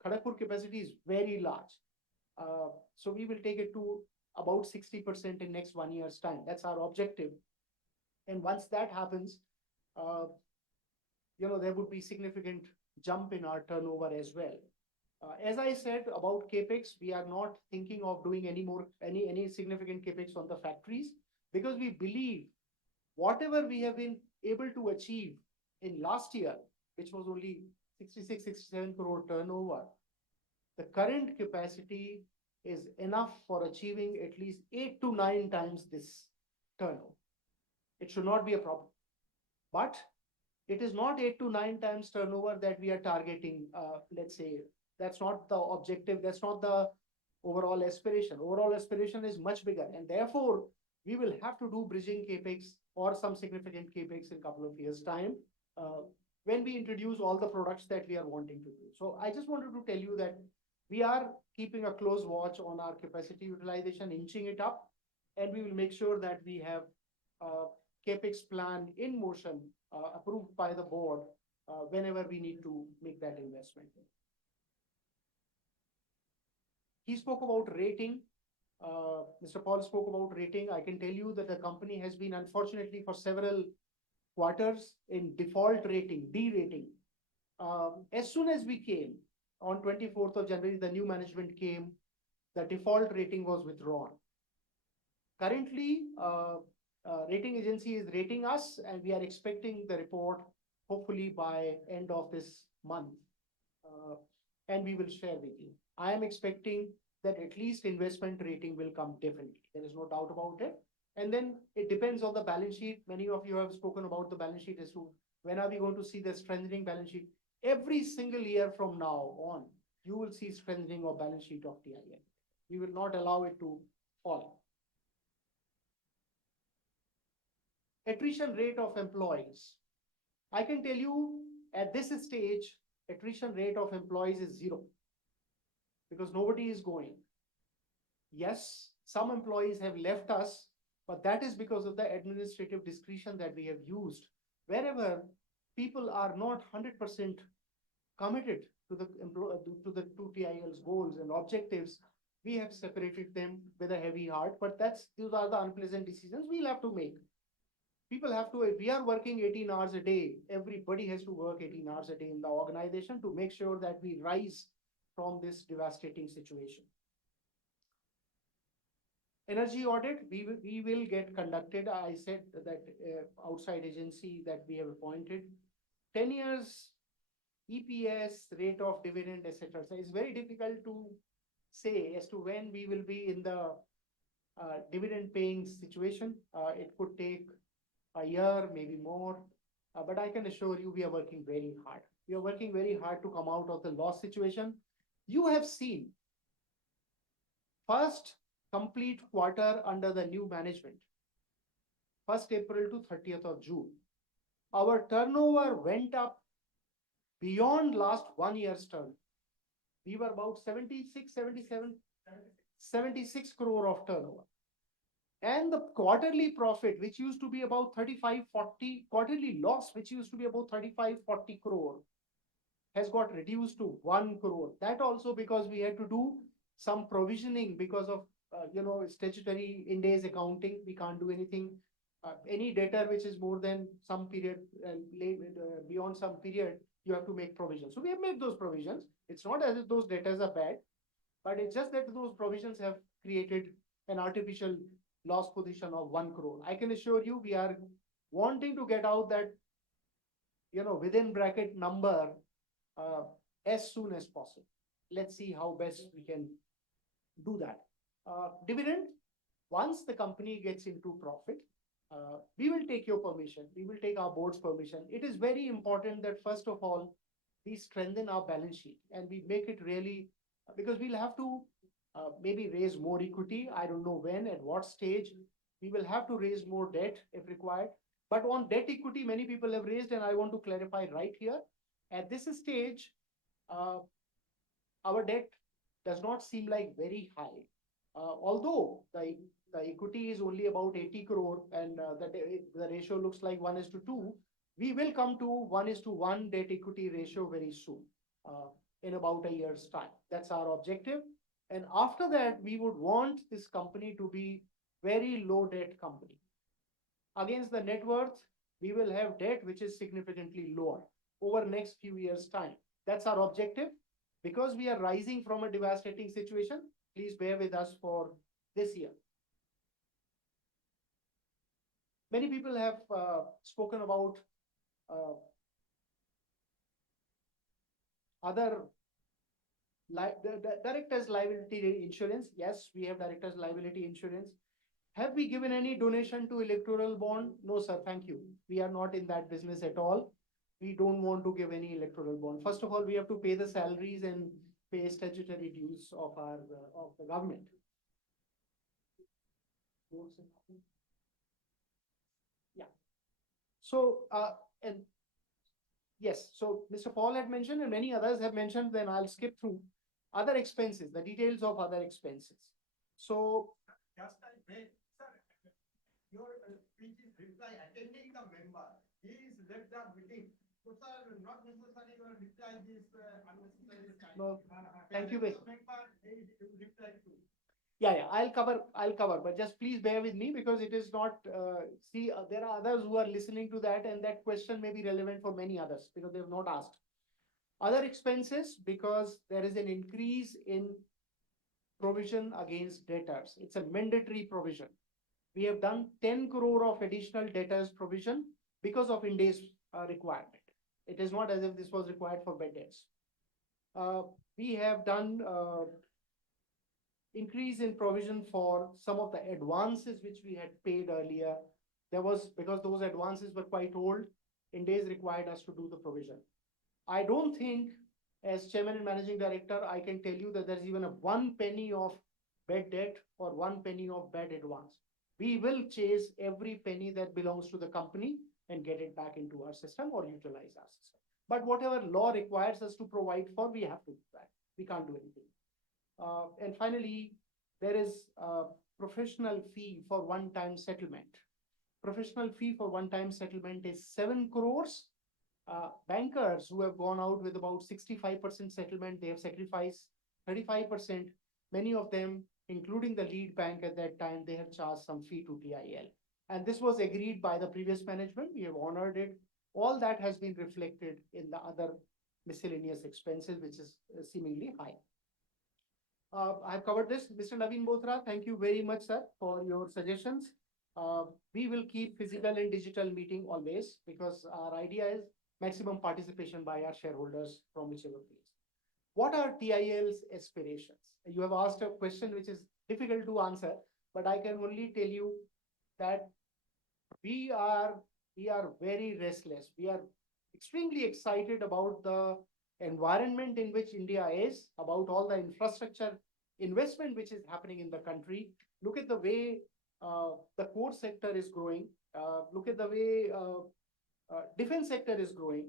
Kharagpur capacity is very large. So we will take it to about 60% in next 1 year's time. That's our objective. And once that happens, there would be significant jump in our turnover as well. As I said about CapEx, we are not thinking of doing any significant CapEx on the factories, because we believe whatever we have been able to achieve in last year, which was only 66-67 crore turnover, the current capacity is enough for achieving at least 8 to 9 times this turnover. It should not be a problem. But it is not 8 to 9 times turnover that we are targeting. Let's say that's not the objective. That's not the overall aspiration. Overall aspiration is much bigger. And therefore, we will have to do bridging CapEx or some significant CapEx in a couple of years' time when we introduce all the products that we are wanting to do. So I just wanted to tell you that we are keeping a close watch on our capacity utilization, inching it up, and we will make sure that we have CapEx plan in motion approved by the board whenever we need to make that investment. He spoke about rating. Mr. Paul spoke about rating. I can tell you that the company has been, unfortunately, for several quarters in default rating, D rating. As soon as we came on 24th of January, the new management came, the default rating was withdrawn. Currently, rating agency is rating us, and we are expecting the report hopefully by end of this month, and we will share with you. I am expecting that at least investment rating will come definitely. There is no doubt about it. And then it depends on the balance sheet. Many of you have spoken about the balance sheet as to when are we going to see the strengthening balance sheet. Every single year from now on, you will see strengthening of balance sheet of TIL. We will not allow it to fall. Attrition rate of employees. I can tell you at this stage, attrition rate of employees is 0 because nobody is going. Yes, some employees have left us, but that is because of the administrative discretion that we have used. Wherever people are not 100% committed to the to TIL's goals and objectives, we have separated them with a heavy heart. But those are the unpleasant decisions we'll have to make. People have to, if we are working 18 hours a day, everybody has to work 18 hours a day in the organization to make sure that we rise from this devastating situation. Energy audit, we will get conducted. I said that outside agency that we have appointed. 10 years EPS, rate of dividend, etc. So it's very difficult to say as to when we will be in the dividend paying situation. It could take a year, maybe more. But I can assure you we are working very hard. We are working very hard to come out of the loss situation. You have seen first complete quarter under the new management, 1st April to 30th of June. Our turnover went up beyond last 1 year's turn. We were about 76 crore of turnover. And the quarterly profit, which used to be about 35-40, quarterly loss, which used to be about 35-40 crore, has got reduced to 1 crore. That also because we had to do some provisioning because of, statutory Ind AS accounting. We can't do anything. Any debtor which is more than some period, beyond some period, you have to make provisions. So we have made those provisions. It's not as if those debtors are bad, but it's just that those provisions have created an artificial loss position of 1 crore. I can assure you we are wanting to get out that, within bracket number as soon as possible. Let's see how best we can do that. Dividend, once the company gets into profit, we will take your permission. We will take our board's permission. It is very important that first of all, we strengthen our balance sheet and we make it really, because we'll have to maybe raise more equity. I don't know when, at what stage. We will have to raise more debt if required. But on debt equity, many people have raised, and I want to clarify right here. At this stage, our debt does not seem like very high. Although the equity is only about 80 crore and the ratio looks like 1:2, we will come to 1:1 debt equity ratio very soon, in about a year's time. That's our objective. And after that, we would want this company to be very low debt company. Against the net worth, we will have debt which is significantly lower over next few years' time. That's our objective. Because we are rising from a devastating situation, please bear with us for this year. Many people have spoken about other directors' liability insurance. Yes, we have directors' liability insurance. Have we given any donation to electoral bond? No, sir. Thank you. We are not in that business at all. We don't want to give any electoral bond. First of all, we have to pay the salaries and pay statutory dues of the government. Yeah. So, and yes, so Mr. Paul had mentioned and many others have mentioned, then I'll skip through other expenses, the details of other expenses. So, Just I break, sir, your speech is reply attending the member. He is left the meeting. So, sir, not necessarily your reply is unnecessary. No, thank you very much. Member, he reply to. Yeah, I'll cover, but just please bear with me because it is not, there are others who are listening to that and that question may be relevant for many others because they have not asked. Other expenses, because there is an increase in provision against debtors. It's a mandatory provision. We have done 10 crore of additional debtors provision because of Ind AS requirement. It is not as if this was required for bad debts. We have done increase in provision for some of the advances which we had paid earlier. There was, because those advances were quite old, in days required us to do the provision. I don't think, as chairman and managing director, I can tell you that there's even a 1 penny of bad debt or 1 penny of bad advance. We will chase every penny that belongs to the company and get it back into our system or utilize our system. But whatever law requires us to provide for, we have to do that. We can't do anything. And finally, there is a professional fee for one-time settlement. Professional fee for one-time settlement is 7 crores. Bankers who have gone out with about 65% settlement, they have sacrificed 35%. Many of them, including the lead bank at that time, they have charged some fee to TIL. And this was agreed by the previous management. We have honored it. All that has been reflected in the other miscellaneous expenses, which is seemingly high. I've covered this. Mr. Naveen Bothra, thank you very much, sir, for your suggestions. We will keep physical and digital meeting always, because our idea is maximum participation by our shareholders from whichever place. What are TIL's aspirations? You have asked a question which is difficult to answer, but I can only tell you that we are very restless. We are extremely excited about the environment in which India is, about all the infrastructure investment which is happening in the country. Look at the way the core sector is growing. Look at the way defense sector is growing.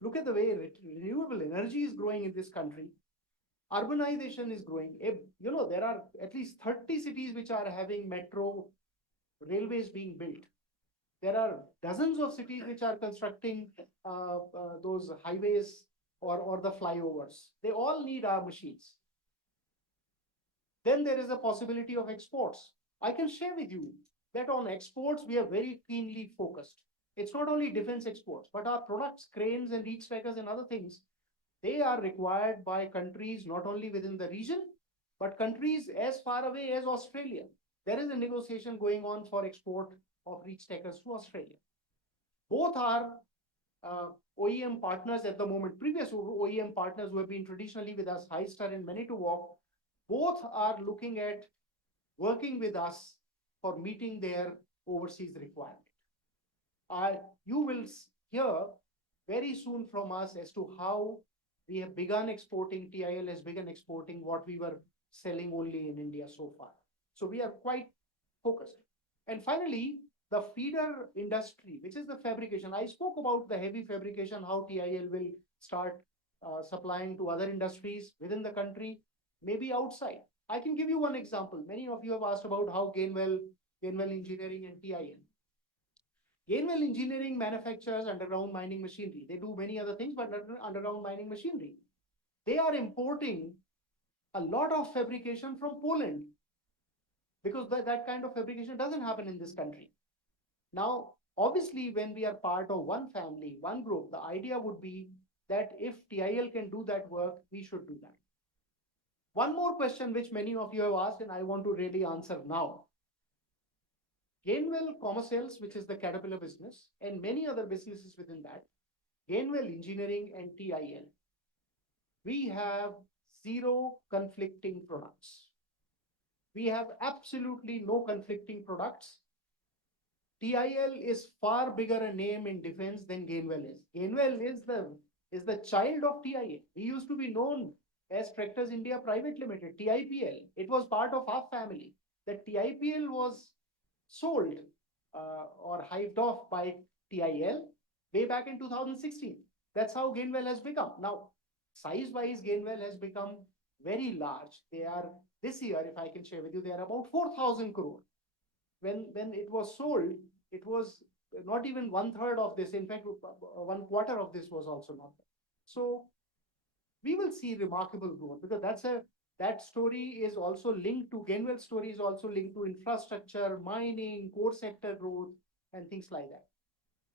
Look at the way renewable energy is growing in this country. Urbanization is growing. You know, there are at least 30 cities which are having metro railways being built. There are dozens of cities which are constructing those highways or the flyovers. They all need our machines. Then there is a possibility of exports. I can share with you that on exports, we are very keenly focused. It's not only defense exports, but our products, cranes and reach stackers and other things, they are required by countries not only within the region, but countries as far away as Australia. There is a negotiation going on for export of reach stackers to Australia. Both are OEM partners at the moment, previous OEM partners who have been traditionally with us, Highstar and Manitowoc, both are looking at working with us for meeting their overseas requirement. You will hear very soon from us as to how we have begun exporting, TIL has begun exporting what we were selling only in India so far. So we are quite focused. And finally, the feeder industry, which is the fabrication. I spoke about the heavy fabrication, how TIL will start supplying to other industries within the country, maybe outside. I can give you one example. Many of you have asked about how Gainwell Engineering and TIL. Gainwell Engineering manufactures underground mining machinery. They do many other things, but underground mining machinery. They are importing a lot of fabrication from Poland, because that kind of fabrication doesn't happen in this country. Now, obviously, when we are part of one family, one group, the idea would be that if TIL can do that work, we should do that. One more question which many of you have asked, and I want to really answer now. Gainwell Commercials, which is the Caterpillar business, and many other businesses within that, Gainwell Engineering and TIL, we have zero conflicting products. We have absolutely no conflicting products. TIL is far bigger a name in defense than Gainwell is. Gainwell is the child of TIL. We used to be known as Tractors India Private Limited, TIPL. It was part of our family. That TIPL was sold or hived off by TIL way back in 2016. That's how Gainwell has become. Now, size-wise, Gainwell has become very large. They are, this year, if I can share with you, they are about 4,000 crore. When it was sold, it was not even 1/3 of this. In fact, 1/4 of this was also not there. So we will see remarkable growth, because that story is also linked to, Gainwell's story is also linked to infrastructure, mining, core sector growth, and things like that.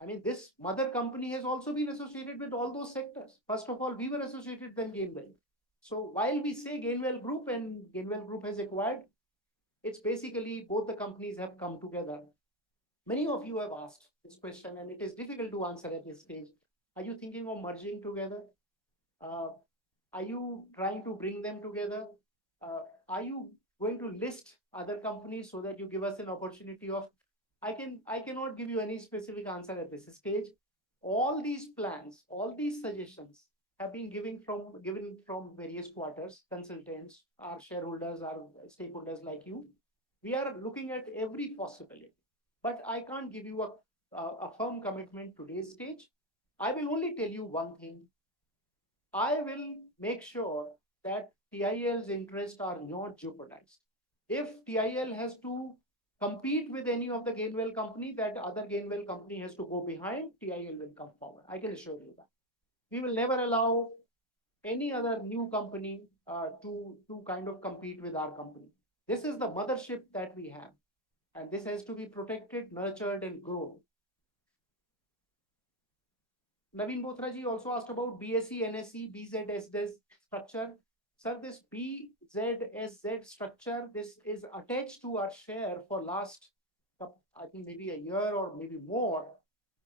I mean, this mother company has also been associated with all those sectors. First of all, we were associated then Gainwell. So while we say Gainwell Group and Gainwell Group has acquired, it's basically both the companies have come together. Many of you have asked this question, and it is difficult to answer at this stage. Are you thinking of merging together? Are you trying to bring them together? Are you going to list other companies so that you give us an opportunity of, I cannot give you any specific answer at this stage. All these plans, all these suggestions have been given from various quarters, consultants, our shareholders, our stakeholders like you. We are looking at every possibility, but I can't give you a firm commitment today's stage. I will only tell you one thing. I will make sure that TIL's interests are not jeopardized. If TIL has to compete with any of the Gainwell company, that other Gainwell company has to go behind, TIL will come forward. I can assure you that. We will never allow any other new company to kind of compete with our company. This is the mothership that we have, and this has to be protected, nurtured, and grown. Naveen Bothra ji also asked about BSE, NSE, BZSZ structure. Sir, this BZSZ structure, this is attached to our share for last, I think maybe a year or maybe more,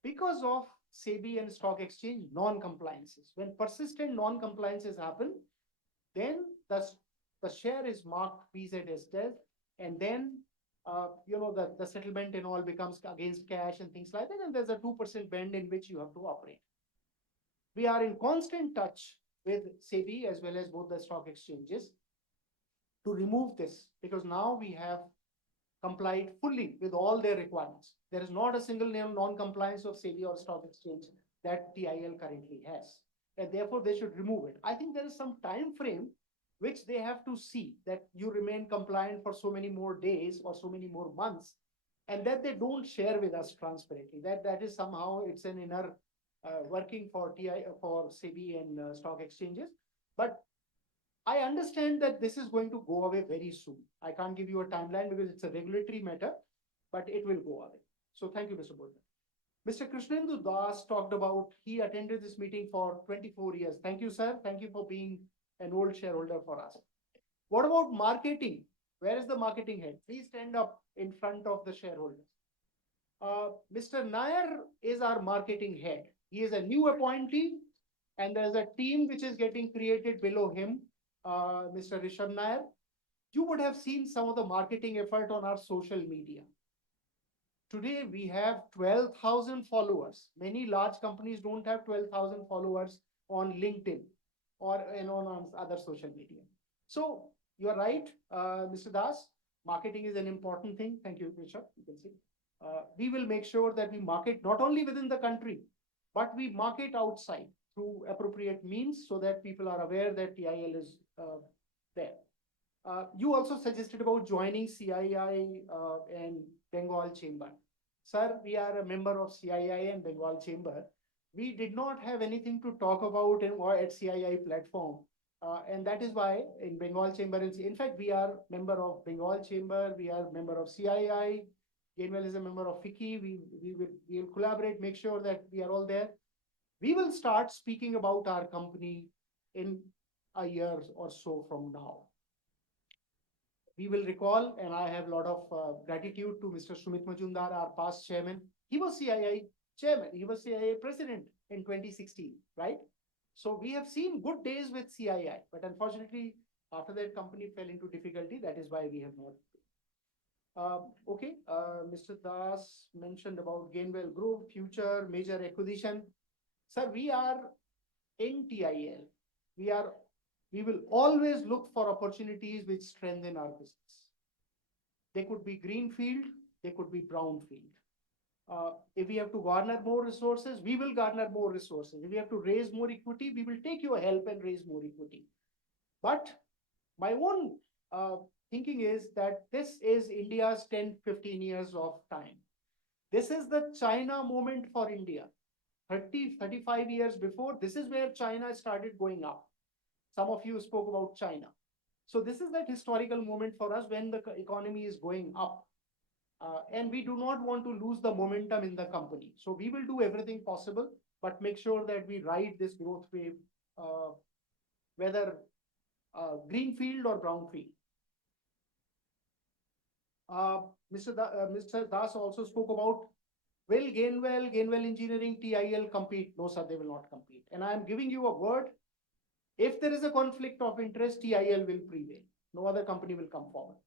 because of SEBI and stock exchange non-compliances. When persistent non-compliances happen, then the share is marked BZSZ, and then the settlement and all becomes against cash and things like that, and there's a 2% band in which you have to operate. We are in constant touch with SEBI as well as both the stock exchanges to remove this, because now we have complied fully with all their requirements. There is not a single non-compliance of SEBI or stock exchange that TIL currently has, and therefore they should remove it. I think there is some time frame which they have to see, that you remain compliant for so many more days or so many more months, and that they don't share with us transparently. That is somehow, it's an inner working for SEBI and stock exchanges. But I understand that this is going to go away very soon. I can't give you a timeline because it's a regulatory matter, but it will go away. So thank you, Mr. Bodhar. Mr. Krishnendu Das talked about, he attended this meeting for 24 years. Thank you, sir. Thank you for being an old shareholder for us. What about marketing? Where is the marketing head? Please stand up in front of the shareholders. Mr. Nair is our marketing head. He is a new appointee, and there's a team which is getting created below him, Mr. Rishabh Nair. You would have seen some of the marketing effort on our social media. Today, we have 12,000 followers. Many large companies don't have 12,000 followers on LinkedIn or on other social media. So you're right, Mr. Das. Marketing is an important thing. Thank you, Rishabh. You can see. We will make sure that we market not only within the country, but we market outside through appropriate means so that people are aware that TIL is there. You also suggested about joining CII and Bengal Chamber. Sir, we are a member of CII and Bengal Chamber. We did not have anything to talk about at CII platform. And that is why in Bengal Chamber, in fact, we are member of Bengal Chamber, we are member of CII, Gainwell is a member of FICCI. We will collaborate, make sure that we are all there. We will start speaking about our company in a year or so from now. We will recall, and I have a lot of gratitude to Mr. Sumit Majumdar, our past chairman. He was CII chairman, he was CII president in 2016, right? So we have seen good days with CII, but unfortunately, after that company fell into difficulty, that is why we have not. Mr. Das mentioned about Gainwell Group, future major acquisition. Sir, we are in TIL. We will always look for opportunities which strengthen our business. They could be greenfield, they could be brownfield. If we have to garner more resources, we will garner more resources. If we have to raise more equity, we will take your help and raise more equity. But my own thinking is that this is India's 10-15 years of time. This is the China moment for India. 35 years before, this is where China started going up. Some of you spoke about China. So this is that historical moment for us when the economy is going up. And we do not want to lose the momentum in the company. So we will do everything possible, but make sure that we ride this growth wave, whether greenfield or brownfield. Mr. Das also spoke about, will Gainwell Engineering, TIL compete? No, sir, they will not compete. And I am giving you a word. If there is a conflict of interest, TIL will prevail. No other company will come forward.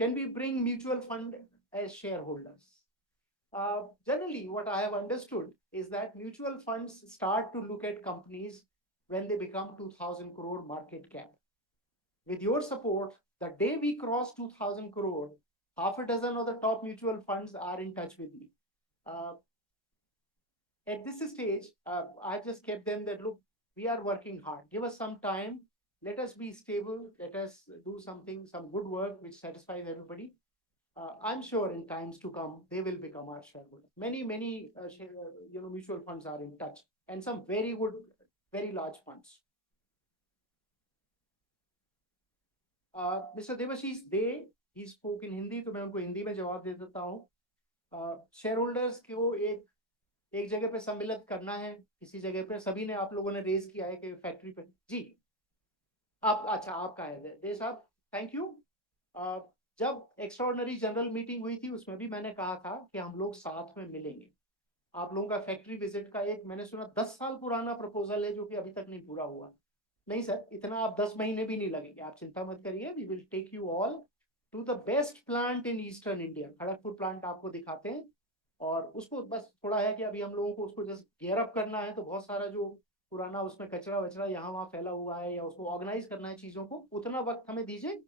Can we bring mutual fund as shareholders? Generally, what I have understood is that mutual funds start to look at companies when they become 2,000 crore market cap. With your support, the day we cross 2,000 crore, half a dozen of the top mutual funds are in touch with me. At this stage, I've just kept them that, look, we are working hard. Give us some time. Let us be stable. Let us do something, some good work which satisfies everybody. I'm sure in times to come, they will become our shareholders. Many mutual funds are in touch, and some very good, very large funds. Mr. Devashish, he spoke in Hindi, तो मैं उनको हिंदी में जवाब दे देता हूँ. Shareholders को एक जगह पे सम्मिलित करना है, किसी जगह पे सभी ने, आप लोगों ने रेज किया है कि फैक्ट्री पे. जी, आप, अच्छा, आपका है दे साहब, थैंक यू. जब एक्स्ट्राऑर्डिनरी जनरल मीटिंग हुई थी, उसमें भी मैंने कहा था कि हम लोग साथ में मिलेंगे. आप लोगों का फैक्ट्री विजिट का एक, मैंने सुना 10 साल पुराना प्रपोजल है जो कि अभी तक नहीं पूरा हुआ. नहीं सर, इतना आप 10 महीने भी नहीं लगेंगे, आप चिंता मत करिए. We will take you all to the best plant in eastern India. Kharagpur plant आपको दिखाते हैं, और उसको बस थोड़ा है कि अभी हम लोगों को उसको जस्ट गियर अप करना है. तो बहुत सारा जो पुराना उसमें कचरा वचरा यहाँ वहाँ फैला हुआ है, या उसको ऑर्गेनाइज करना है चीजों को, उतना वक्त हमें दीजिए.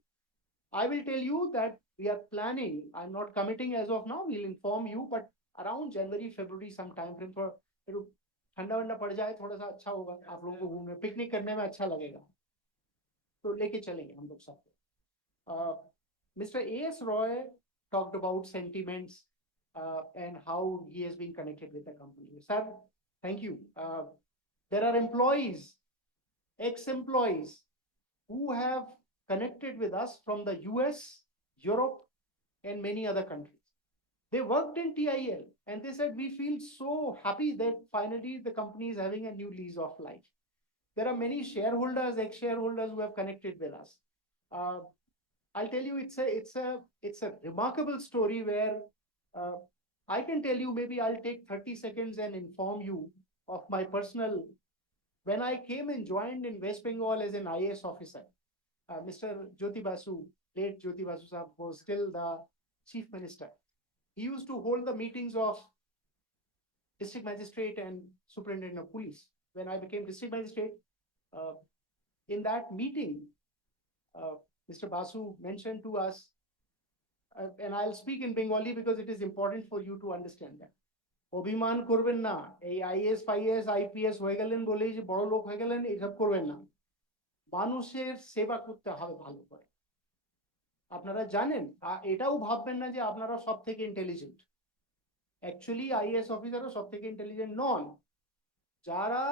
I will tell you that we are planning. I'm not committing as of now. We'll inform you, but around January, February, some time frame for ठंडा वंडा पड़ जाए थोड़ा सा, अच्छा होगा. आप लोगों को घूमने पिकनिक करने में अच्छा लगेगा, तो लेके चलेंगे हम लोग सबको. Mr. A.S. Roy talked about sentiments and how he has been connected with the company. Sir, thank you. There are employees, ex-employees, who have connected with us from the US, Europe, and many other countries. They worked in TIL, and they said, we feel so happy that finally the company is having a new lease of life. There are many shareholders, ex-shareholders who have connected with us. I'll tell you, it's a remarkable story where I can tell you, maybe I'll take 30 seconds and inform you of my personal. When I came and joined in West Bengal as an IAS officer, Mr. Jyoti Basu, late Jyoti Basu Sahab, was still the chief minister. He used to hold the meetings of district magistrate and superintendent of police. When I became district magistrate, in that meeting, Mr. Basu mentioned to us, and I'll speak in Bengali because it is important for you to understand that. অভিমান করবেন না, এই is ফাইএস IPS হয়ে গেলেন বলেই যে বড় লোক হয়ে গেলেন, এইসব করবেন না. মানুষের সেবা করতে হবে ভালো করে. আপনারা জানেন, এটাও ভাববেন না যে আপনারা সব থেকে ইন্টেলিজেন্ট. অ্যাকচুয়ালি আইএস অফিসারও সব থেকে ইন্টেলিজেন্ট নন. যারা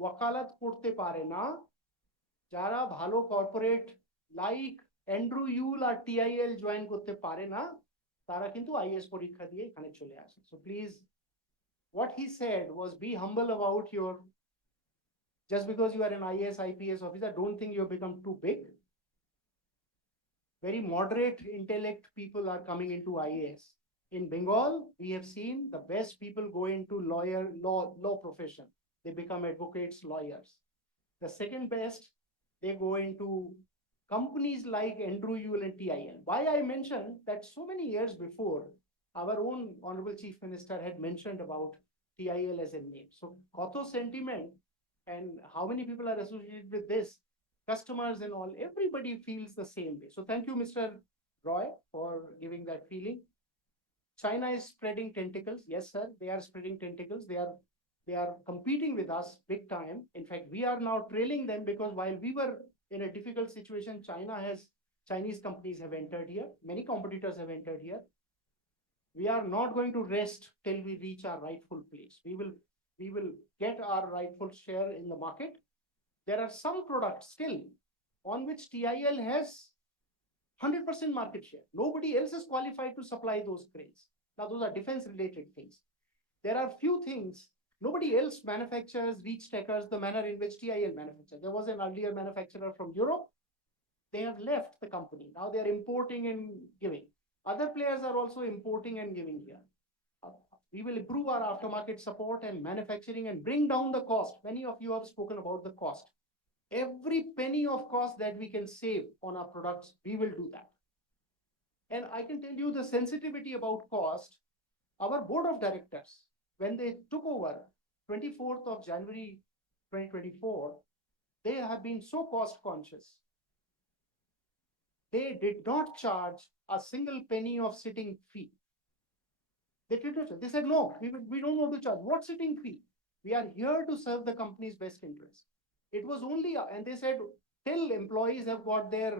ওয়াকালাত করতে পারে না, যারা ভালো কর্পোরেট লাইক অ্যান্ড্রু ইউল আর টিআইএল জয়েন করতে পারে না, তারা কিন্তু আইএস পরীক্ষা দিয়ে এখানে চলে আসে. So please, what he said was, be humble about your, just because you are an IAS, IPS officer, don't think you have become too big. Very moderate intellect people are coming into IAS. In Bengal, we have seen the best people go into law profession. They become advocates, lawyers. The second best, they go into companies like Andrew Yule and TIL. Why I mentioned that so many years before, our own Honorable Chief Minister had mentioned about TIL as a name. So, koto sentiment and how many people are associated with this, customers and all, everybody feels the same way. So, thank you, Mr. Roy, for giving that feeling. China is spreading tentacles. Yes, sir, they are spreading tentacles. They are competing with us big time. In fact, we are now trailing them, because while we were in a difficult situation, Chinese companies have entered here. Many competitors have entered here. We are not going to rest till we reach our rightful place. We will get our rightful share in the market. There are some products still on which TIL has 100% market share. Nobody else is qualified to supply those cranes. Now, those are defense-related things. There are few things. Nobody else manufactures reach stackers the manner in which TIL manufactures. There was an earlier manufacturer from Europe. They have left the company. Now they are importing and giving. Other players are also importing and giving here. We will improve our aftermarket support and manufacturing and bring down the cost. Many of you have spoken about the cost. Every penny of cost that we can save on our products, we will do that. And I can tell you the sensitivity about cost. Our board of directors, when they took over 24th of January 2024, they have been so cost conscious. They did not charge a single penny of sitting fee. They did not. They said, no, we don't want to charge. What sitting fee? We are here to serve the company's best interest. It was only, and they said, till employees have got their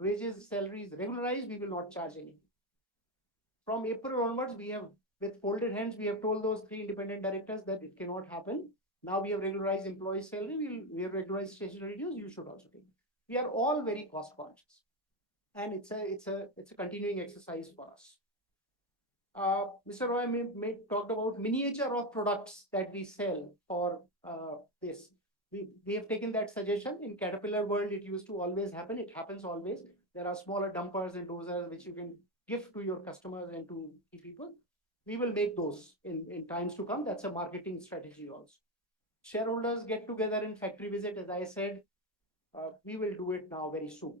wages, salaries regularized, we will not charge anything. From April onwards, we have, with folded hands, we have told those 3 independent directors that it cannot happen. Now we have regularized employee salary, we have regularized statutory dues, you should also take. We are all very cost conscious. And it's a continuing exercise for us. Mr. Roy talked about miniature of products that we sell for this. We have taken that suggestion. In Caterpillar world, it used to always happen. It happens always. There are smaller dumpers and dozers which you can give to your customers and to key people. We will make those in times to come. That's a marketing strategy also. Shareholders get together in factory visit, as I said. We will do it now very soon.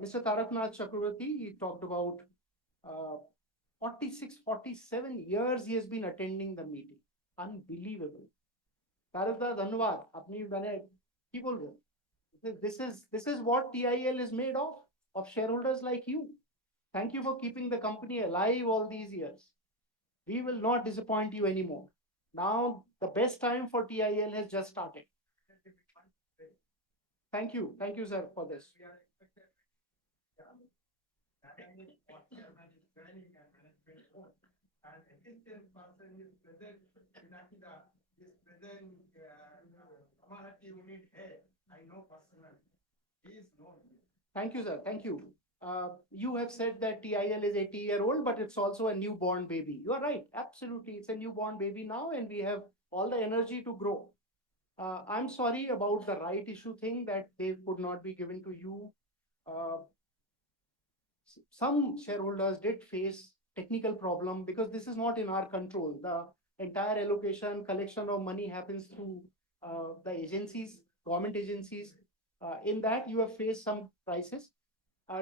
Mr. Taraknath Chakravarti, he talked about 46, 47 years he has been attending the meeting. Unbelievable. Taraknath, धन्यवाद. अपनी मैंने की बोल रहे. This is what TIL is made of shareholders like you. Thank you for keeping the company alive all these years. We will not disappoint you anymore. Now the best time for TIL has just started. Thank you, sir, for this. And assistant person is present, Pinakida is present, Amarati unit head, I know personally. He is known. Thank you, sir. Thank you. You have said that TIL is 80-year-old, but it's also a newborn baby. You are right. Absolutely. It's a newborn baby now, and we have all the energy to grow. I'm sorry about the right issue thing that they could not be given to you. Some shareholders did face technical problem because this is not in our control. The entire allocation, collection of money happens through the agencies, government agencies. In that, you have faced some crisis.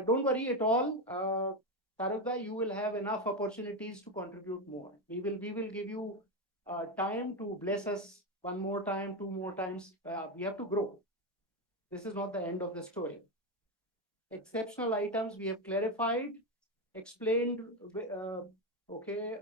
Don't worry at all. Tarakda, you will have enough opportunities to contribute more. We will give you time to bless us one more time, 2 more times. We have to grow. This is not the end of the story. Exceptional items we have clarified, explained. Okay.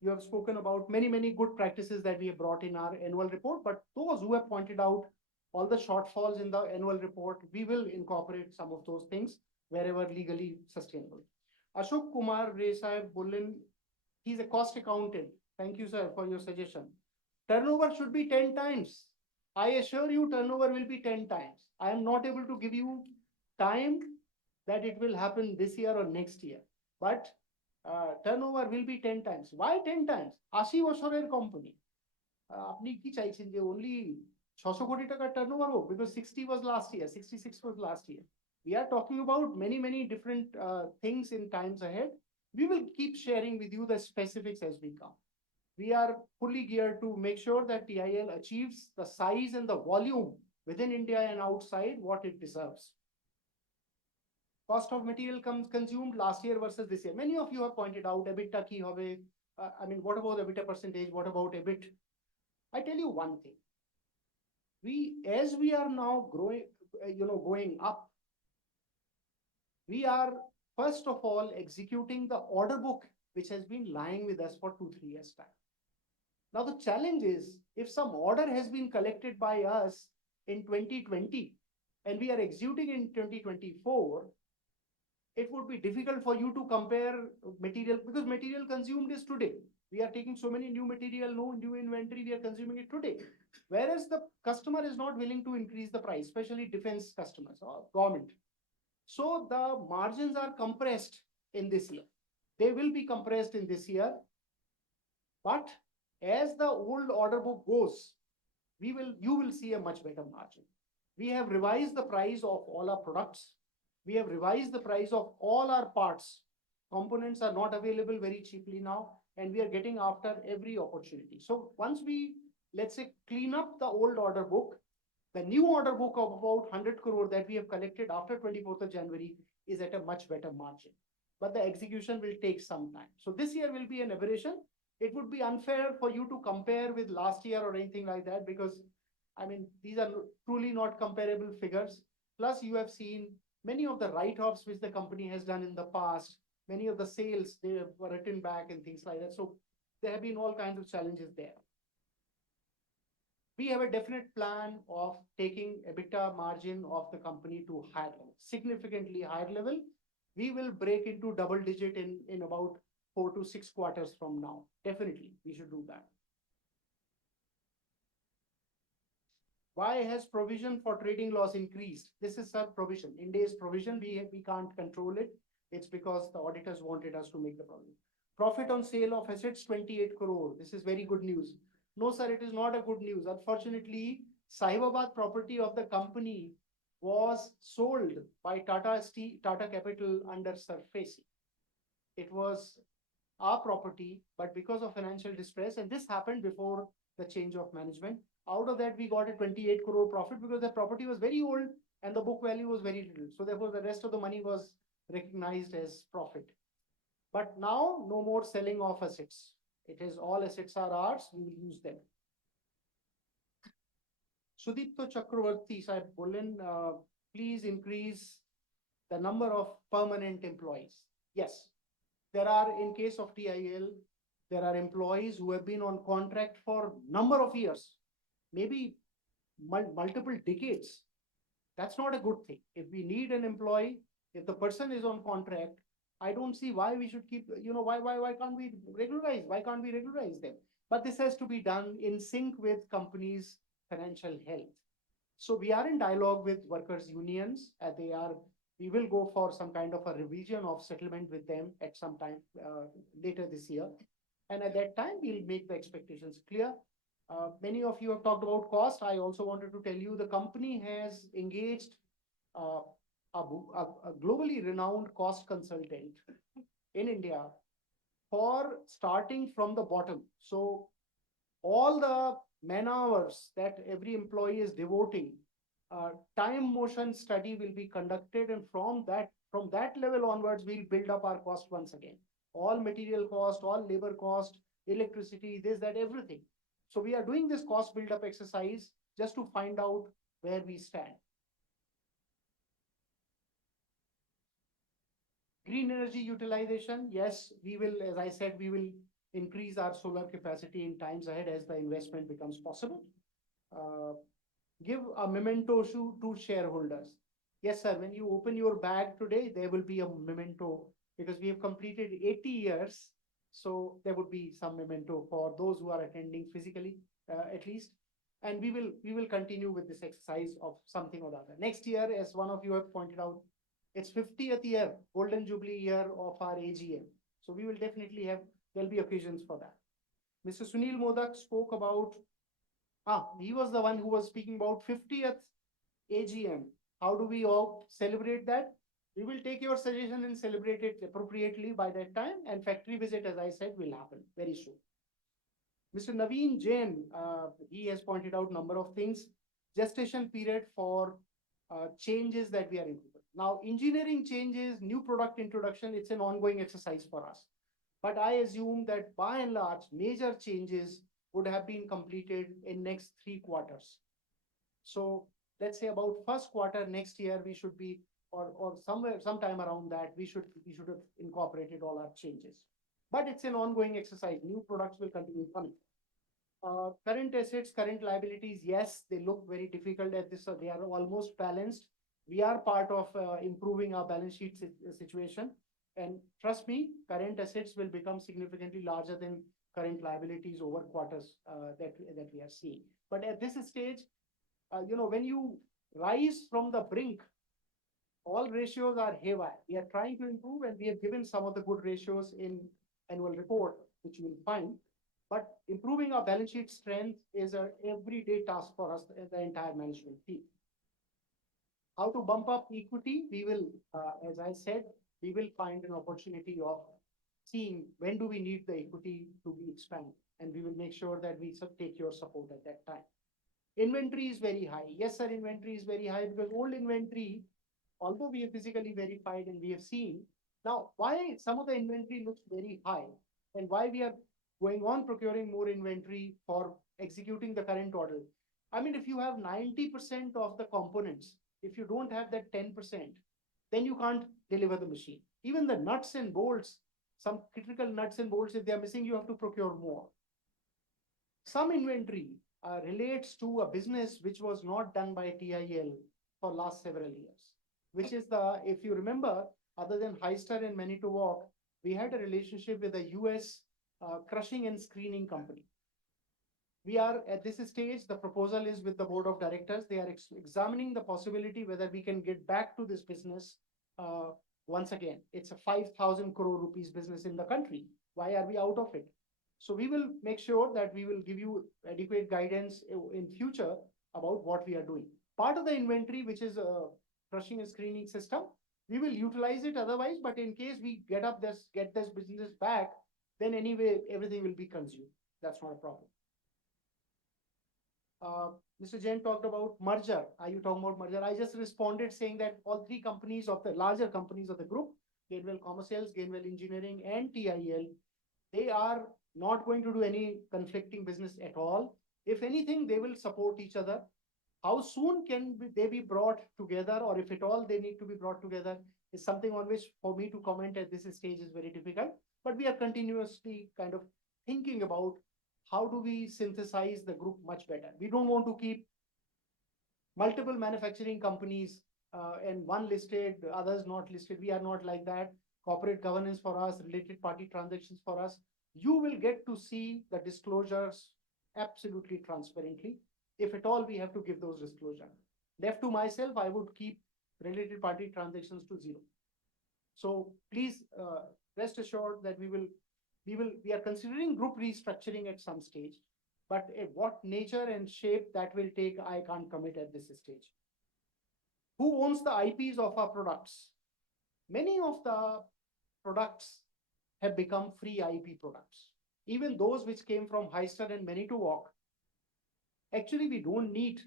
You have spoken about many good practices that we have brought in our annual report, but those who have pointed out all the shortfalls in the annual report, we will incorporate some of those things wherever legally sustainable. Ashok Kumar Ray Sahib Bullen, he's a cost accountant. Thank you, sir, for your suggestion. Turnover should be 10 times. I assure you turnover will be 10 times. I am not able to give you time that it will happen this year or next year, but turnover will be 10 times. Why 10 times? 80 বছরের company. আপনি কি চাইছেন যে only 600 কোটি টাকা turnover হোক? Because 60 was last year, 66 was last year. We are talking about many different things in times ahead. We will keep sharing with you the specifics as we come. We are fully geared to make sure that TIL achieves the size and the volume within India and outside what it deserves. Cost of material consumed last year versus this year. Many of you have pointed out EBITDA ki hobe. I mean, what about EBITDA percentage? What about EBIT? I tell you one thing. As we are now growing, going up, we are first of all executing the order book which has been lying with us for 2-3 years time. Now the challenge is, if some order has been collected by us in 2020 and we are executing in 2024, it would be difficult for you to compare material, because material consumed is today. We are taking so many new material, no new inventory, we are consuming it today. Whereas the customer is not willing to increase the price, especially defense customers or government. So the margins are compressed in this year. They will be compressed in this year. But as the old order book goes, you will see a much better margin. We have revised the price of all our products. We have revised the price of all our parts. Components are not available very cheaply now, and we are getting after every opportunity. So once we let's say, clean up the old order book. The new order book of about 100 crore that we have collected after 24th of January is at a much better margin. But the execution will take some time. So this year will be an aberration. It would be unfair for you to compare with last year or anything like that, because I mean, these are truly not comparable figures. Plus, you have seen many of the write-offs which the company has done in the past, many of the sales, they were written back and things like that. So there have been all kinds of challenges there. We have a definite plan of taking EBITDA margin of the company to higher level, significantly higher level. We will break into double digit in about 4 to 6 quarters from now. Definitely, we should do that. Why has provision for trading loss increased? This is our provision. In days provision, we can't control it. It's because the auditors wanted us to make the provision. Profit on sale of assets, 28 crore. This is very good news. No, sir, it is not a good news. Unfortunately, Sahibabad property of the company was sold by Tata Capital under surface. It was our property, but because of financial distress, and this happened before the change of management, out of that we got a 28 crore profit because the property was very old and the book value was very little. So therefore the rest of the money was recognized as profit. But now no more selling of assets. It is all assets are ours, we will use them. Sudipto Chakravarti Sahib Bolin, please increase the number of permanent employees. Yes, there are, in case of TIL, there are employees who have been on contract for number of years, maybe multiple decades. That's not a good thing. If we need an employee, if the person is on contract, I don't see why we should keep, why can't we regularize? Why can't we regularize them? But this has to be done in sync with companies' financial health. So we are in dialogue with workers' unions. We will go for some kind of a revision of settlement with them at some time later this year. And at that time, we'll make the expectations clear. Many of you have talked about cost. I also wanted to tell you the company has engaged a globally renowned cost consultant in India for starting from the bottom. So all the man hours that every employee is devoting, time motion study will be conducted, and from that level onwards, we'll build up our cost once again. All material cost, all labor cost, electricity, this, that, everything. So we are doing this cost build-up exercise just to find out where we stand. Green energy utilization, yes, we will, as I said, we will increase our solar capacity in times ahead as the investment becomes possible. Give a memento to shareholders. Yes, sir, when you open your bag today, there will be a memento because we have completed 80 years. So there would be some memento for those who are attending physically, at least. And we will continue with this exercise of something or the other. Next year, as one of you have pointed out, it's 50th year, golden jubilee year of our AGM. So we will definitely there'll be occasions for that. Mr. Sunil Modak spoke about, he was the one who was speaking about 50th AGM. How do we all celebrate that? We will take your suggestion and celebrate it appropriately by that time. And factory visit, as I said, will happen very soon. Mr. Naveen Jain, he has pointed out a number of things. Gestation period for changes that we are implementing. Now, engineering changes, new product introduction, it's an ongoing exercise for us. But I assume that by and large, major changes would have been completed in next 3 quarters. So let's say about first quarter next year, we should be, or sometime around that, we should have incorporated all our changes. But it's an ongoing exercise. New products will continue coming. Current assets, current liabilities, yes, they look very difficult at this. They are almost balanced. We are part of improving our balance sheet situation. And trust me, current assets will become significantly larger than current liabilities over quarters that we are seeing. But at this stage, when you rise from the brink, all ratios are haywire. We are trying to improve, and we have given some of the good ratios in annual report, which you will find. But improving our balance sheet strength is an everyday task for us, the entire management team. How to bump up equity? We will, as I said, we will find an opportunity of seeing when do we need the equity to be expanded, and we will make sure that we take your support at that time. Inventory is very high. Yes, sir, inventory is very high because old inventory, although we have physically verified and we have seen, now why some of the inventory looks very high and why we are going on procuring more inventory for executing the current order. I mean, if you have 90% of the components, if you don't have that 10%, then you can't deliver the machine. Even the nuts and bolts, some critical nuts and bolts, if they are missing, you have to procure more. Some inventory relates to a business which was not done by TIL for last several years, which is if you remember, other than Hyster and Manitowoc, we had a relationship with a US crushing and screening company. We are at this stage, the proposal is with the board of directors. They are examining the possibility whether we can get back to this business once again. It's a 5,000 crore rupees business in the country. Why are we out of it? So we will make sure that we will give you adequate guidance in future about what we are doing. Part of the inventory, which is a crushing and screening system, we will utilize it otherwise, but in case we get this business back, then anyway, everything will be consumed. That's not a problem. Mr. Jain talked about merger. Are you talking about merger? I just responded saying that all three companies of the larger companies of the group, Gainwell Commercials, Gainwell Engineering, and TIL, they are not going to do any conflicting business at all. If anything, they will support each other. How soon can they be brought together, or if at all they need to be brought together, is something on which for me to comment at this stage is very difficult. But we are continuously kind of thinking about how do we synthesize the group much better. We don't want to keep multiple manufacturing companies and one listed, others not listed. We are not like that. Corporate governance for us, related party transactions for us. You will get to see the disclosures absolutely transparently. If at all we have to give those disclosures. Left to myself, I would keep related party transactions to 0. So please rest assured that we are considering group restructuring at some stage, but at what nature and shape that will take, I can't commit at this stage. Who owns the IPs of our products? Many of the products have become free IP products. Even those which came from Hyster and Manitowoc, actually we don't need,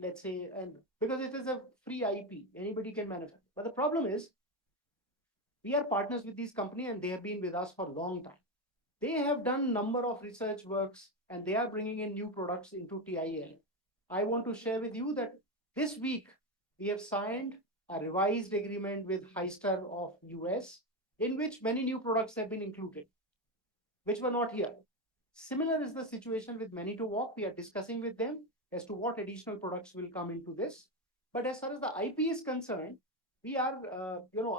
let's say, and because it is a free IP, anybody can manufacture. But the problem is, we are partners with these companies and they have been with us for a long time. They have done number of research works and they are bringing in new products into TIL. I want to share with you that this week we have signed a revised agreement with Hyster of US, in which many new products have been included, which were not here. Similar is the situation with Manitowoc. We are discussing with them as to what additional products will come into this. But as far as the IP is concerned, we are,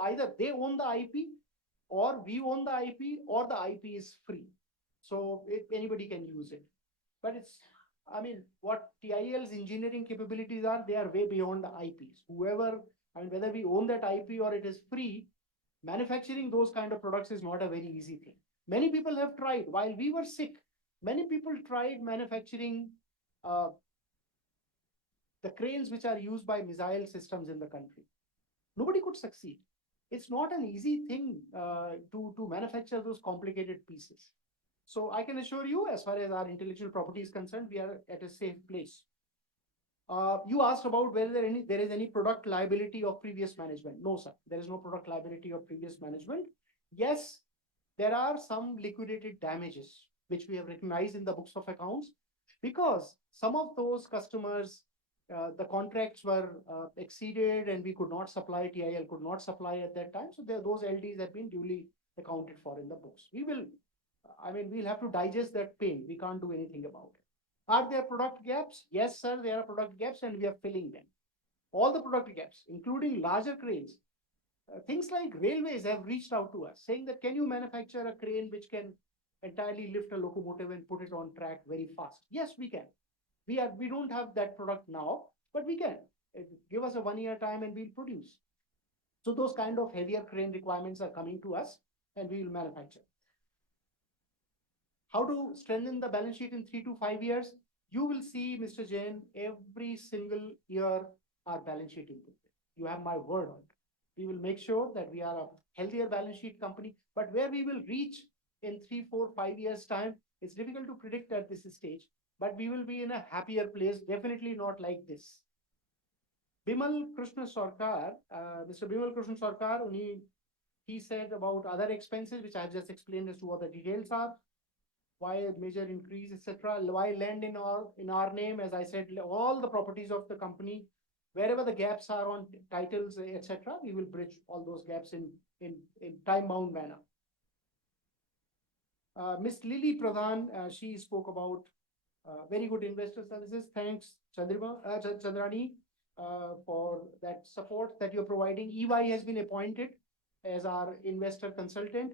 either they own the IP or we own the IP or the IP is free. So anybody can use it. But what TIL's engineering capabilities are, they are way beyond the IPs. Whether we own that IP or it is free, manufacturing those kind of products is not a very easy thing. Many people have tried. While we were sick, many people tried manufacturing the cranes which are used by missile systems in the country. Nobody could succeed. It's not an easy thing to manufacture those complicated pieces. So I can assure you, as far as our intellectual property is concerned, we are at a safe place. You asked about whether there is any product liability of previous management. No, sir, there is no product liability of previous management. Yes, there are some liquidated damages, which we have recognized in the books of accounts, because some of those customers, the contracts were exceeded and we could not supply, TIL could not supply at that time. So those LDs have been duly accounted for in the books. We'll have to digest that pain. We can't do anything about it. Are there product gaps? Yes, sir, there are product gaps and we are filling them. All the product gaps, including larger cranes. Things like railways have reached out to us saying that, can you manufacture a crane which can entirely lift a locomotive and put it on track very fast? Yes, we can. We don't have that product now, but we can. Give us a 1 year time and we'll produce. So those kind of heavier crane requirements are coming to us and we will manufacture. How to strengthen the balance sheet in 3 to 5 years? You will see, Mr. Jain, every single year our balance sheet improvement. You have my word on it. We will make sure that we are a healthier balance sheet company. But But where we will reach in 3, 4, 5 years time, it's difficult to predict at this stage, but we will be in a happier place, definitely not like this. Bimal Krishna Sarkar, Mr. Bimal Krishna Sarkar, he said about other expenses, which I have just explained as to what the details are, why a major increase, etc. Why land in our name, as I said, all the properties of the company, wherever the gaps are on titles, etc., we will bridge all those gaps in time-bound manner. Miss Lily Pradhan, she spoke about very good investor services. Thanks, Chandrani, for that support that you're providing. EY has been appointed as our investor consultant.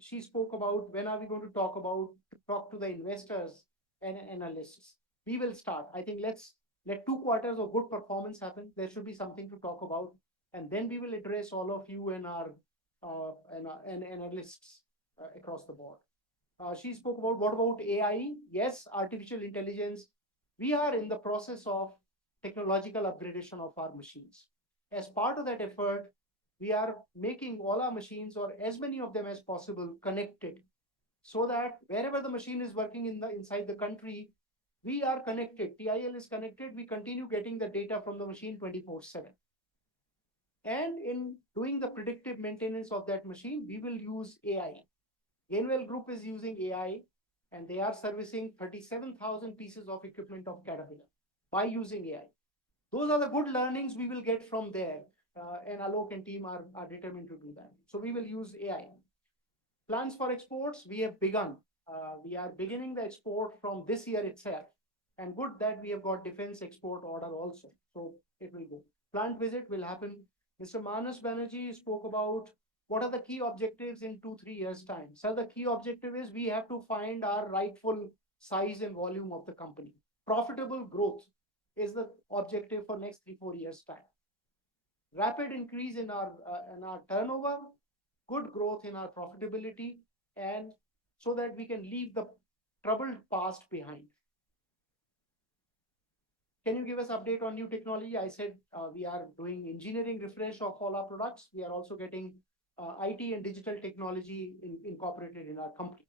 She spoke about when are we going to talk to the investors and analysts. We will start. I think let 2 quarters of good performance happen. There should be something to talk about, and then we will address all of you and our analysts across the board. She spoke about what about AI? Yes, artificial intelligence. We are in the process of technological upgradation of our machines. As part of that effort, we are making all our machines, or as many of them as possible, connected, so that wherever the machine is working inside the country, we are connected. TIL is connected. We continue getting the data from the machine 24/7. And in doing the predictive maintenance of that machine, we will use AI. Gainwell Group is using AI, and they are servicing 37,000 pieces of equipment of Caterpillar by using AI. Those are the good learnings we will get from there, and Alok and team are determined to do that. So we will use AI. Plans for exports, we have begun. We are beginning the export from this year itself, and good that we have got defense export order also. So it will go. Plant visit will happen. Mr. Manas Banerjee spoke about what are the key objectives in 2-3 years' time. So the key objective is we have to find our rightful size and volume of the company. Profitable growth is the objective for next 3-4 years' time. Rapid increase in our turnover, good growth in our profitability, and so that we can leave the troubled past behind. Can you give us update on new technology? I said we are doing engineering refresh of all our products. We are also getting IT and digital technology incorporated in our company.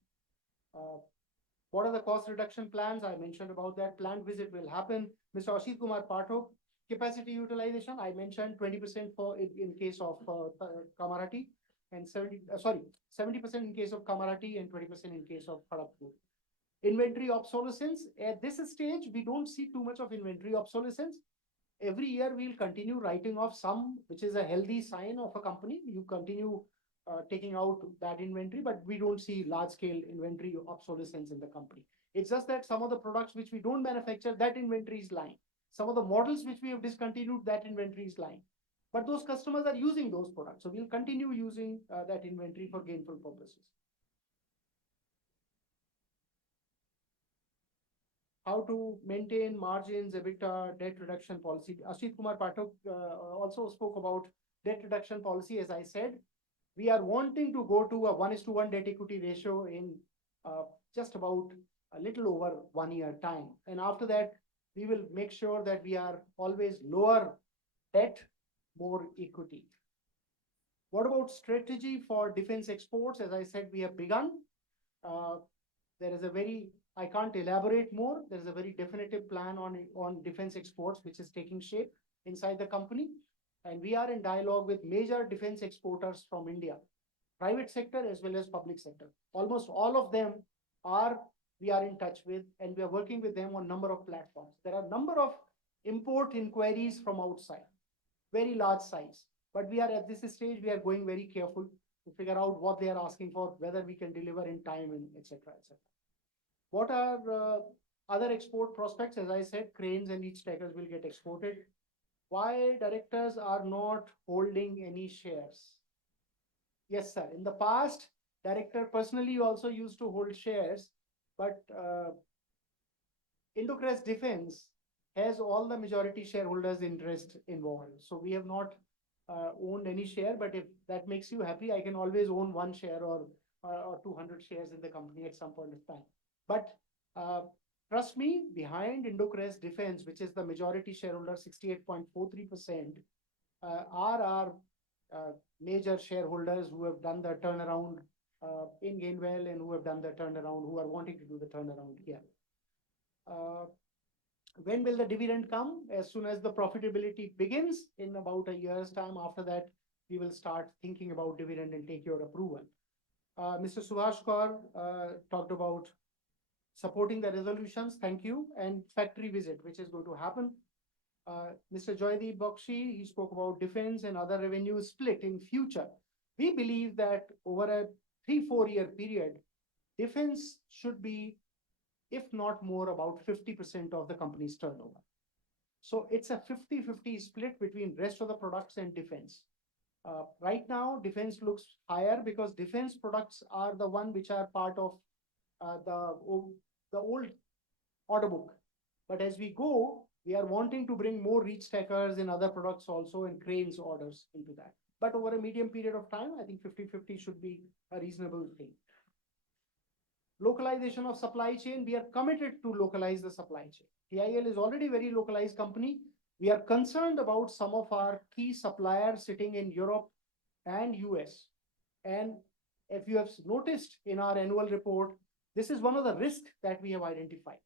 What are the cost reduction plans? I mentioned about that. Plant visit will happen. Mr. Ashit Kumar Pathak, capacity utilization, I mentioned 20% for in case of Kamarati, and 70% in case of Kamarati and 20% in case of Kharagpur. Inventory obsolescence, at this stage, we don't see too much of inventory obsolescence. Every year we'll continue writing off some, which is a healthy sign of a company. You continue taking out that inventory, but we don't see large scale inventory obsolescence in the company. It's just that some of the products which we don't manufacture, that inventory is lying. Some of the models which we have discontinued, that inventory is lying. But those customers are using those products. So we'll continue using that inventory for gainful purposes. How to maintain margins, EBITDA, debt reduction policy. Ashit Kumar Pathak also spoke about debt reduction policy. As I said, we are wanting to go to a 1:1 debt equity ratio in just about a little over 1 year time. And after that, we will make sure that we are always lower debt, more equity. What about strategy for defense exports? As I said, we have begun. There is a very, I can't elaborate more. There is a very definitive plan on defense exports, which is taking shape inside the company. And we are in dialogue with major defense exporters from India, private sector as well as public sector. Almost all of them we are in touch with, and we are working with them on a number of platforms. There are a number of import inquiries from outside, very large size. But we are at this stage, we are going very careful to figure out what they are asking for, whether we can deliver in time, and etc. etc. What are other export prospects? As I said, cranes and each stackers will get exported. Why directors are not holding any shares? Yes, sir. In the past, director personally also used to hold shares, but Indocrest Defense has all the majority shareholders' interest involved. So we have not owned any share, but if that makes you happy, I can always own 1 share or 200 shares in the company at some point of time. But trust me, behind Indocrest Defense, which is the majority shareholder, 68.43%, are our major shareholders who have done the turnaround in Gainwell and who have done the turnaround, who are wanting to do the turnaround here. When will the dividend come? As soon as the profitability begins, in about a year's time. After that, we will start thinking about dividend and take your approval. Mr. Subhash Kaur talked about supporting the resolutions. Thank you. And factory visit, which is going to happen. Mr. Joydeep Bakshi, he spoke about defense and other revenue split in future. We believe that over a 3-4 year period, defense should be, if not more, about 50% of the company's turnover. So it's a 50-50 split between rest of the products and defense. Right now, defense looks higher because defense products are the one which are part of the old order book. But as we go, we are wanting to bring more reach stackers and other products also and cranes orders into that. But over a medium period of time, I think 50-50 should be a reasonable thing. Localization of supply chain, we are committed to localize the supply chain. TIL is already a very localized company. We are concerned about some of our key suppliers sitting in Europe and US. And if you have noticed in our annual report, this is one of the risks that we have identified,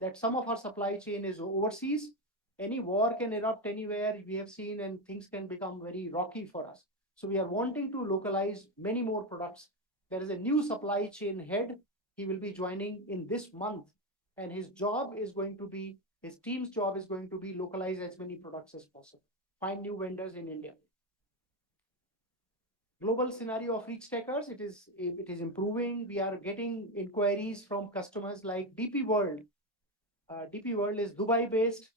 that some of our supply chain is overseas. Any war can erupt anywhere, we have seen, and things can become very rocky for us. So we are wanting to localize many more products. There is a new supply chain head. He will be joining in this month, and his job is going to be, his team's job is going to be localize as many products as possible, find new vendors in India. Global scenario of reach stackers, it is improving. We are getting inquiries from customers like DP World. DP World is Dubai based.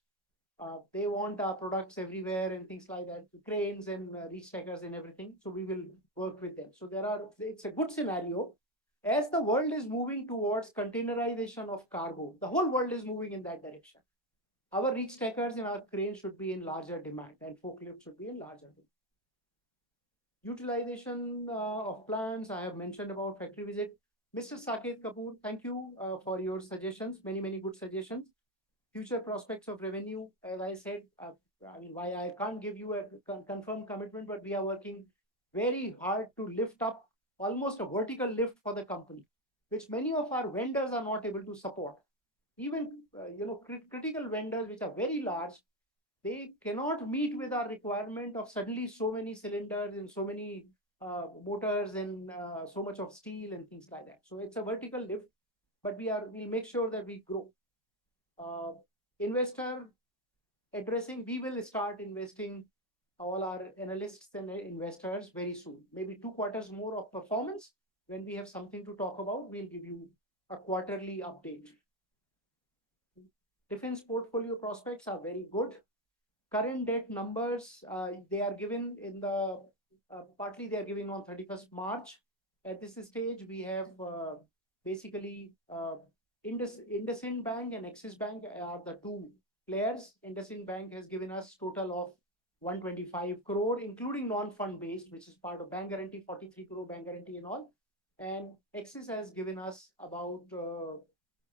They want our products everywhere and things like that, cranes and reach stackers and everything. So we will work with them. So it's a good scenario. As the world is moving towards containerization of cargo, the whole world is moving in that direction. Our reach stackers and our cranes should be in larger demand, and forklifts should be in larger demand. Utilization of plants, I have mentioned about factory visit. Mr. Saket Kapoor, thank you for your suggestions, many good suggestions. Future prospects of revenue, as I said, I mean, why I can't give you a confirmed commitment, but we are working very hard to lift up almost a vertical lift for the company, which many of our vendors are not able to support. Even critical vendors which are very large, they cannot meet with our requirement of suddenly so many cylinders and so many motors and so much of steel and things like that. So it's a vertical lift, but we'll make sure that we grow. Investor addressing, we will start investing all our analysts and investors very soon. Maybe 2 quarters more of performance. When we have something to talk about, we'll give you a quarterly update. Defense portfolio prospects are very good. Current debt numbers, they are given in the, partly they are given on 31st March. At this stage, we have basically IndusInd Bank and Axis Bank are the two players. IndusInd Bank has given us total of 125 crore, including non-fund based, which is part of bank guarantee, 43 crore bank guarantee and all. And Axis has given us about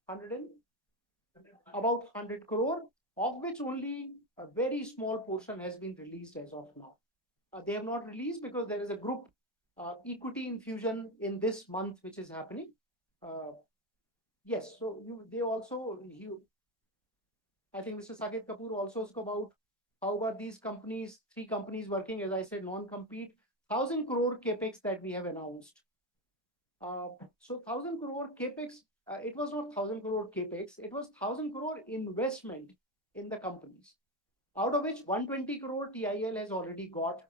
100 crore, of which only a very small portion has been released as of now. They have not released because there is a group equity infusion in this month, which is happening. Yes, so I think Mr. Saket Kapoor also spoke about how about these companies, 3 companies working, as I said, non-compete, 1,000 crore capex that we have announced. So 1,000 crore capex, it was not 1,000 crore capex, it was 1,000 crore investment in the companies, out of which 120 crore TIL has already got.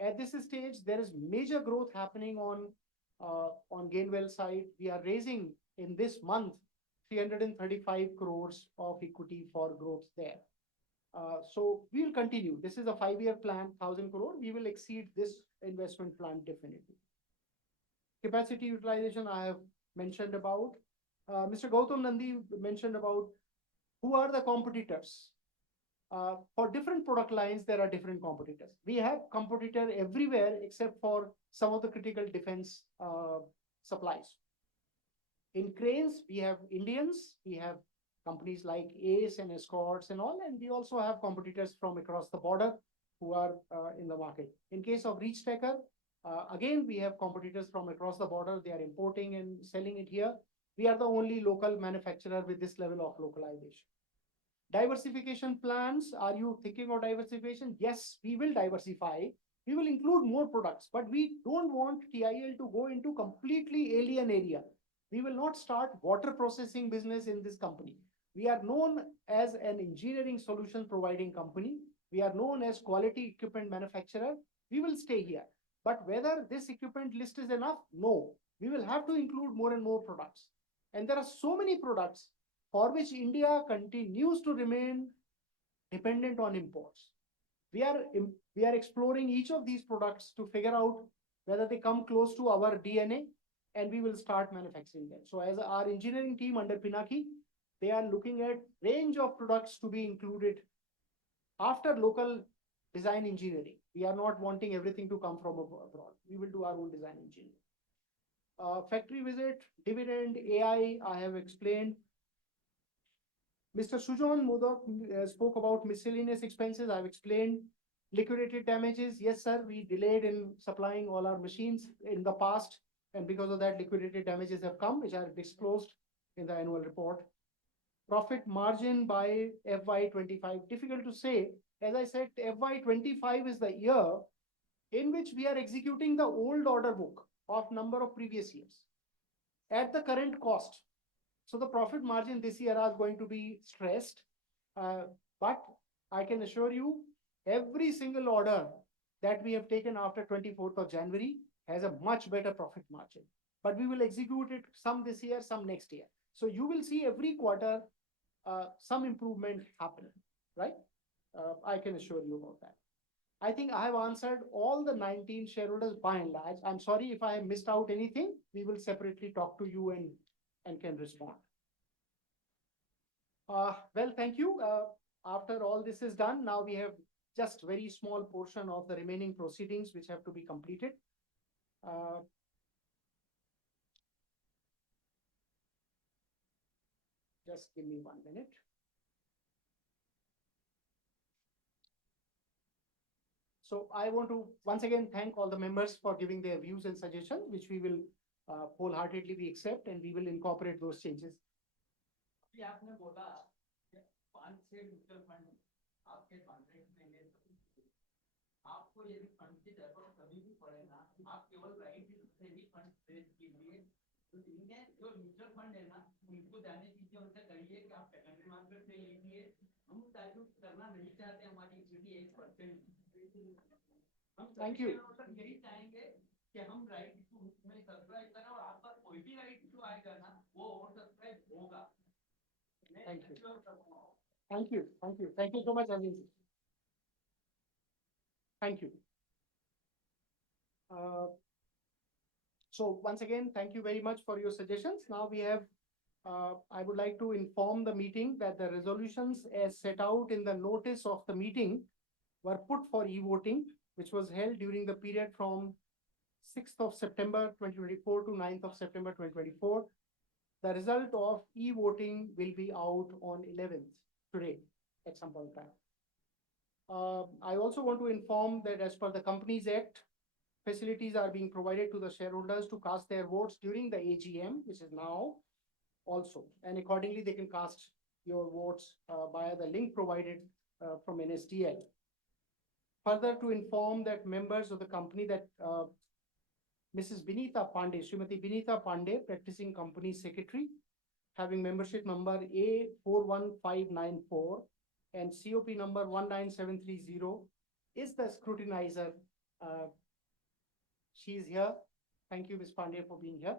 At this stage, there is major growth happening on Gainwell side. We are raising in this month 335 crores of equity for growth there. So we will continue. This is a 5-year plan, 1,000 crore. We will exceed this investment plan definitely. Capacity utilization I have mentioned about. Mr. Gautam Nandi mentioned about who are the competitors. For different product lines, there are different competitors. We have competitor everywhere except for some of the critical defense supplies. In cranes, we have Indians, we have companies like Ace and Escorts and all, and we also have competitors from across the border who are in the market. In case of reach stacker, Again, we have competitors from across the border. They are importing and selling it here. We are the only local manufacturer with this level of localization. Diversification plans. Are you thinking of diversification? Yes, we will diversify. We will include more products, but we don't want TIL to go into completely alien area. We will not start water processing business in this company. We are known as an engineering solution providing company. We are known as quality equipment manufacturer. We will stay here. But whether this equipment list is enough? No. We will have to include more and more products. And there are so many products for which India continues to remain dependent on imports. We are exploring each of these products to figure out whether they come close to our DNA, and we will start manufacturing them. So as our engineering team under Pinaki, they are looking at range of products to be included after local design engineering. We are not wanting everything to come from abroad. We will do our own design engineering. Factory visit, dividend, AI, I have explained. Mr. Sujan Modak spoke about miscellaneous expenses. I've explained. Liquidated damages. Yes, sir, we delayed in supplying all our machines in the past. And because of that, liquidated damages have come, which are disclosed in the annual report. Profit margin by FY25. Difficult to say. As I said, FY25 is the year in which we are executing the old order book of number of previous years at the current cost. So the profit margin this year is going to be stressed. But I can assure you, every single order that we have taken after 24th of January has a much better profit margin. But we will execute it some this year, some next year. So you will see every quarter some improvement happen, right? I can assure you about that. I think I have answered all the 19 shareholders by and large. I'm sorry if I have missed out anything. We will separately talk to you and can respond. Well, thank you. After all this is done, now we have just very small portion of the remaining proceedings which have to be completed. Just give me 1 minute. So I want to once again thank all the members for giving their views and suggestions, which we will wholeheartedly we accept, and we will incorporate those changes. आपको यदि fund की जरूरत कभी भी पड़े ना, आप केवल राइट से ही फंड रेज कीजिए। तो इनके जो म्यूचुअल फंड है ना, उनको जाने कीजिए, उनसे कहिए कि आप सेकेंडरी मार्केट से लीजिए। हम डाइल्यूट करना नहीं चाहते, हमारी इक्विटी 1%। हम थैंक यू यही चाहेंगे कि हम राइट इशू में सब्सक्राइब करें, और आपका कोई भी राइट इशू आएगा ना, वो और सब्सक्राइब होगा। Thank you, thank you, thank you, thank you so much, Anil ji. Thank you. So once again, thank you very much for your suggestions. Now we have, I would like to inform the meeting that the resolutions as set out in the notice of the meeting were put for e-voting, which was held during the period from 6th of September 2024 to 9th of September 2024. The result of e-voting will be out on 11th, today, at some point in time. I also want to inform that as per the Companies Act, facilities are being provided to the shareholders to cast their votes during the AGM, which is now also. And accordingly, they can cast your votes via the link provided from NSDL. Further, to inform that members of the company that Mrs. Binita Pandey, Srimati Binita Pandey, practicing company secretary, having membership number A41594, and COP number 19730 is the scrutinizer. She is here. Thank you, Ms. Pandey, for being here.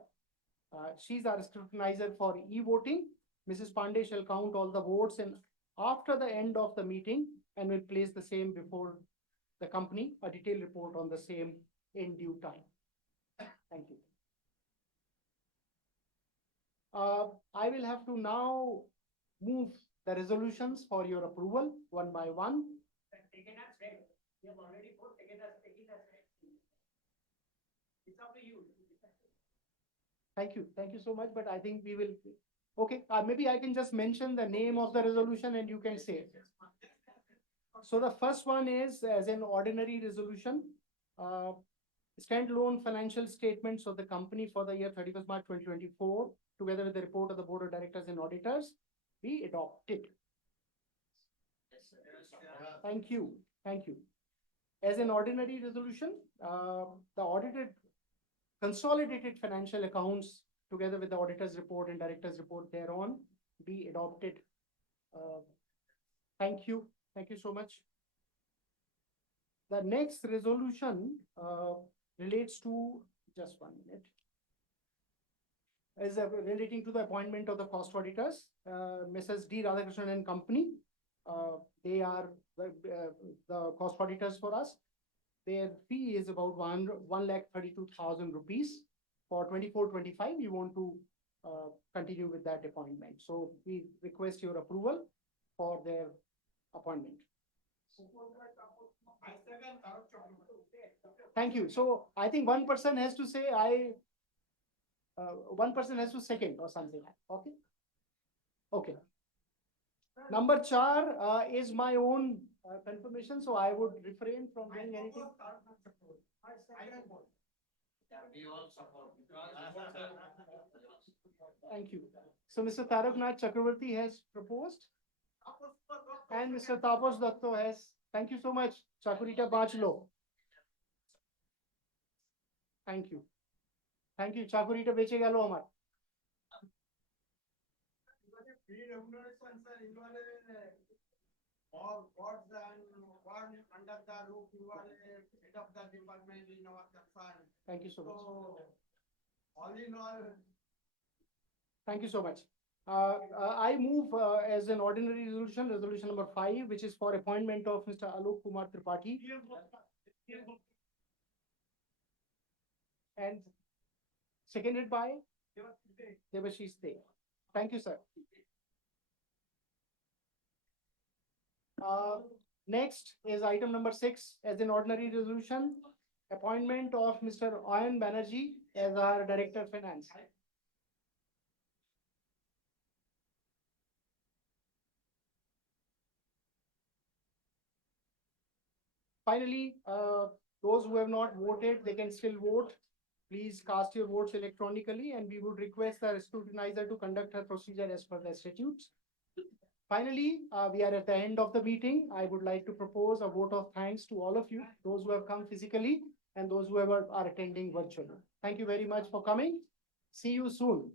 She's our scrutinizer for e-voting. Mrs. Pandey shall count all the votes and after the end of the meeting and will place the same before the company, a detailed report on the same in due time. Thank you. I will have to now move the resolutions for your approval one by one. You have already put it's up to you. Thank you. Thank you so much. But I think we will. Okay. Maybe I can just mention the name of the resolution and you can say it. So the first one is as an ordinary resolution. standalone financial statements of the company for the year 31st March 2024, together with the report of the Board of Directors and Auditors, be adopted. Thank you. Thank you. As an ordinary resolution, the audited consolidated financial accounts, together with the auditor's report and director's report thereon, be adopted. Thank you. Thank you so much. The next resolution relates to, just 1 minute, is relating to the appointment of the cost auditors, Mrs. D. Radhakrishnan and Company. They are the cost auditors for us. Their fee is about 1,32,000 rupees. For 24-25, we want to continue with that appointment. So we request your approval for their appointment. Thank you. So I think one person has to say one person has to second or something. Okay. Okay. Number 4 is my own confirmation, so I would refrain from doing anything. Thank you. So Mr. Taraknath Chakravarti has proposed, and Mr. Tapos Datto has. Thank you so much, Chakurita Bachlo. Thank you. Thank you, Chakurita Beche Galo Amar. Or gods and one under the roof, you are head of the department in our concern. Thank you so much. So, all in all. Thank you so much. I move as an ordinary resolution, resolution number 5, which is for appointment of Mr. Alok Kumar Tripathi. And seconded by Debashish De. Thank you, sir. Next is item number 6 as an ordinary resolution, appointment of Mr. Ayan Banerjee as our Director of Finance. Finally, those who have not voted, they can still vote. Please cast your votes electronically, and we would request the scrutinizer to conduct her procedure as per the statutes. Finally, we are at the end of the meeting. I would like to propose a vote of thanks to all of you, those who have come physically and those who are attending virtually. Thank you very much for coming. See you soon.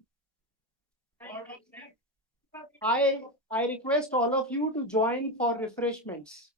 I request all of you to join for refreshments.